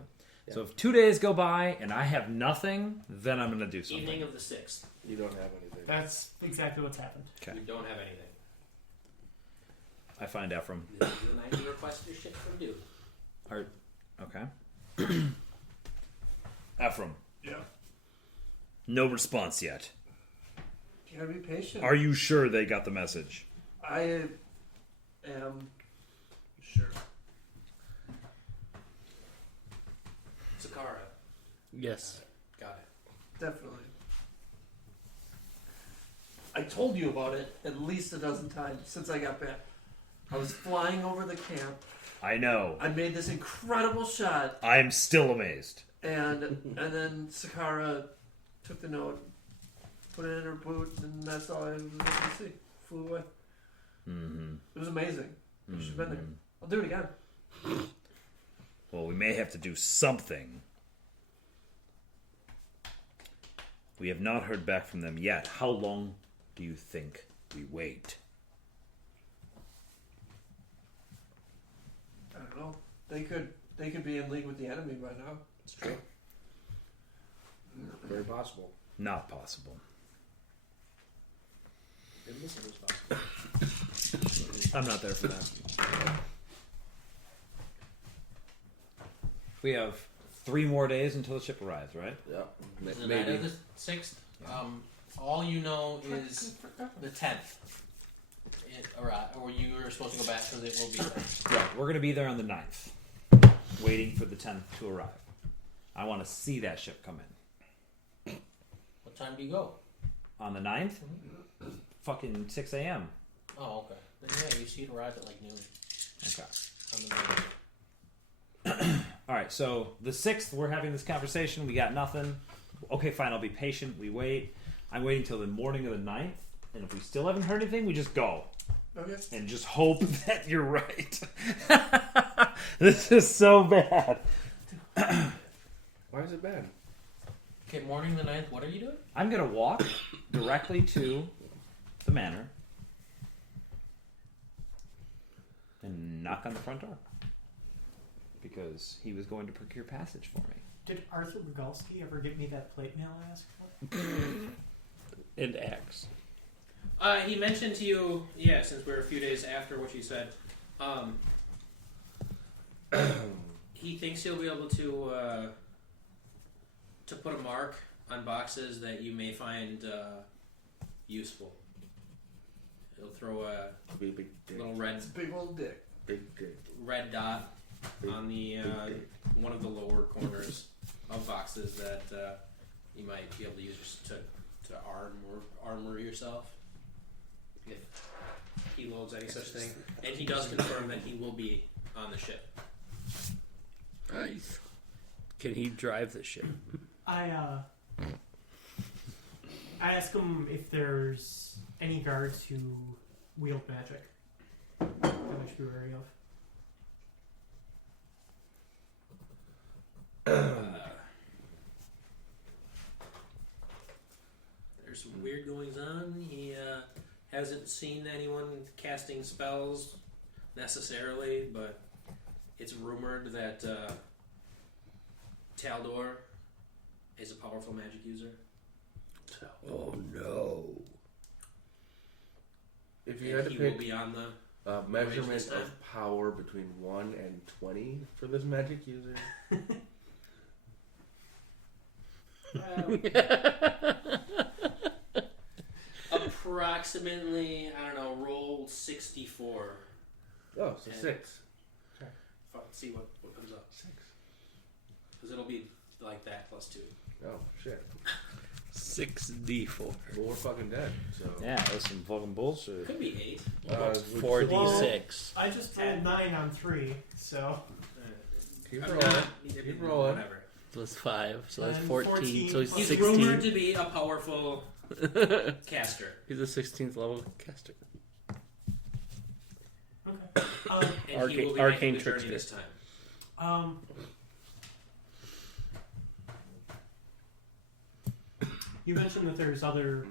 So if 2 days go by and I have nothing, then I'm gonna do something. Evening of the 6th. You don't have anything. That's exactly what's happened. Okay. You don't have anything. I find Ephraim. This is the night you request your ship from due. Okay. Ephraim. Yeah. No response yet. You gotta be patient. Are you sure they got the message? I am sure. Sakara. Yes. Got it. Definitely. I told you about it at least a dozen times since I got back. I was flying over the camp. I know. I made this incredible shot, I'm still amazed. and then Sakara took the note, put it in her boot, and that's all I was able to see. Flew away. Mm-hmm. It was amazing. You should have been there. I'll do it again. Well, we may have to do something. We have not heard back from them yet. How long do you think we wait? I don't know. They could be in league with the enemy by now. It's true. Very possible. Not possible. Maybe this is possible. I'm not there for that. We have 3 more days until the ship arrives, right? Yeah. The night Maybe. of the 6th, all you know is the 10th. It arrived, or you were supposed to go back because it will be there. Right. We're going to be there on the 9th, waiting for the 10th to arrive. I want to see that ship come in. What time do you go? On the 9th? Fucking 6 a.m. Oh, okay. Then yeah, you see it arrive at like noon Okay. on the 9th. All right, so the 6th, we're having this conversation. We got nothing. Okay, fine, I'll be patient. We wait. I'm waiting till the morning of the 9th. And if we still haven't heard anything, we just go. Okay. And just hope that you're right. This is so bad. Why is it bad? Okay, morning the 9th, what are you doing? I'm going to walk directly to the manor and knock on the front door. Because he was going to procure passage for me. Did Arthur Rogalski ever give me that plate mail I asked for? And axe. He mentioned to you, yeah, since we're a few days after what you said, he thinks he'll be able to put a mark on boxes that you may find useful. He'll throw a Big dick. little red It's a big old dick. Big dick. dot on the one of the lower corners of boxes that you might be able to use to armor yourself if he loads any such thing. And he does confirm that he will be on the ship. Nice. Can he drive the ship? I ask him if there's any guards who wield magic that I should be wary of. There's some weird goings on. He hasn't seen anyone casting spells necessarily, but it's rumored that Taldor is a powerful magic user. Oh no. If you had And to he will pick be on the. measurement this time. of power between 1 and 20 for this magic user, Approximately, I don't know, roll 64. oh, so And- 6. See what comes up. 6. Because it'll be like that plus 2. Oh shit. 6d4. Well, we're fucking dead. So Yeah, that's some fucking bullshit. Could be 8. we- 4d6. I just rolled 9 on 3, so Keep I rolling. mean, not- Keep rolling. Whatever. Plus 5, so that's And 14. So he's 14 He's 16. rumored to be a powerful caster. He's a 16th level caster. okay. And he will be Arcane making the journey trickster. this time. You mentioned that there's other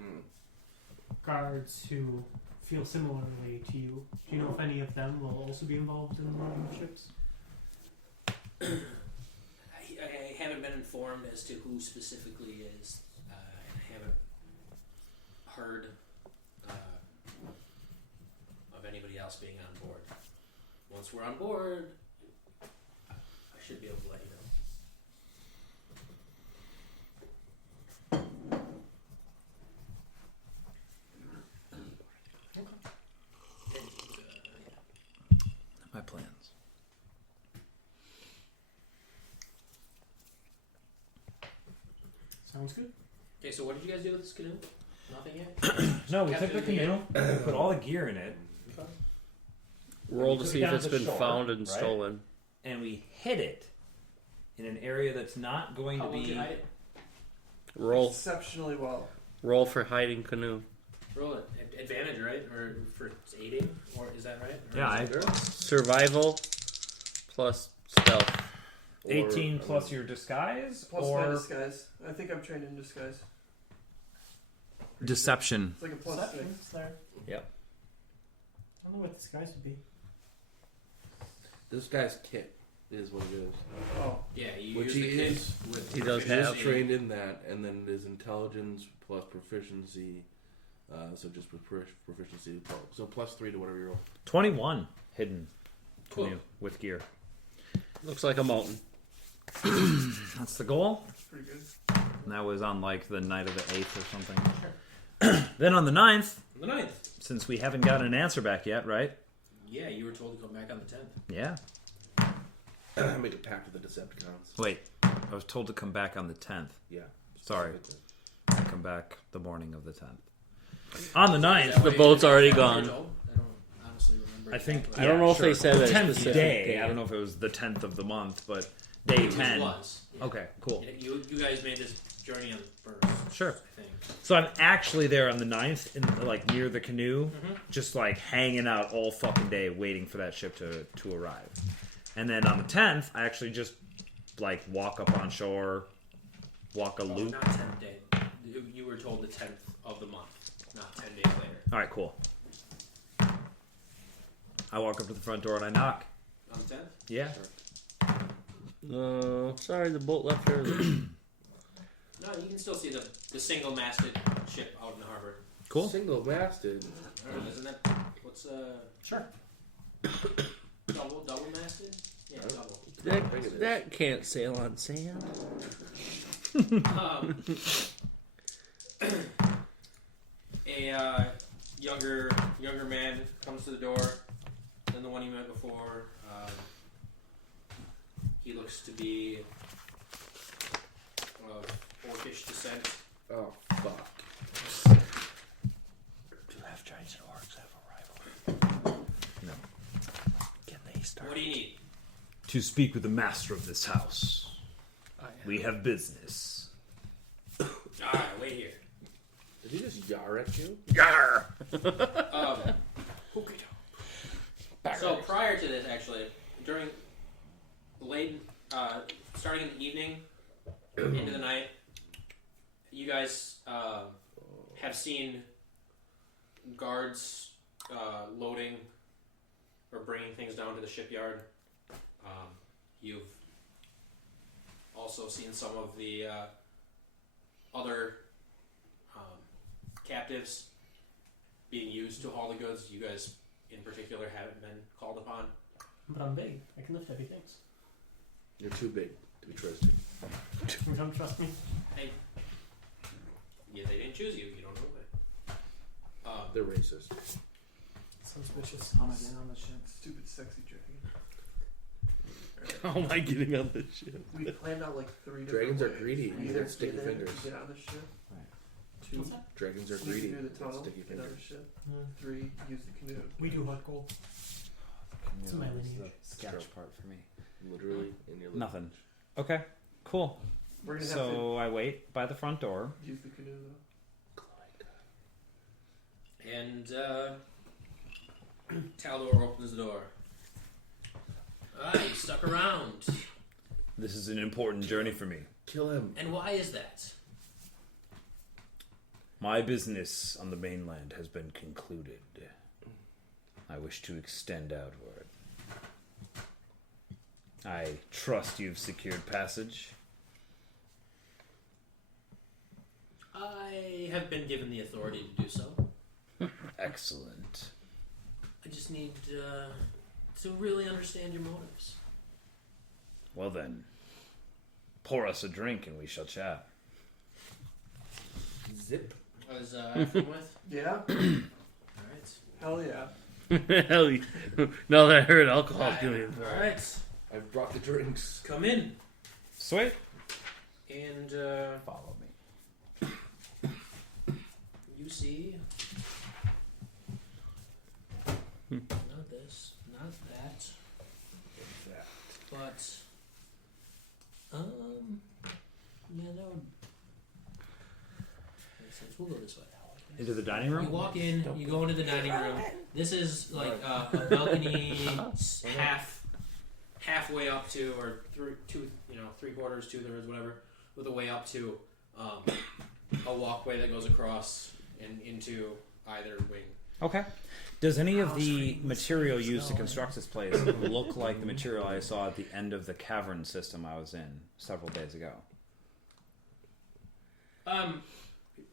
guards who feel similarly to you. Do you know if any of them will also be involved in the ships? informed as to who specifically is, and I haven't heard of anybody else being on board. Once we're on board, I should be able to let you know. My plans. Sounds good. Okay, so what did you guys do with this canoe? Nothing yet? No, we Captain took the canoe, put all the gear in it, Roll We to took see it if down it's to the been shore, found and right? stolen. and we hid it in an area that's not going How to well did you be. hide it? Roll Exceptionally well. for hiding canoe. Roll it. Advantage, right? Or for aiding? Or is that right? Or Yeah, is it- Survival plus stealth. 18 plus your disguise, Plus my or disguise. I think I'm trained in disguise. deception. It's like a plus Perception, 6. it's there. Yep. I don't know what this guy's would be. This guy's kit is what it is. Oh, Yeah, you Which use he the kit is. with He does He's have- trained in that, and then his intelligence plus proficiency. So just proficiency. So plus 3 to whatever you roll. 21 hidden Cool. canoe with gear. Looks like a mountain. That's the goal. that's pretty good. And that was on like the night of the 8th or something. Then on the 9th, The 9th. since we haven't gotten an answer back yet, right? Yeah, you were told to come back on the 10th. Yeah. Make a pact with the Decepticons. Wait, I was told to come back on the 10th. Yeah. Sorry. I come back the morning of the 10th. On the 9th, The boat's already I gone. don't honestly remember. I think. exactly. I don't know if they said the a 10th specific day. day. I don't know if it was the 10th of the month, but day It 10. was. Yeah. Okay, cool. You guys made this journey on the first. Sure. I think. So I'm actually there on the 9th, in, like near the canoe, Mhm. just like hanging out all fucking day, waiting for that ship to arrive. And then on the 10th, I actually just like walk up on shore, walk a Oh, loop. not 10th day. You were told the 10th of the month, not 10 days later. All right, cool. I walk up to the front door and I knock. On the 10th? Yeah. No, sorry, the boat left early. No, you can still see the single-masted ship out in the harbor. Cool. Single masted. Isn't that what's Sure. double-masted? Yeah, double. that can't sail on sand. Um, a younger man comes to the door than the one you met before. He looks to be of orcish descent. Oh, fuck. Do half giants and orcs have a rival? No. Can they start? What do you need? To speak with the master of this house. We have business. Alright, wait here. Did he just yar at you? Yarr! So prior to this, actually, during late, starting in the evening into the night, you guys have seen guards loading or bringing things down to the shipyard. You've also seen some of the other captives being used to haul the goods. You guys, in particular, haven't been called upon. But I'm big. I can lift heavy things. You're too big to be trusted. You don't trust me? Yeah, they didn't choose you. You don't know it. They're racist. Suspicious. How am I getting on the ship? Stupid sexy dragon. How am I getting on this ship? We planned out like 3 different Dragons are ways. greedy. We You either got sticky get in fingers. and get out of the ship. Right. 2, What's that? Dragons are sneak greedy. through the You got tunnel, sticky get out of fingers. the ship. 3, use the canoe. We do hot gold. It's in my lineage. Sketch part for me. Literally in your Nothing. Okay, cool. We're gonna have So I wait by the front door. to use the canoe though. And Taldor opens the door. You stuck around. This is an important journey for me. Kill him. And why is that? My business on the mainland has been concluded. I wish to extend outward. I trust you've secured passage. I have been given the authority to do so. Excellent. I just need to really understand your motives. Well then, pour us a drink and we shall chat. Zip. Was from with? Yeah. All right. Hell yeah. Hell yeah. Now that I heard alcohol's All gonna be right. I've brought the drinks. Come in Sweet. and Follow me. you see. Not this, not that, but yeah, that would make sense. We'll go this way. Into the dining You room? walk in, you go into the dining room. This is like a balcony, halfway up to, or three quarters, 2/3, whatever, with a way up to a walkway that goes across and into either wing. Okay. Does any of the material used to construct this place look like the material I saw at the end of the cavern system I was in several days ago?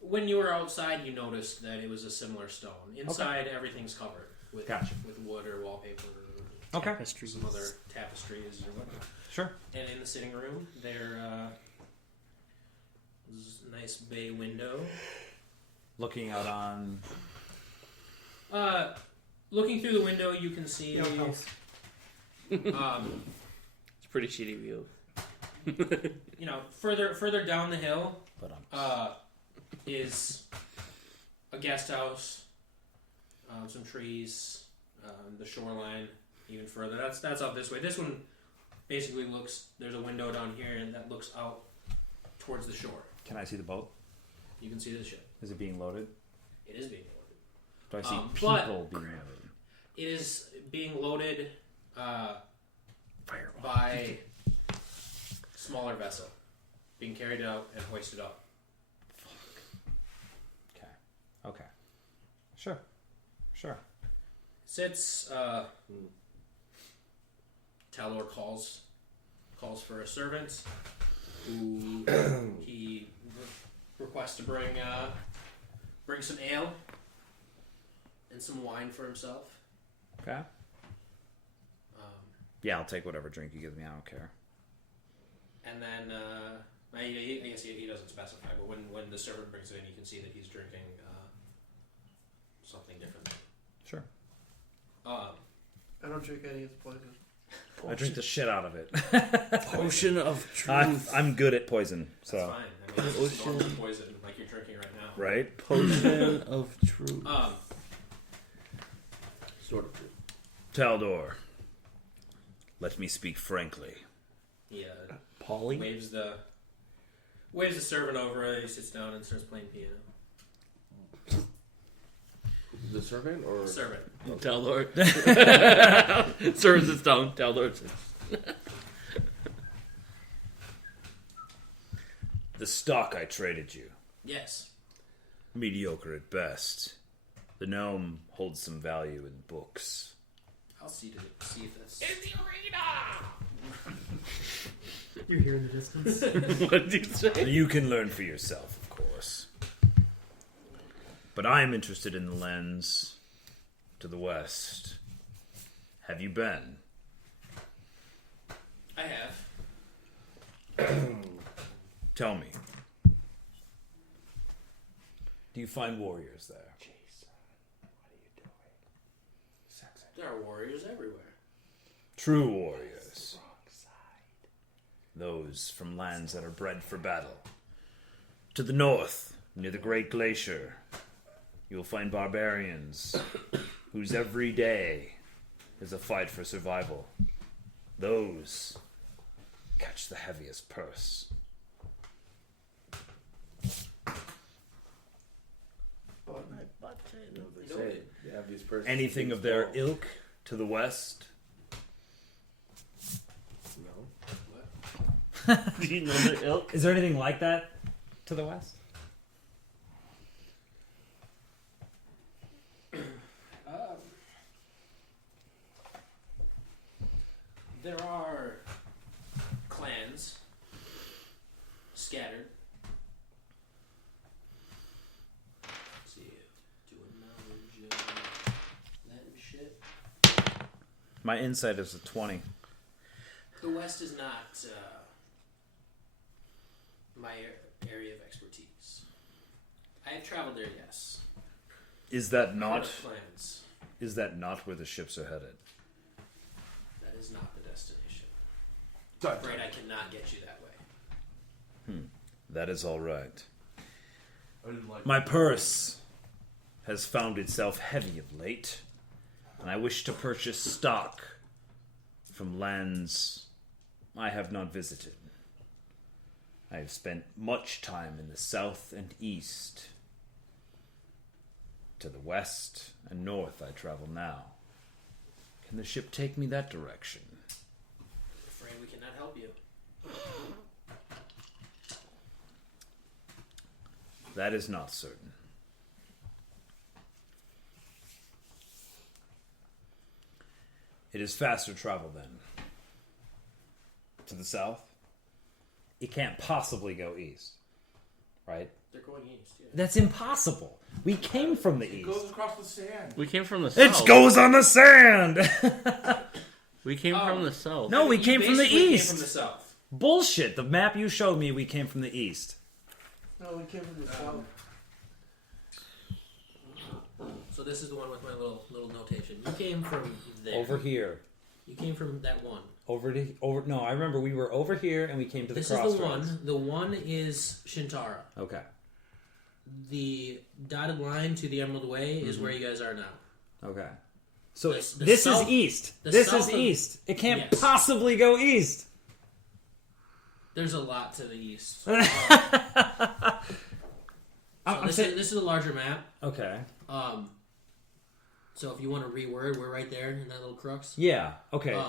When you were outside, you noticed that it was a similar stone. Inside, everything's covered with Gotcha. with wood or wallpaper Okay. or some other tapestries or whatever. Sure. And in the sitting room, there's a nice bay window. Looking out on. Looking through the window, you can see Yo, house. It's a pretty shitty view. further down the hill But is a guest house, some trees, the shoreline even further. That's out this way. This one basically looks. There's a window down here and that looks out towards the shore. can I see the boat? You can see the ship. Is it being loaded? It is being loaded. Do I see But- people being loaded? It is being loaded Fireball. by smaller vessel, being carried out and hoisted up. Okay. Okay. Sure. Sure. Sits. Talor calls for a servant, who he requests to bring some ale and some wine for himself. Okay. Yeah, I'll take whatever drink you give me. I don't care. And then I guess he doesn't specify, but when the servant brings it in, you can see that he's drinking something different. Sure. Um, I don't drink any of the poison. I drink the shit out of it. Potion of truth. I'm good at poison, That's so fine. I mean, it's normal poison like you're drinking right now. right. Potion of truth. Sort of true. Taldor, let me speak frankly. He Polly? waves the servant over. He sits down and starts playing piano. The servant or Servant. Taldor. Serves its down. Taldor sits. The stock I traded you, Yes. mediocre at best. The gnome holds some value in books. I'll see if that's. You're here in the distance. What did you say? You can learn for yourself, of course. But I am interested in the lands to the west. Have you been? I have. Tell me. Do you find warriors there? There are warriors everywhere. True warriors. Those from lands that are bred for battle. To the north, near the Great Glacier, you'll find barbarians whose every day is a fight for survival. Those catch the heaviest purse. they say they have these persons. Anything of their ilk to the west? No. Do you know the ilk? Is there anything like that to the west? There are clans scattered My insight is a 20. The West is not my area of expertise. I have traveled there, yes. Is that Part not? of plans. Is that not where the ships are headed? That is not the destination. Done. I'm afraid I cannot get you that way. That is all right. I didn't like My purse has found itself heavy of late, and I wish to purchase stock from lands I have not visited. I have spent much time in the south and east. To the west and north I travel now. Can the ship take me that direction? I'm afraid we cannot help you. That is not certain. It is faster travel then. To the south? It can't possibly go east. Right? They're going east. Yeah. That's impossible. We came from the It east. goes across the sand. We came from the It south. goes on the sand! We came from the south. No, we You came from the basically east. Came from the south. Bullshit. The map you showed me, we came from the east. No, we came from the south. So this is the one with my little notation. You came from there. Over here. You came from that one. No, I remember we were over here and we came to the This crossroads. is the one. The one is Shintara. Okay. The dotted line to the Emerald Way is where you guys are now. Okay. So The this south- is east. the This south is of- east. It can't Yes. possibly go east. There's a lot to the east. I'm This saying- is a larger map. Okay. So if you want to reword, we're right there in that little crux. Yeah. Okay.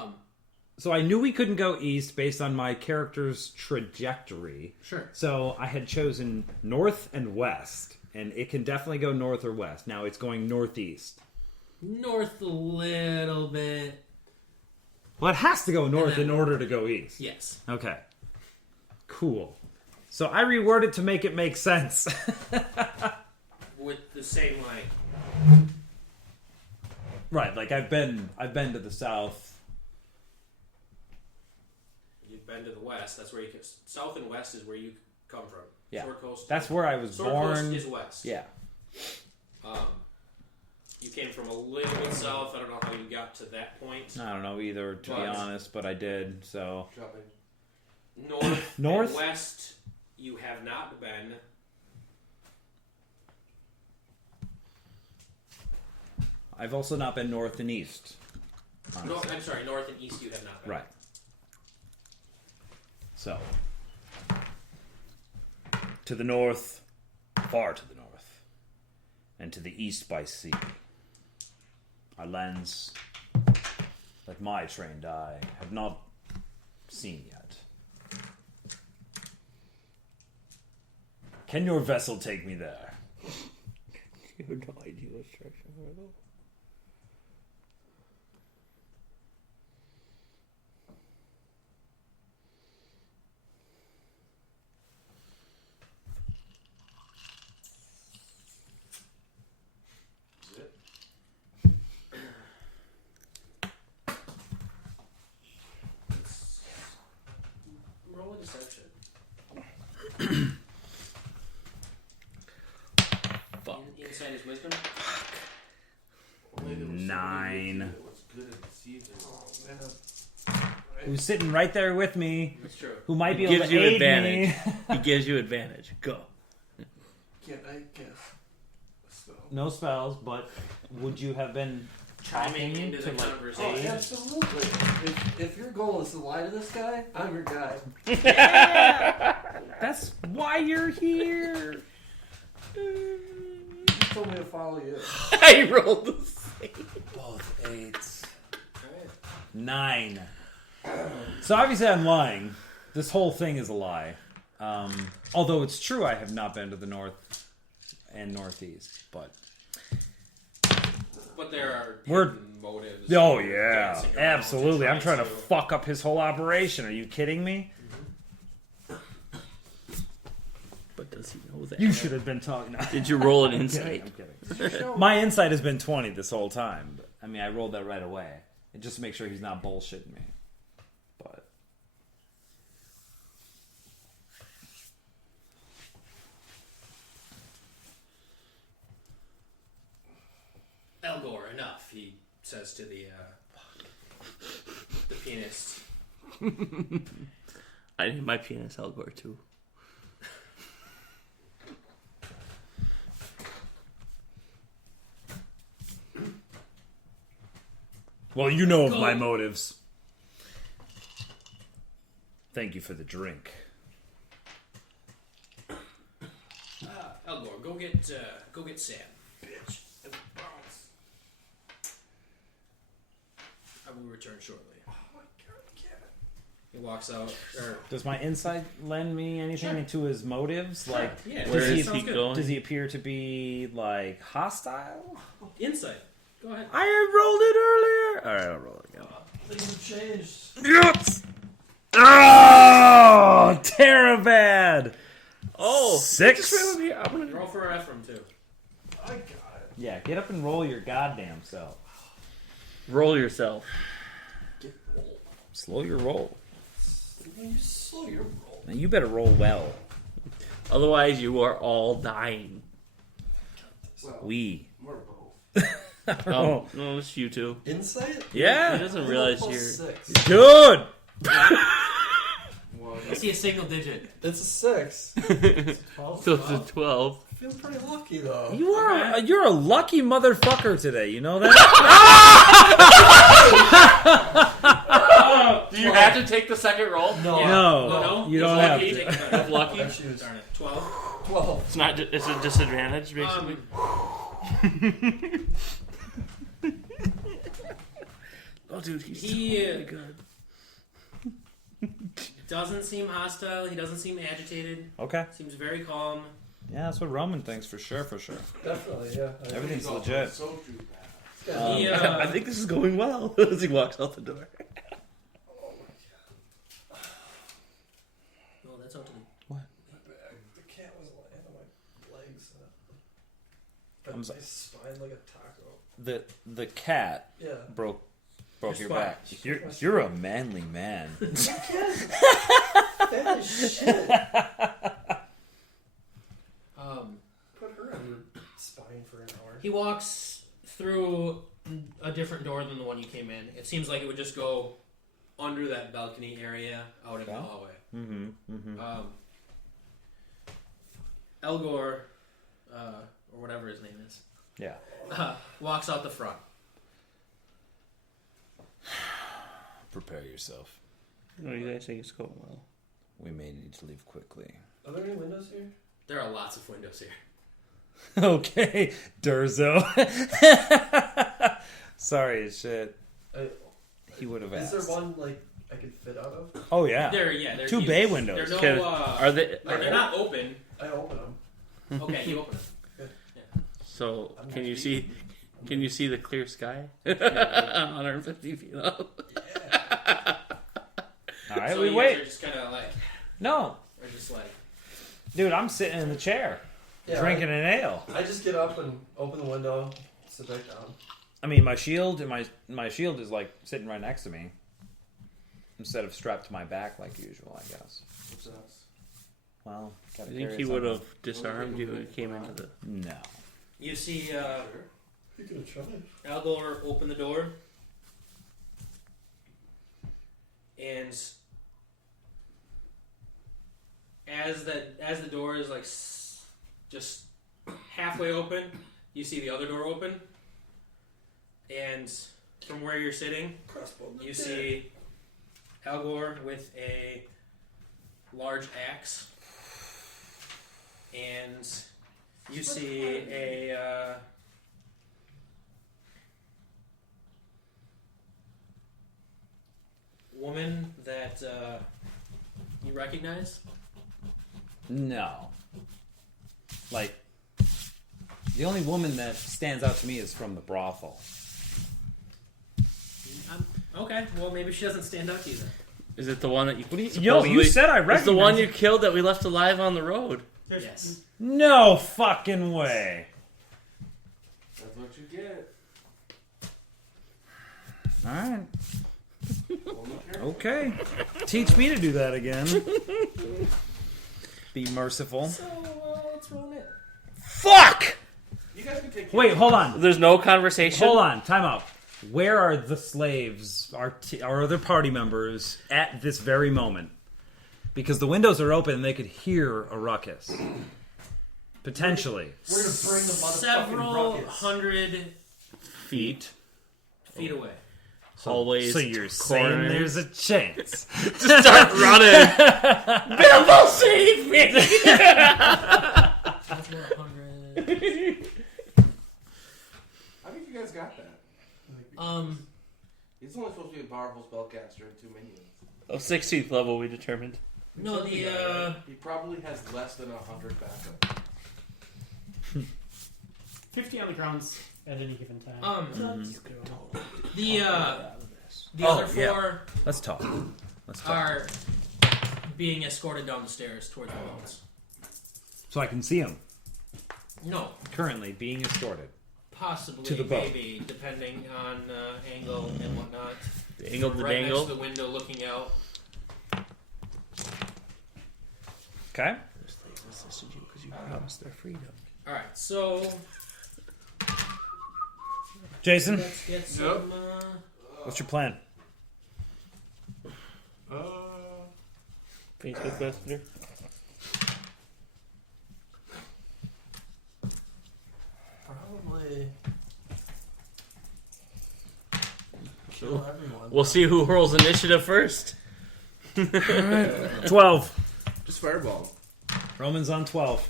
So I knew we couldn't go east based on my character's trajectory. Sure. So I had chosen north and west, and it can definitely go north or west. Now it's going northeast. North a little bit. Well, it has to go north then- in order to go east. Yes. Okay. Cool. So I reworded to make it make sense. With the same like. Right, like I've been to the south. You've been to the west. That's where you can. South and west is where you come from. Yeah. Sword Coast. That's where I was Sword born. Coast is west. Yeah. You came from a little bit south. I don't know how you got to that point. I don't know either, to be But- honest, but I did. So Dropping. North, North? and west, you have not been. I've also not been north and east. No, honestly. I'm sorry. North and east, you have not been. Right. So to the north, far to the north, and to the east by sea. Our lands that my trained eye have not seen yet. Can your vessel take me there? You have no idea what's direction we're going. Is it? Roll a deception. Insight is wisdom. Only there was so many 9. ways to do it. What's good at deceiving? Who's sitting right there with me? That's true. Who might be He able gives to you aid advantage. me? He gives you advantage. Go. Can't I guess? So. No spells, but would you have been Chiming talking into the to like? Oh, conversation. absolutely. If your goal is to lie to this guy, I'm your guy. That's why you're here. You told me to follow you. I rolled the same. Both 8s. Alright. 9. So obviously I'm lying. This whole thing is a lie. Although it's true I have not been to the north and northeast, but But there are We're- hidden motives. oh dancing yeah, around to absolutely. I'm try trying to fuck up his whole operation. Are you kidding me? But does he know that? You should have been talking. No, Did you roll an I'm insight? kidding. My insight has been 20 this whole time. But, I mean, I rolled that right away. and just to make sure he's not bullshitting me. But Elgor, enough, he says to the pianist. I named my penis Elgor too. well, you know of my motives. Thank you for the drink. Elgor, go get Sam. Bitch. I will return shortly. Oh my god, I can't. He walks out. Does my insight lend me anything into his motives? Like, Yeah, Where does he, is he sounds good. going? does he appear to be like hostile? Insight. Go ahead. I rolled it earlier. All right, I'll roll it again. Things have changed. Yes. Oh, Terrabad. Oh, 6. I'm gonna Roll for Ephraim too. I got it. Yeah, get up and roll your goddamn self. roll yourself. Get roll. Slow your roll. You slow your roll. Now you better roll well. Otherwise, you are all dying. So, We. we're both. Oh, no, it's you two. Insight? He Yeah. doesn't realize Plus you're. 6. Good. Well, I see a single digit. it's a 6. 12. So it's a 12. I feel pretty lucky though. You are. You're a lucky motherfucker today. You know that? Do you have to take the second roll? No. No, Oh, no? you He's don't have lucky. to. If lucky? I choose. Darn it. 12. 12. It's not. It's a disadvantage, basically. Oh, dude, he's He really good. doesn't seem hostile. He doesn't seem agitated. Okay. Seems very calm. Yeah, that's what Roman thinks for sure. For sure. Definitely, yeah. Everything's legit. He, I think this is going well as he walks out the door. Oh, that's out to the. The cat was laying on my legs. Got I'm so- my spine like a taco. The cat Yeah. broke Your your spine. back. You're a manly man. Fat as shit. Put her on your spine for an hour. He walks through a different door than the one you came in. It seems like it would just go under that balcony area out in the Okay. hallway. Mm-hmm. Mm-hmm. Elgor, or whatever his name is, Yeah. walks out the front. Prepare yourself. No, you guys think it's going well? We may need to leave quickly. Are there any windows here? There are lots of windows here. Okay, Durzo. Sorry as shit. He would have Is asked. there one like I could fit out of? Oh yeah. They're 2 huge. bay windows. They're Can- no. Are they? They're not open. I open them. Okay, you open them. So I'm can you not see? Can you see the clear sky? 150 feet up. All right, So we you wait. guys are just kind of like, No, or just like. dude, I'm sitting in the chair, Yeah, drinking an ale. I just get up and open the window, sit back down. I mean, my shield and my shield is like sitting right next to me, instead of strapped to my back like usual, I guess. What's that? Well, I gotta think carry he it would somehow. have disarmed you when he came into the. No. You see You could have tried. Aldor open the door, and as the door is like just halfway open, you see the other door open, and from where you're sitting, Crossbow. you see Algor with a large axe, and you see a woman that you recognize. No. Like, the only woman that stands out to me is from the brothel. Okay, well maybe she doesn't stand out to you then. Is it the one that you? Yo, you said I It's the one recognized you killed that we left alive on the road. Yes. No fucking way. That's what you get. All right. Okay. Teach me to do that again. Be merciful. So let's roll it. Fuck! You guys can take. Wait, hold on. There's no conversation. Hold on. Time out. Where are the slaves, our other party members, at this very moment? Because the windows are open and they could hear a ruckus. Potentially. We're gonna bring the motherfucking Several ruckus. hundred Feet. feet away. Hallways. So you're saying corners. there's a chance. Just start running. Bilbo, save me! Several hundred. I think you guys got that. He's only supposed to be a powerful spellcaster and 2 minions. Oh, 16th level, we determined. No, the He probably has less than 100 backup. 50 on the grounds at any given time. the Oh, other yeah. 4 Let's talk. Let's talk. are being escorted down the stairs towards the boats. So I can see him No, currently being escorted. possibly, To the boat. maybe, depending on angle and whatnot. The angle, the Right next dangle. to the window, looking out. Okay. The slaves assisted you because you promised their freedom. All right, so Jason, let's get some. what's your plan? Facebook Messenger. Probably kill everyone. We'll see who hurls initiative first. 12. Just fireball. Roman's on 12.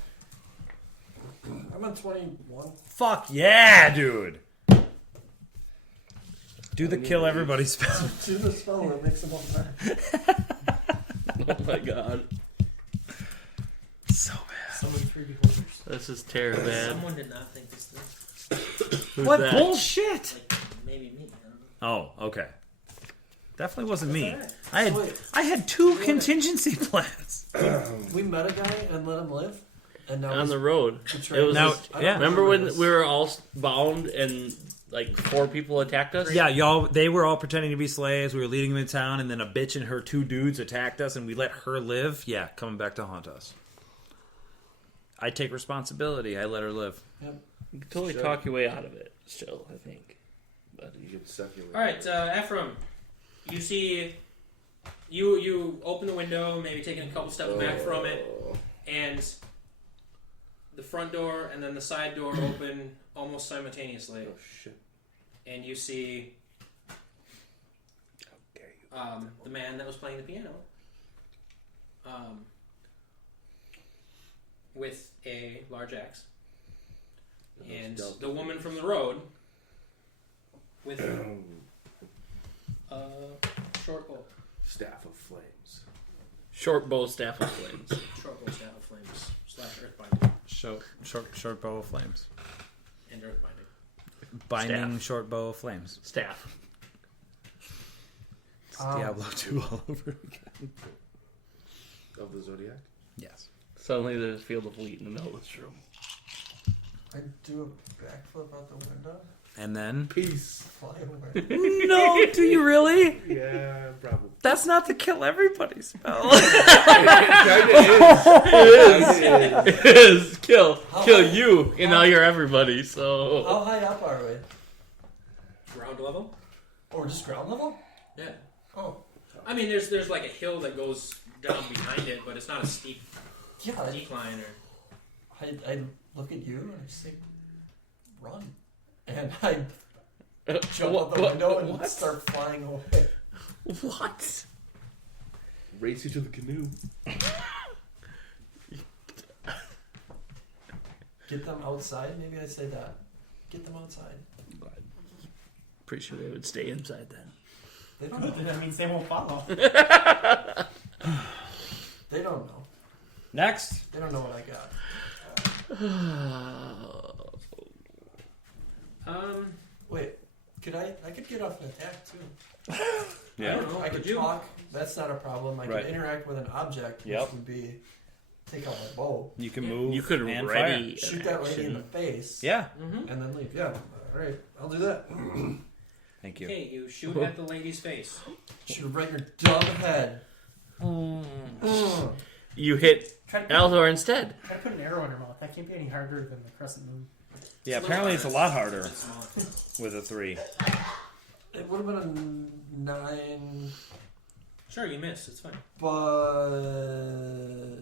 I'm on 21. Fuck yeah, dude. Do the kill everybody spell. Do the spell that makes them all die. Oh my god. So bad. Summon 3 beholders. This is terrible, bad. Someone did not think this through. Who's What that? bullshit? Like maybe me. I don't know. Oh, okay. Definitely wasn't me. Alright. I had 2 contingency plans. We met a guy and let him live, and now On he's the road. betrayed It was Now- us. I don't yeah. Remember when this. we were all bound and like 4 people attacked us? Yeah, y'all. They were all pretending to be slaves. We were leading them into town, and then a bitch and her 2 dudes attacked us, and we let her live. Yeah, coming back to haunt us. I take responsibility. I let her live. You can totally Sure. talk your way out of it. Still, I think. But You can suck your way. All right, Ephraim. You see, you open the window, maybe taking a couple steps back from it, and the front door and then the side door open almost simultaneously, Oh shit. and you see the man that was playing the piano with a large axe, and the woman from the road with a short bow. Staff of flames. short bow, staff of flames. Short bow, staff of flames, / earthbinding, Short bow of flames. and earthbinding. Binding Staff. short bow of flames. Staff. It's Diablo 2 all over again. Of the Zodiac? Yes. Suddenly there's a field of wheat in the middle of this room. I do a backflip out the window, And then? Peace. fly away. No, do you really? Yeah, probably. That's not the kill everybody spell. It is kill How kill high- you, and now you're everybody. So How high up are we? Ground level? Oh, we're just ground level? Yeah. Oh, I mean, there's like a hill that goes down behind it, but it's not a steep yeah. decline or. I look at you and I say, run. And I jump out the window and what? start flying away. What? Race you to the canoe. Get them outside? Maybe I'd say that. Get them outside. Pretty sure they would stay inside then. They don't know. That means they won't follow. They don't know. Next. They don't know what I got. Wait, I could get off an attack too. Yeah. I don't know. I could Could you? talk. That's not a problem. I Right. could interact with an object, which Yep. would be take out my bow, You can move. You could and ready shoot an that lady in the action. face, Fire. Yeah. Mm-hmm. and then leave. Yeah, all right, I'll do that. Thank you. Okay, you shoot at the lady's face. Shoot right in your dumb head. You hit Try to, put, Eldor instead. try to put an arrow in her mouth. That can't be any harder than the crescent moon. Yeah, It's apparently it's a lot harder It's smaller. with a 3. It would have been a 9, Sure, you missed. It's fine. but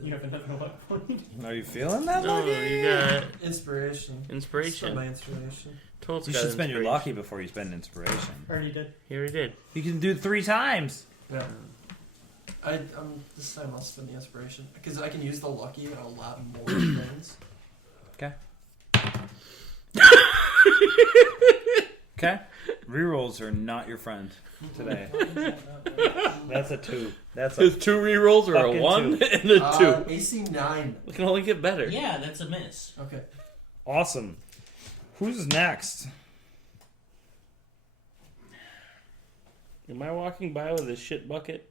You have another luck point. Are you feeling that No, lucky? you got inspiration. Spend inspiration. my inspiration. Toad's You got should spend your inspiration. lucky before you spend inspiration. Already did. He already did. You can do it 3 times. Yeah. This time I'll spend the inspiration because I can use the lucky on a lot more things. Okay. Rerolls are not your friend today. That's a 2. That's a His 2 rerolls are a Fucking 1 and a 2. AC 9. It can only get better. Yeah, that's a miss. Okay. awesome. Who's next? Am I walking by with a shit bucket?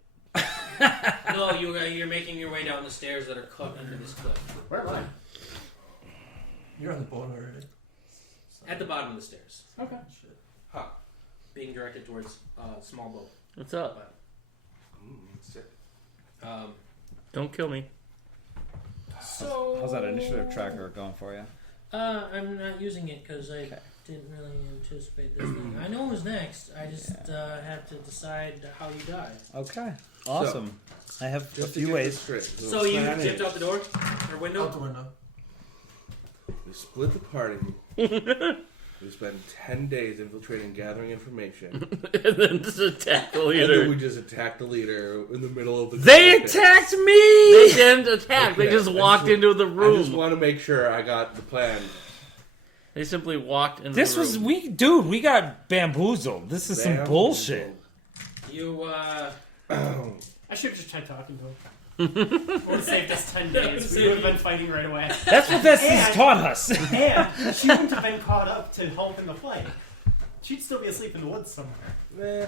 No, you're making your way down the stairs that are cut under this cliff. Where am I? You're on the boat already. At the bottom of the stairs, Okay. Shit. being directed towards a small boat. What's up? Sick. Don't kill me. So How's that initiative tracker going for you? I'm not using it because I didn't really anticipate this thing. I know who's next. I just have to decide how you die. Okay. Awesome. I have a Just to few get ways. this straight, So you plan dipped is, out the door or window? Out the window. we split the party. We spend 10 days infiltrating, gathering information. And then just attack the And then leader. we just attacked the leader in the middle of the They conversation. attacked They me! didn't attack. They Okay, just I walked just- into the I just room. want to make sure I got the plan. They simply walked into This the room. was we got bamboozled. This is some Damn. bullshit. You I should have just tried talking to him. It would have saved us 10 days. We would have been fighting right away. That's what this has And- taught us. And she wouldn't have been caught up to help in the fight. She'd still be asleep in the woods somewhere. Nah.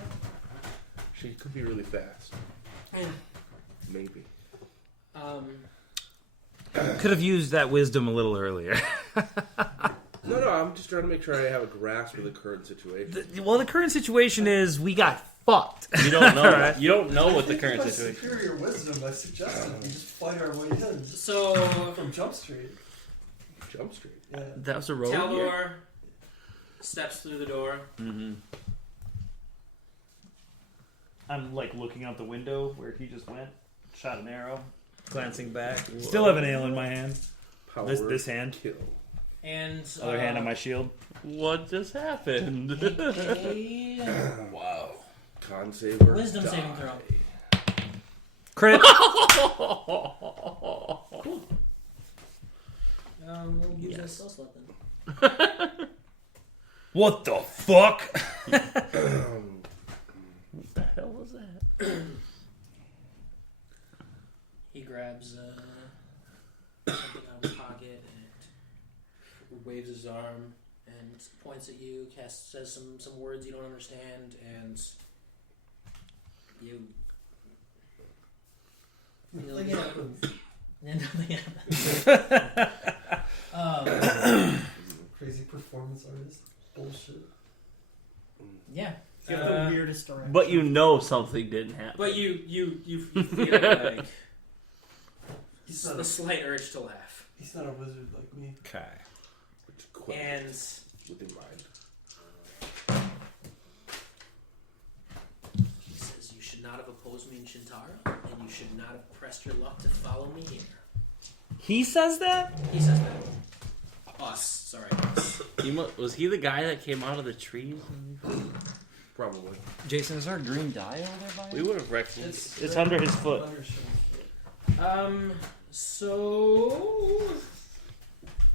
She could be really fast. Maybe. Could have used that wisdom a little earlier. No, I'm just trying to make sure I have a grasp of the current situation. Well, the current situation is we got fucked. You don't know. Right. You don't know what the I think current by situation. superior wisdom, I suggested we just fight our way in. so From Jump Street. Jump Street. Yeah. That was a road. here? Taldor steps through the door. Mm-hmm. I'm like looking out the window where he just went, shot an arrow, glancing back. Still have an ale in my hand. Power This hand. kill. And Other hand on my shield. What just happened? Wow. Con save or Wisdom die. saving throw. Crit. We'll use Yes. that spell slot then. What the fuck? What the hell was that? He grabs something out of his pocket and waves his arm and points at you. Says some words you don't understand, and you. Nothing happens. And nothing happens. Crazy performance artist. Bullshit. Yeah. You have the weirdest direction. But you know something didn't happen. But you feel like He's not the a, slight urge to laugh, he's not a wizard like me. Okay. Which quit and within mind. he says you should not have opposed me in Shintara, and you should not have pressed your luck to follow me here. He says that? He says that. Us, sorry. Us. Was he the guy that came out of the trees? Probably. Jason, is there a green dye over there by We would have recognized. It's right under his foot. Under Shim's foot. So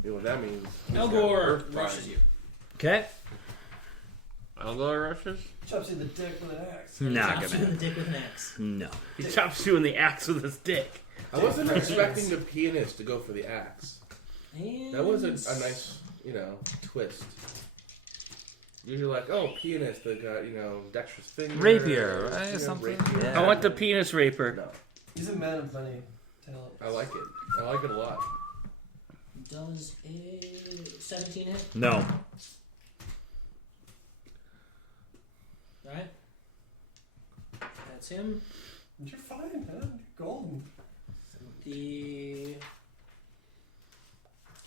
You know what that means? Elgor rushes you. Okay. Elgor rushes? Chops you in the dick with an axe. Not Chops you in gonna. the dick with an axe. No. He chops you in the axe with his dick. I wasn't expecting the pianist to go for the axe. And That was a nice, twist. Usually like, oh, pianist that got, dexterous fingers. Rapier, right? Something. Rapier. Yeah. I want the penis raper. No, He's a man of many talents. I like it. I like it a lot. Does a 17 hit? No. That's him. You're fine, man. You're golden. The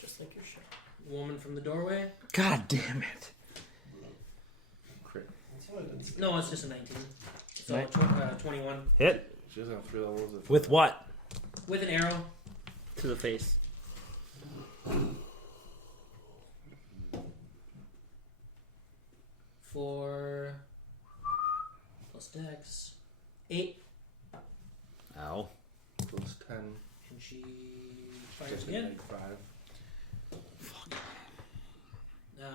Just like your shit. woman from the doorway. God damn it. Crit. That's why I didn't see. No, it's just a 19. So Right. 21 Hit. She doesn't have 3 levels of. With what? with an arrow. To the face. For plus dex 8, Ow. Plus 10. and she fires Just again. like 5.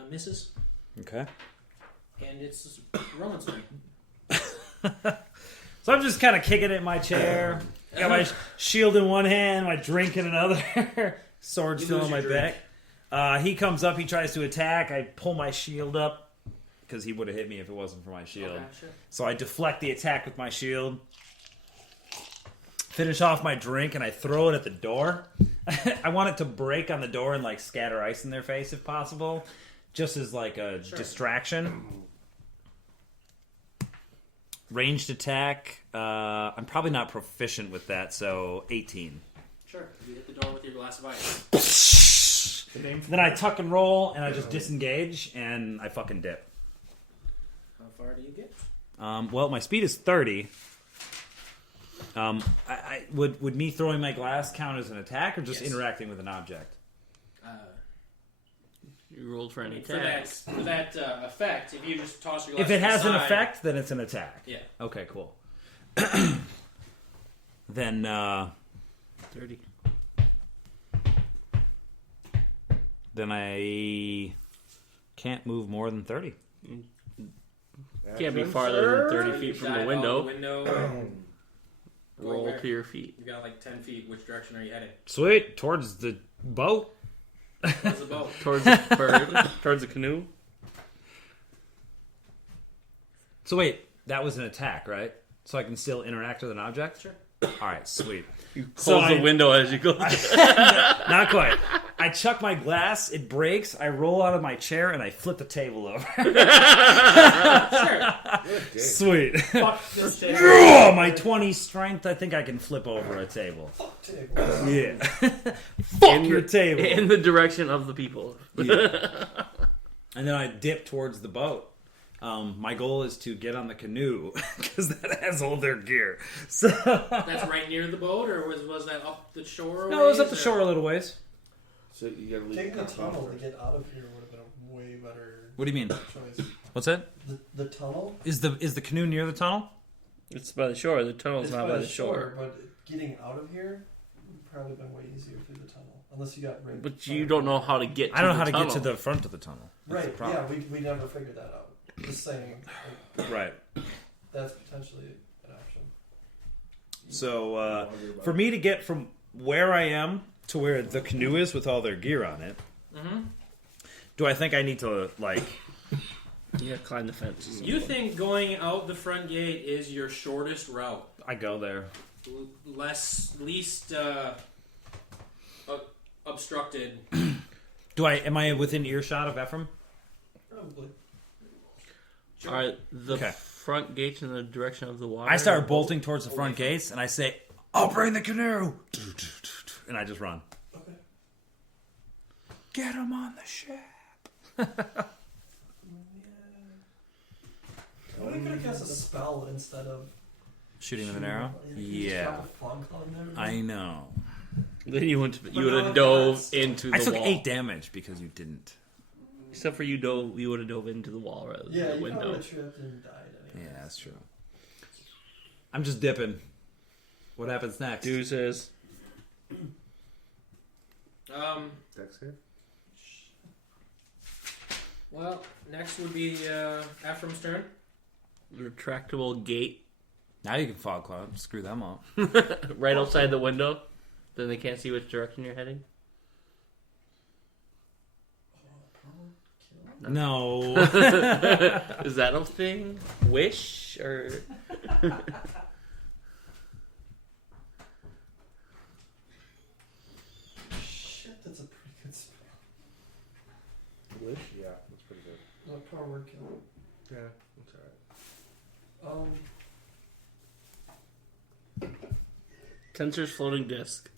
Misses, Okay. and it's Roman's turn. So I'm just kind of kicking it in my chair. Got my shield in one hand, my drink in another. Sword You still lose on my your drink. back. He comes up, he tries to attack. I pull my shield up because he would have hit me if it wasn't for my shield. Okay, sure. So I deflect the attack with my shield. Finish off my drink and I throw it at the door. I want it to break on the door and like scatter ice in their face if possible, just as like a Sure. distraction. Ranged attack. I'm probably not proficient with that, so 18. Sure. You hit the door with your glass of ice. Then I tuck and roll and I just disengage and I fucking dip. How far do you get? Well, my speed is 30. Would me throwing my glass count as an attack or just Yes. interacting with an object? You rolled for any For that, attacks. for that effect, if you just toss your glass If it to the has an side- effect, then it's an attack. Yeah. Okay, cool. Then 30. then I can't move more than 30. Can't be farther than 30 You feet from dive the out window. the window. Roll where? to your feet. You got like 10 feet. Which direction are you heading? Sweet, towards the boat. Towards the boat. Towards the bird. Towards the canoe. So wait, that was an attack, right? So I can still interact with an object? Sure. All right, sweet. You So close the I- window as you go. Not quite. I chuck my glass, it breaks, I roll out of my chair, and I flip the table over. Sure. Sweet. Fuck this table. Oh, my 20 strength, I think I can flip over a table. Fuck table. Yeah. Fuck In your the- table. In the direction of the people. Yeah. And then I dip towards the boat. My goal is to get on the canoe because that has all their gear. So That's right near the boat, or was that up the shore? no, it was up the ways, or- shore a little ways. So you gotta leave Taking the compound tunnel to first. get out of here would have been a way better What do you mean? choice. What's that? The tunnel Is the canoe near the tunnel? It's by the shore. The tunnel's is not by the shore. but getting out of here would probably been way easier through the tunnel. Unless you got right. But you don't know how to get to I don't know the how to tunnel. get to the front of the tunnel. That's the Right, problem. yeah, we never figured that out. Just saying, like, Right. that's potentially an option. So for me to get from where I am to where the canoe is with all their gear on it, Mhm. do I think I need to like? You gotta climb the fence. You think going out the front gate is your shortest route? I go there. Least obstructed. Am I within earshot of Ephraim? Probably. Sure. Are the Okay. front gates in the direction of the water? I start bolting towards the front gates, and I say, "I'll bring the canoe," and I just run. Okay. Get him on the ship. What if you could have cast a spell instead of Shooting with an arrow. You could just Yeah, drop a fog cloud and everything. I know. Then you would But have no, dove that's- into the I took wall. 8 damage because you didn't. Except for you would have dove into the wall rather than Yeah, the you window. probably tripped and died anyway. Yeah, that's true. I'm just dipping. What happens next? Deuces. Dex save? Well, next would be Ephraim's turn. Retractable gate Now you can fog cloud. Screw them up. right outside the window. Then they can't see which direction you're heading. No. Is that a thing? Wish or Shit, that's a pretty good spell. Wish? Yeah, that's pretty good. Power word kill. Yeah, that's alright. Tensor's floating disc.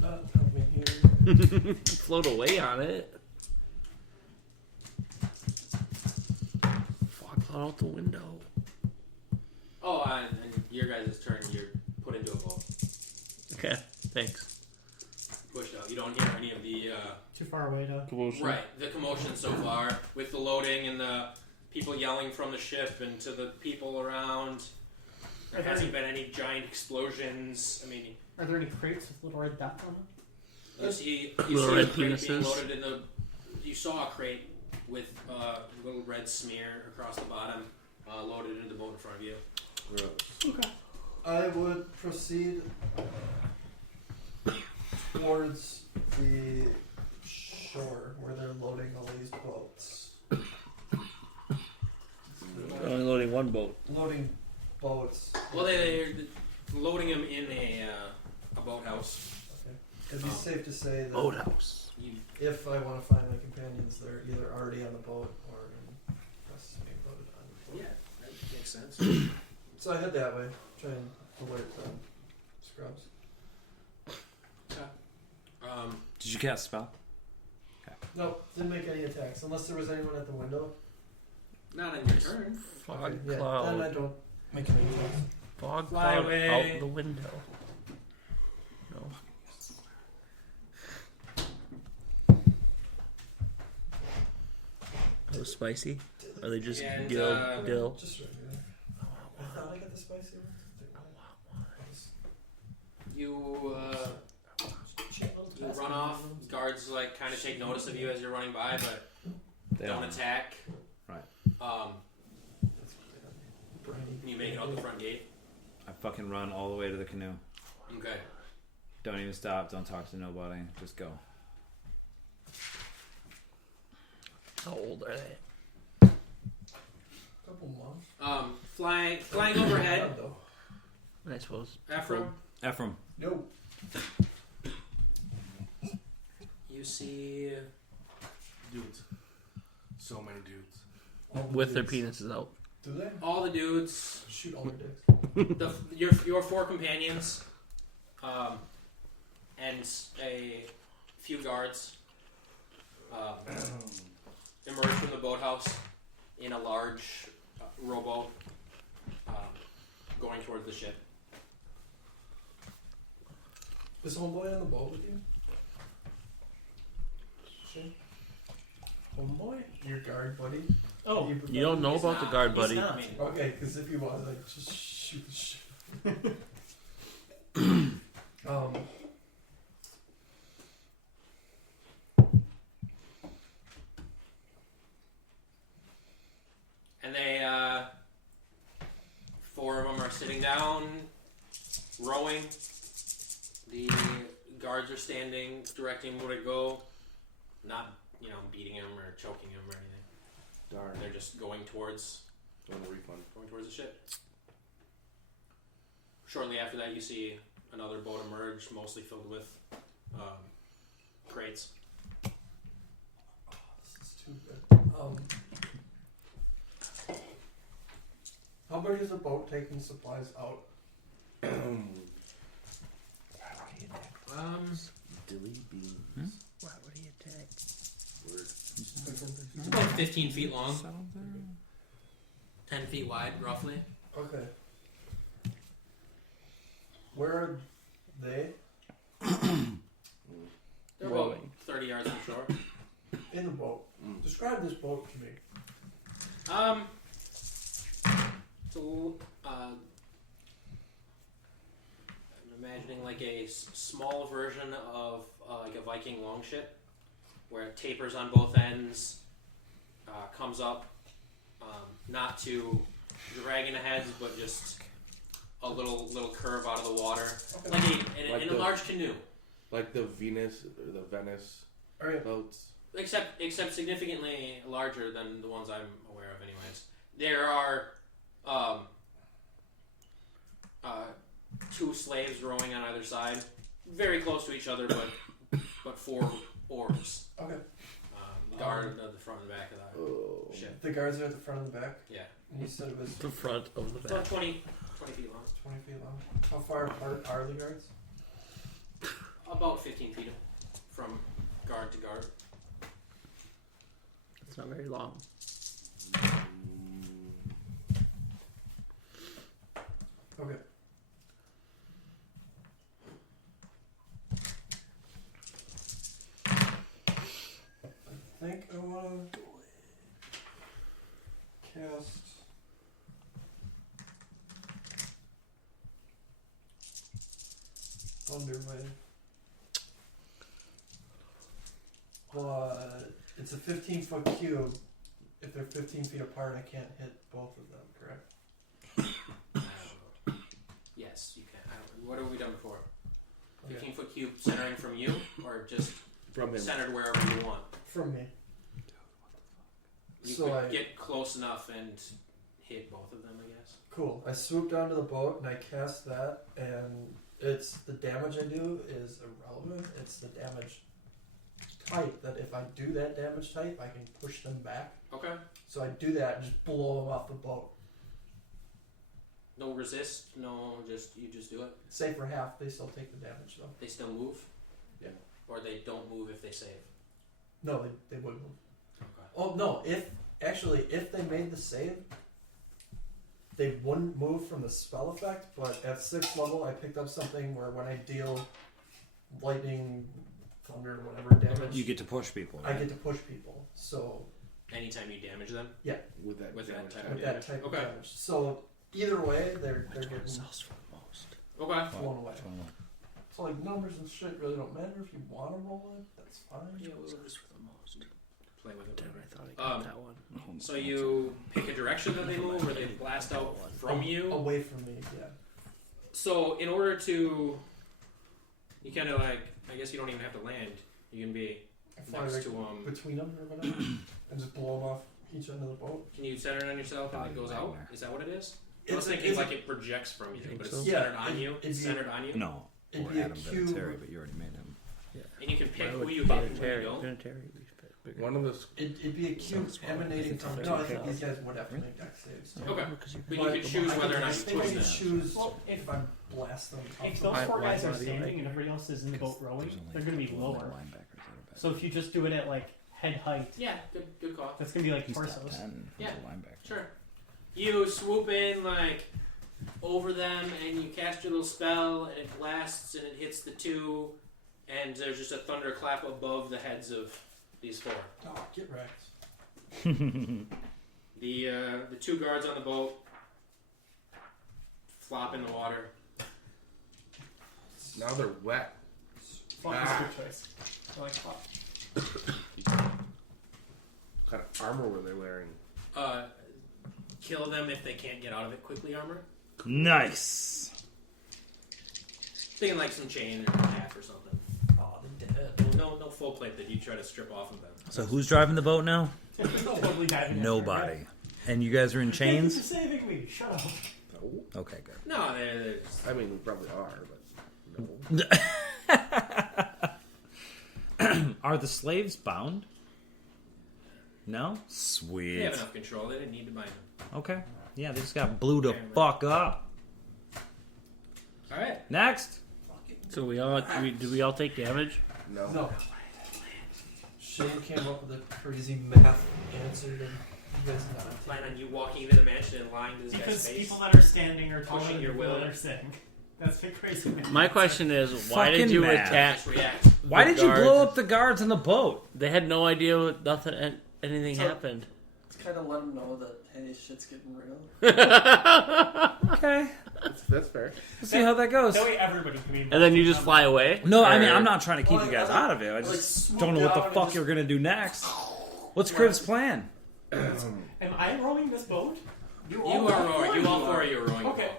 Not coming here. Float away on it. Fog cloud out the window. Oh, and your guys' turn. You're put into a boat, Okay, thanks. pushed out. You don't hear any of the Too far away to. Commotion. the commotion so far with the loading and the people yelling from the ship and to the people around. There hasn't been any giant explosions. I mean, Are there any crates with little red dots on them? you Little see red a crate being penises. loaded in the. You saw a crate with a little red smear across the bottom, loaded into the boat in front of you. Okay. I would proceed towards the shore where they're loading all these boats. Only loading one boat. Loading boats. Well, they're loading them in a boathouse. Okay. It'd be safe to say that Boathouse. You, if I want to find my companions, they're either already on the boat or in process of being loaded on the boat. yeah, that makes sense. So I head that way, try and alert them. Scrubs. Did you cast a spell? No, didn't make any attacks unless there was anyone at the window. Not on your turn. Fog Okay, yeah, cloud. then I don't make any attacks. Fog Fly cloud away. out the window. No. Are those spicy? Are they just And, dill? Just right here. I thought I got the spicy ones. You run off. Guards like kind of take notice of you as you're running by, but They don't attack. Right. You make it out the front gate. I fucking run all the way to the canoe. Okay. Don't even stop. Don't talk to nobody. Just go. How old are they? Couple months. Flying overhead. Though. I suppose. Ephraim, Ephraim. No. you see Dudes. So many dudes. All the With their dudes. penises out. Do they? all the dudes, Shoot all their dicks. your four companions, and a few guards emerge from the boathouse in a large rowboat going towards the ship. Is homeboy on the boat with you? Sure. Homeboy? Your guard buddy? Oh, You don't know He's about the not- guard, he's buddy. not, I mean, Okay, because if he was, I'd just shoot the shit. and they, four of them are sitting down, rowing. The guards are standing, directing where to go. Not, beating him or choking him or anything. Darn. They're just going towards Want a refund. the ship. Shortly after that, you see another boat emerge, mostly filled with crates. This is too good. How big is the boat taking supplies out? Dilly beans. Why would he attack? Word. It's about 15 feet long, 10 feet wide, roughly. Okay. Where are they? They're about Rowing. 30 yards from shore. In the boat. Mm. Describe this boat to me. It's a little, I'm imagining like a small version of like a Viking longship, where it tapers on both ends, comes up, not to dragging the heads, but just a little curve out of the water, Okay. like in a large canoe, Like the Venus or the Venice Alright. boats. except significantly larger than the ones I'm aware of. Anyways, there are two slaves rowing on either side, very close to each other, but four oars. Okay. guard at the front and back of the Oh. ship. The guards are at the front and the back. Yeah. And you said it was The front of the It's about back. 20 feet long. 20 feet long. How far apart are the guards? About 15 feet from guard to guard. It's not very long. Okay. I think I want to cast Thunder Wave. But it's a 15-foot cube. If they're 15 feet apart, I can't hit both of them, correct? I don't know. Yes, you can. I don't, what have we done before? Okay. 15-foot cube centering from you, or just From him. centered wherever you want? From me. You So could I- get close enough and hit both of them, I guess. Cool. I swooped onto the boat and I cast that, and it's the damage I do is irrelevant. It's the damage type that if I do that damage type, I can push them back. Okay. So I do that and just blow them off the boat. No resist, no, you just do it. Say for half, they still take the damage though. They still move? Yeah. Or they don't move if they save? No, they would move. Okay. Oh no! If they made the save, they wouldn't move from the spell effect. But at 6th level, I picked up something where when I deal lightning, thunder, whatever damage, You get to push people. I get to push people. So Anytime you damage them? With that With that damage. type with of that type Okay. of damage. So either way, they're getting for the most. Okay. blown away. So like numbers and shit really don't matter. If you want to roll it, that's fine. Yeah, we'll For the most. play with it. Damn, I thought I got Um, that one. So you pick a direction that they move, or they blast out from you? Away from me, yeah. So in order to, you kind of like, I guess you don't even have to land. You can be I fly next right to them. between them or whatever, and just blow them off each end of the boat. Can you center it on yourself and it goes out? Is that what it is? I was It's- thinking it's- like it projects from you, think but so? it's Yeah, centered on you. it'd It's be- centered on you, No. It'd Or be a Adam cube. Vinatieri, but you already made him. and you can pick Why who would you hit and who you Vinatieri- don't. Vinatieri be bigger? One of the It'd be a cube Sounds wrong. emanating It's from. a No, I big think house. these guys would have to make dex saves. too. Okay. Because you But you could choose I whether or can- not I you think I choose can that. choose Well, if I blast them. If those Why- four why guys are do you standing like- and everybody else is in the boat rowing, There's only they're going to be one lower. linebackers that are better. So if you just do it at like head height, Yeah, good call. that's going to be like He's top torsos. 10 Yeah. as a linebacker. Sure. You swoop in like over them and you cast your little spell and it blasts and it hits the two and there's just a thunderclap above the heads of these four. Oh, get wrecked. The two guards on the boat flop in the water. now they're wet. Fuck, Ah. that's a good choice. I like fuck. What kind of armor were they wearing? Kill them if they can't get out of it quickly armor. Nice. Thinking like some chain or a half or something. Oh, they're dead. No full plate that you try to strip off of them. So who's driving the boat now? Totally diving after Nobody. it. And you guys are in Thank you for chains? saving me. Shut up. No. Okay, good. No, they're just, I mean, we probably are, but no. Are the slaves bound? No? they Sweet. have enough control. They didn't need to bind them. Okay. Yeah, they just got blew the fuck up. All right. Next. So did we all take damage? No. No. Shane came up with a crazy math answer that you guys not. Plan on you walking into the mansion and lying to this guy's Because face. people that are standing are taller Pushing than your people will. that are sitting. That's the crazy man. My question is, why did Fucking you math. attack? Just react. Why the did you guards? blow up the guards on the boat? They had no idea anything So- happened. It's kind of let them know that hey, shit's getting real. Okay. That's fair. We'll see how that goes. That way everybody can be. And then you just fly away? No, I mean, Or- I'm not trying to keep Well, you guys I like- out of it. I I just like don't know what the swooped down fuck and you're gonna do next. What's Crib's plan? Am I rowing this boat? You are rowing. You all four of you are rowing. Okay. The boat.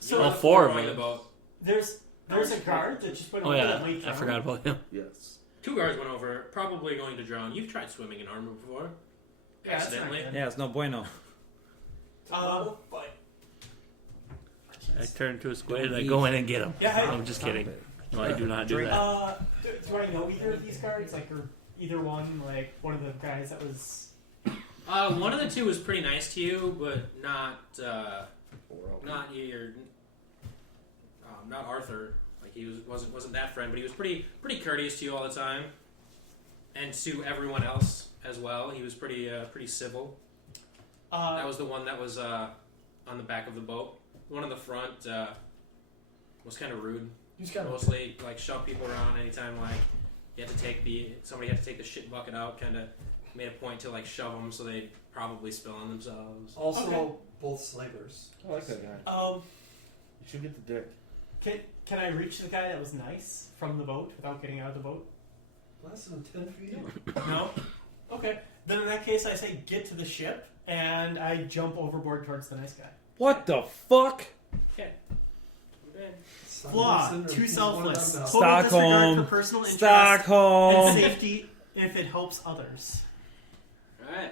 So You All are the four of rowing them. the boat. there's a guard that just went Oh over yeah, that might I drown. forgot about him. Yes. Two guards went over, probably going to drown. You've tried swimming in armor before. Yeah, that's not Accidentally. good. Yeah, it's no bueno. But I turn to a squid and I go in and get him. yeah, I'm just kidding. No, I do not do that. do I know either of these guards? Like, or either one, like one of the guys that was. One of the two was pretty nice to you, but not not Arthur. Like he wasn't that friend, but he was pretty courteous to you all the time, and to everyone else as well. He was pretty civil. That was the one that was on the back of the boat. The one on the front was kind of rude. He's kind of Mostly like shove people around anytime like somebody had to take the shit bucket out. Kind of made a point to like shove them so they'd probably spill on themselves. also Okay. both slavers. I like that guy. Um, You should get the dick. can I reach the guy that was nice from the boat without getting out of the boat? Less than 10 feet. No. Okay. Then in that case, I say get to the ship, and I jump overboard towards the nice guy. What the fuck? Okay. Flaw, Listen, too or selfless. one of them Total disregard Stockholm. for personal interest Stockholm. and safety if it helps others. All right.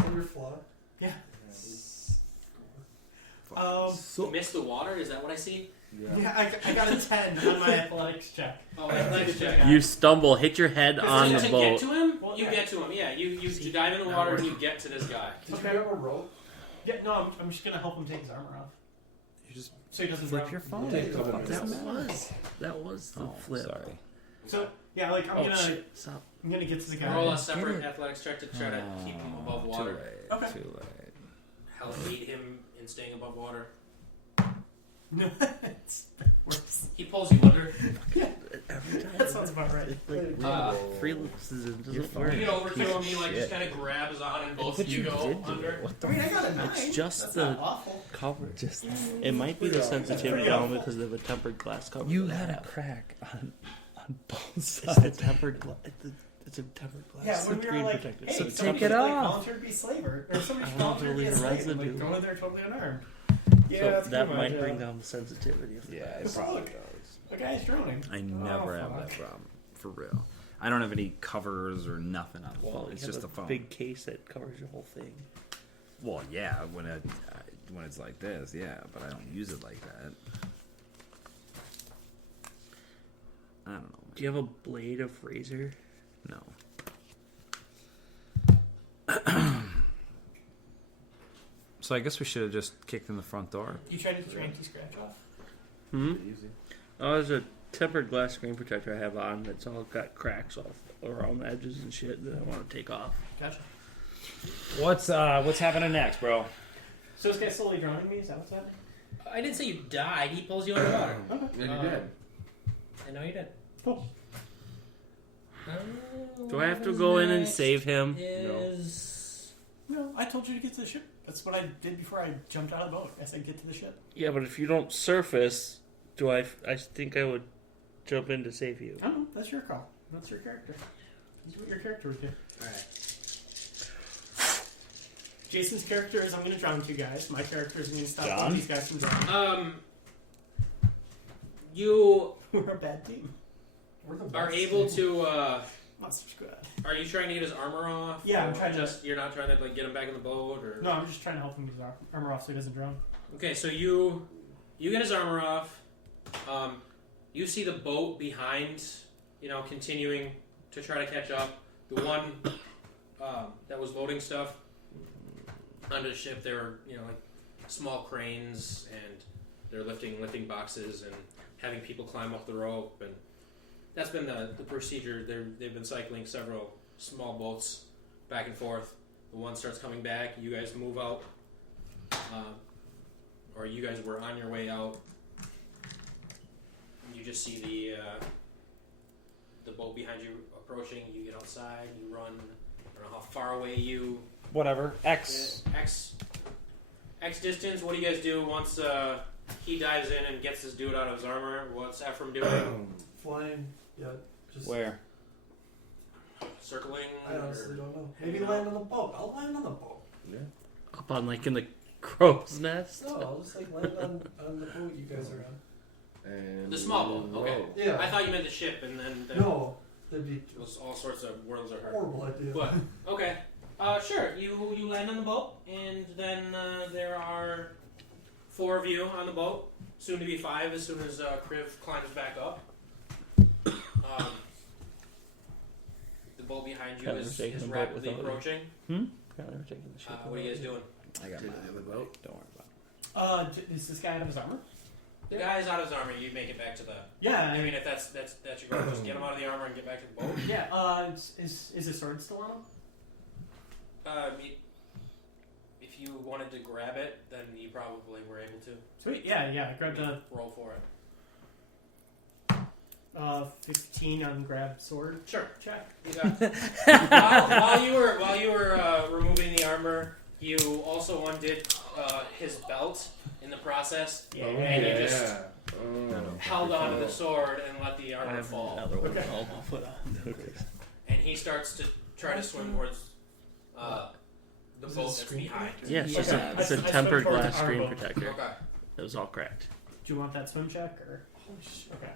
now. Your flaw. Yeah. You missed the water. Is that what I see? Yeah, I got a 10 on my athletics check. Oh, athletics check. You stumble, hit your head on to the get boat. to him, Well, you yeah. get to him. Yeah, you dive in the water and you get to this guy. Did Okay. you grab a rope? Yeah, no, I'm just gonna help him take his armor off. You just So he doesn't flip drown. your phone. Take a couple What minutes. That was the Oh, flip. sorry. So, yeah, like, Oh shit! Stop. I'm gonna get to the guy. Roll a Get separate it. athletics check to try to keep him above water. Too late. Okay. Too late. Help aid him in staying above water. No, it's worse. He pulls you under. Every time That sounds about right. freelapses and You're doesn't fine. work. You get over to him, he like Shit. just kind of grabs on, and both What of you go did do? under. What the I mean, I got a 9. It's just That's the not awful. cover. Just It might be the sensitivity element because of a tempered glass cover. you that I had a have. crack on both It's the sides. tempered. It's a tempered glass. Yeah, when we were screen like, protector. hey, So somebody take it should, like, off. volunteer to be a slaver, or somebody should I want to volunteer to be a leave a slave, and, like, residue. go in there totally unarmed. Yeah, So that's that pretty might much, bring down the sensitivity. Of the Yeah, glass. it probably Look. does. The guy's drowning. I never have fuck. that problem. For real. I don't have any covers or nothing on the Well, phone. It's you have just a the phone. big case that covers your whole thing. Well, yeah, when it's like this, yeah, but I don't use it like that. I don't know. Do you have a blade of razor? No. So I guess we should have just kicked in the front door. You tried to get your anti-scratch off? Hmm. Easy. Oh, there's a tempered glass screen protector I have on that's all got cracks all around the edges and shit that I want to take off. Gotcha. What's happening next, bro? So this guy's slowly drowning me? Is that what's happening? I didn't say you died. He pulls you underwater. Yeah, you did. I know you did. Cool. Do I have to go in and save him? Is No, I told you to get to the ship. That's what I did before I jumped out of the boat. I said get to the ship. Yeah, but if you don't surface, I think I would jump in to save you. I don't know. That's your call. That's your character. That's what your character would do. all right. Jason's character is I'm going to drown 2 guys. My character is I'm going to stop John? one of these guys from drowning. You We're a bad team. We're the are best. able to. Monster Squad. Are you trying to get his armor off? Yeah, I'm Or trying to- just. You're not trying to like get him back in the boat, or No, I'm just trying to help him get his armor off so he doesn't drown. Okay, so you get his armor off. You see the boat behind, continuing to try to catch up. The one that was loading stuff onto the ship, there were like small cranes, and they're lifting boxes and having people climb up the rope, and that's been the procedure. They've been cycling several small boats back and forth. The one starts coming back. You guys move out. Or you guys were on your way out. You just see the boat behind you approaching. You get outside. You run. I don't know how far away you. Whatever. X. X distance. What do you guys do once he dives in and gets this dude out of his armor? What's Ephraim doing? Flying. Yeah. Just. Where? Circling. I honestly or- don't know. Maybe land on the boat. I'll land on the boat. Yeah. Up on in the crow's nest. No, I'll just land on the boat you guys are on. And The small boat. Okay. row. Yeah. I thought you meant the ship, and then No, that'd be it was all sorts of worlds are hard. horrible idea. But okay, sure. You land on the boat, and then there are 4 of you on the boat. Soon to be 5 as soon as Kriv climbs back up. boat behind you Kinda is taking the boat rapidly without you. approaching. Apparently we're taking the ship. What are you guys doing? I got Take mine. the boat. Don't worry about it. Is this guy out of his armor? The guy's out of his armor. You make it back to the. Yeah. I mean, if that's your goal, just get him out of the armor and get back to the boat. Yeah. Is his sword still on him? If you wanted to grab it, then you probably were able to. Sweet. Yeah. I grabbed a Roll for it. 15 on grab sword. Sure. Check. You got- while you were removing the armor, you also undid his belt in the process, Yeah. and you just Oh. held onto the sword and let the I armor have fall. another one. Okay. I'll put on. And he starts to try to swim towards the Is it boat a that's screen behind. protector? Yeah, it's just Okay. a, it's a I swim tempered towards glass our screen boat. protector. Okay. It was all cracked. Do you want that swim check or? Holy shit. Okay.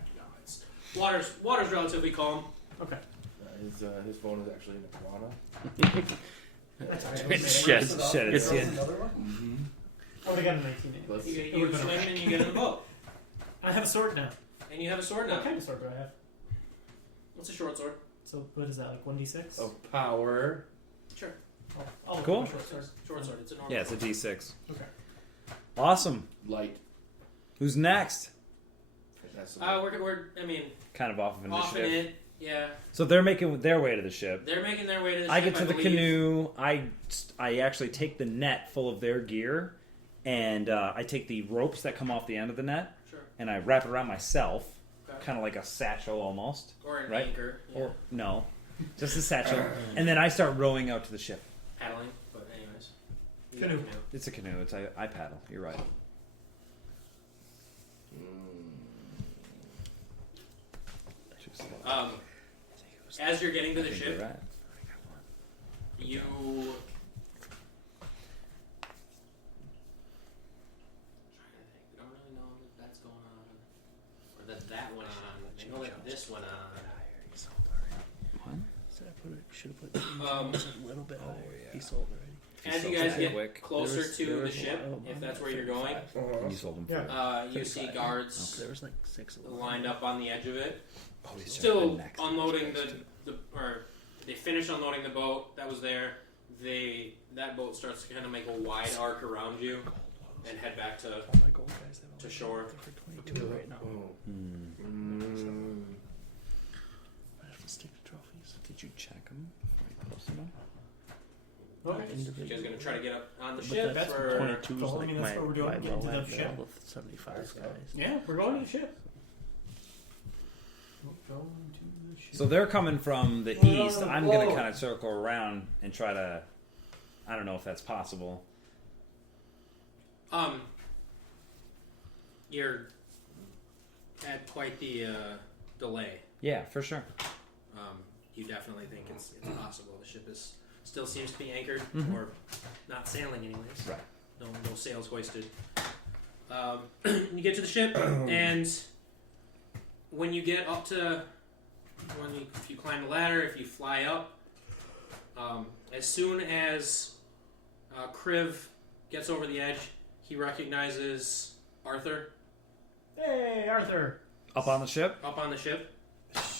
Water's relatively calm. Okay. His phone is actually in the piranha. That's alright. Shit. Rips it up, Shit, it's throws in. another one? Oh, they got a 19 in. Let's- You It would've been swim okay. and you get in the boat. I have a sword now. And you have a sword now. What kind of sword do I have? What's a short sword? So what is that, like 1d6? Of power. Sure. Oh, Cool. a short sword. Short sword. It's a normal Yeah, it's a sword. D6. Okay. Awesome. Light. Who's next? That's We're I mean, Kind of off of off in initiative. it. Yeah. So they're making their way to the ship. They're making their way to the I ship, get to the believe. canoe. I actually take the net full of their gear, and I take the ropes that come off the end of the net, Sure. and I wrap it around myself, Okay. kind of like a satchel almost. Or an Right. anchor. Yeah. Or no, just a satchel. And then I start rowing out to the ship. paddling. But anyways. You Canoe. got It's a canoe. It's I paddle. You're right. As you're getting to I the think ship, you're right. you. I don't really know that that's going on, or that went on. I know that this went on. Said I should have put a little bit higher. He sold already. As you guys get quick. closer There to the was a ship, lot of them if on that's there, where you're going, 35. You sold them Yeah. for you see 35. guards There was like 6 of them. lined up on the edge of it. Oh, he's Still jumping next. unloading or they finish unloading the boat that was there. That boat starts to kind of make a wide arc around you and head back to. All my gold guys, they To shore. for 22 right now. I have to stick to trophies. Did you check them before you posted them? Okay. You guys gonna try to get up on the But ship that's for 22 is Cool. I like mean, that's my, what we're doing, my get low into the end ship. now with 75 guys. Yeah, we're going to the ship. So they're coming from the east. I'm gonna kind of circle around and try to. I don't know if that's possible. You're at quite the delay. Yeah, for sure. You definitely think it's possible. The ship still seems to be anchored or not sailing anyways. Right. No sails hoisted. You get to the ship, and when you get up to, if you climb the ladder, if you fly up, as soon as Kriv gets over the edge, he recognizes Arthur Hey, Arthur. Up on the ship. up on the ship.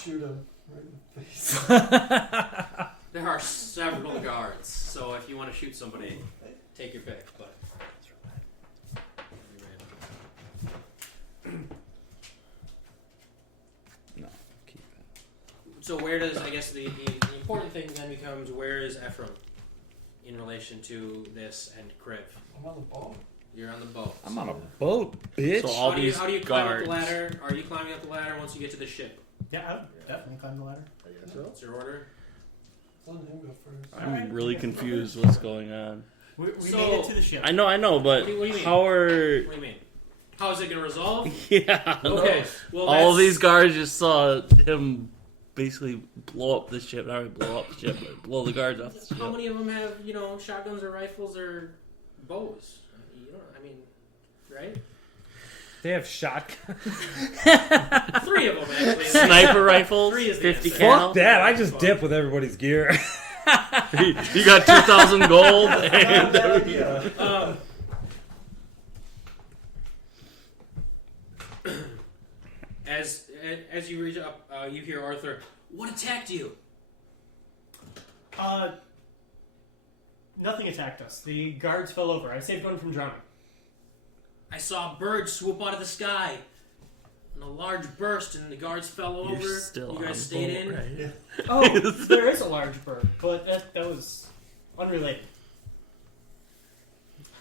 Shoot him right in the face. There are several guards, so if you want to shoot somebody, take your pick. But No, keep it. so where does the important thing then becomes where is Ephraim in relation to this and Kriv? I'm on the ball. You're on the boat. I'm on a boat, bitch. So all these how do you climb guards. up the ladder? Are you climbing up the ladder once you get to the ship? Yeah, I'll definitely climb the ladder. I guess so. What's your order? Let him go first. I'm Alright. really confused what's going on. We So- made it to the ship. I know, but What do you mean? how are... What do you mean? How is it going to resolve? Yeah. Okay. Well, All that's- these guards just saw him basically blow up the ship. Not really blow up the ship, but blow the guards off the ship. How many of them have shotguns or rifles or bows? I mean, right? They have shotguns. 3 of them actually. Sniper rifles, 3 is the 50 answer. cal. Fuck that! I just dip with everybody's gear. You got 2,000 gold Not and that idea. As you reach up, you hear Arthur. What attacked you? Nothing attacked us. The guards fell over. I saved one from drowning. I saw a bird swoop out of the sky. And a large burst, and the guards fell over. You're still you on guys stayed boat, in. right? Oh, there is a large bird, but that was unrelated.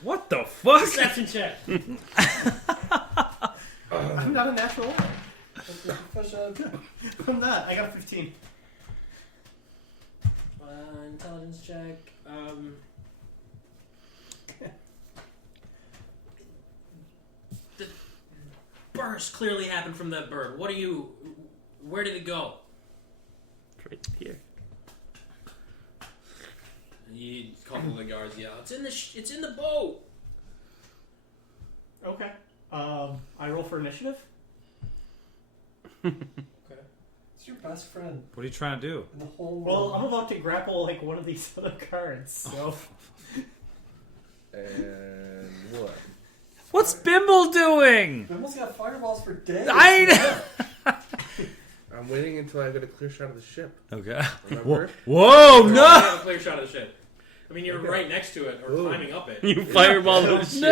What the fuck? Perception check. I'm not a natural one. Push out. I'm not. I got a 15. Intelligence check. The burst clearly happened from that bird. What are you? Where did it go? It's right here. You call the guards. Yeah, it's in the it's in the boat. Okay. I roll for initiative. It's your best friend What are you trying to do? in the whole Well, world. I'm about to grapple like one of these other cards, so And what? What's Bimble doing? Bimble's got fireballs for days. I I'm waiting until I get a clear shot of the ship. Okay. Remember? Whoa, You no! have a clear shot of the ship. I mean, you're Okay. right next to it or Ooh. climbing up it. You fireball the ship.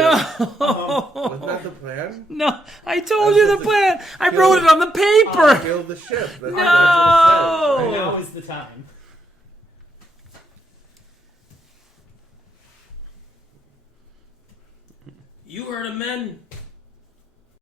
Wasn't that the plan? No, I told you the plan. I wrote it on the paper. Kill the ship. That's, No! that's what it says. now is the time. You heard of men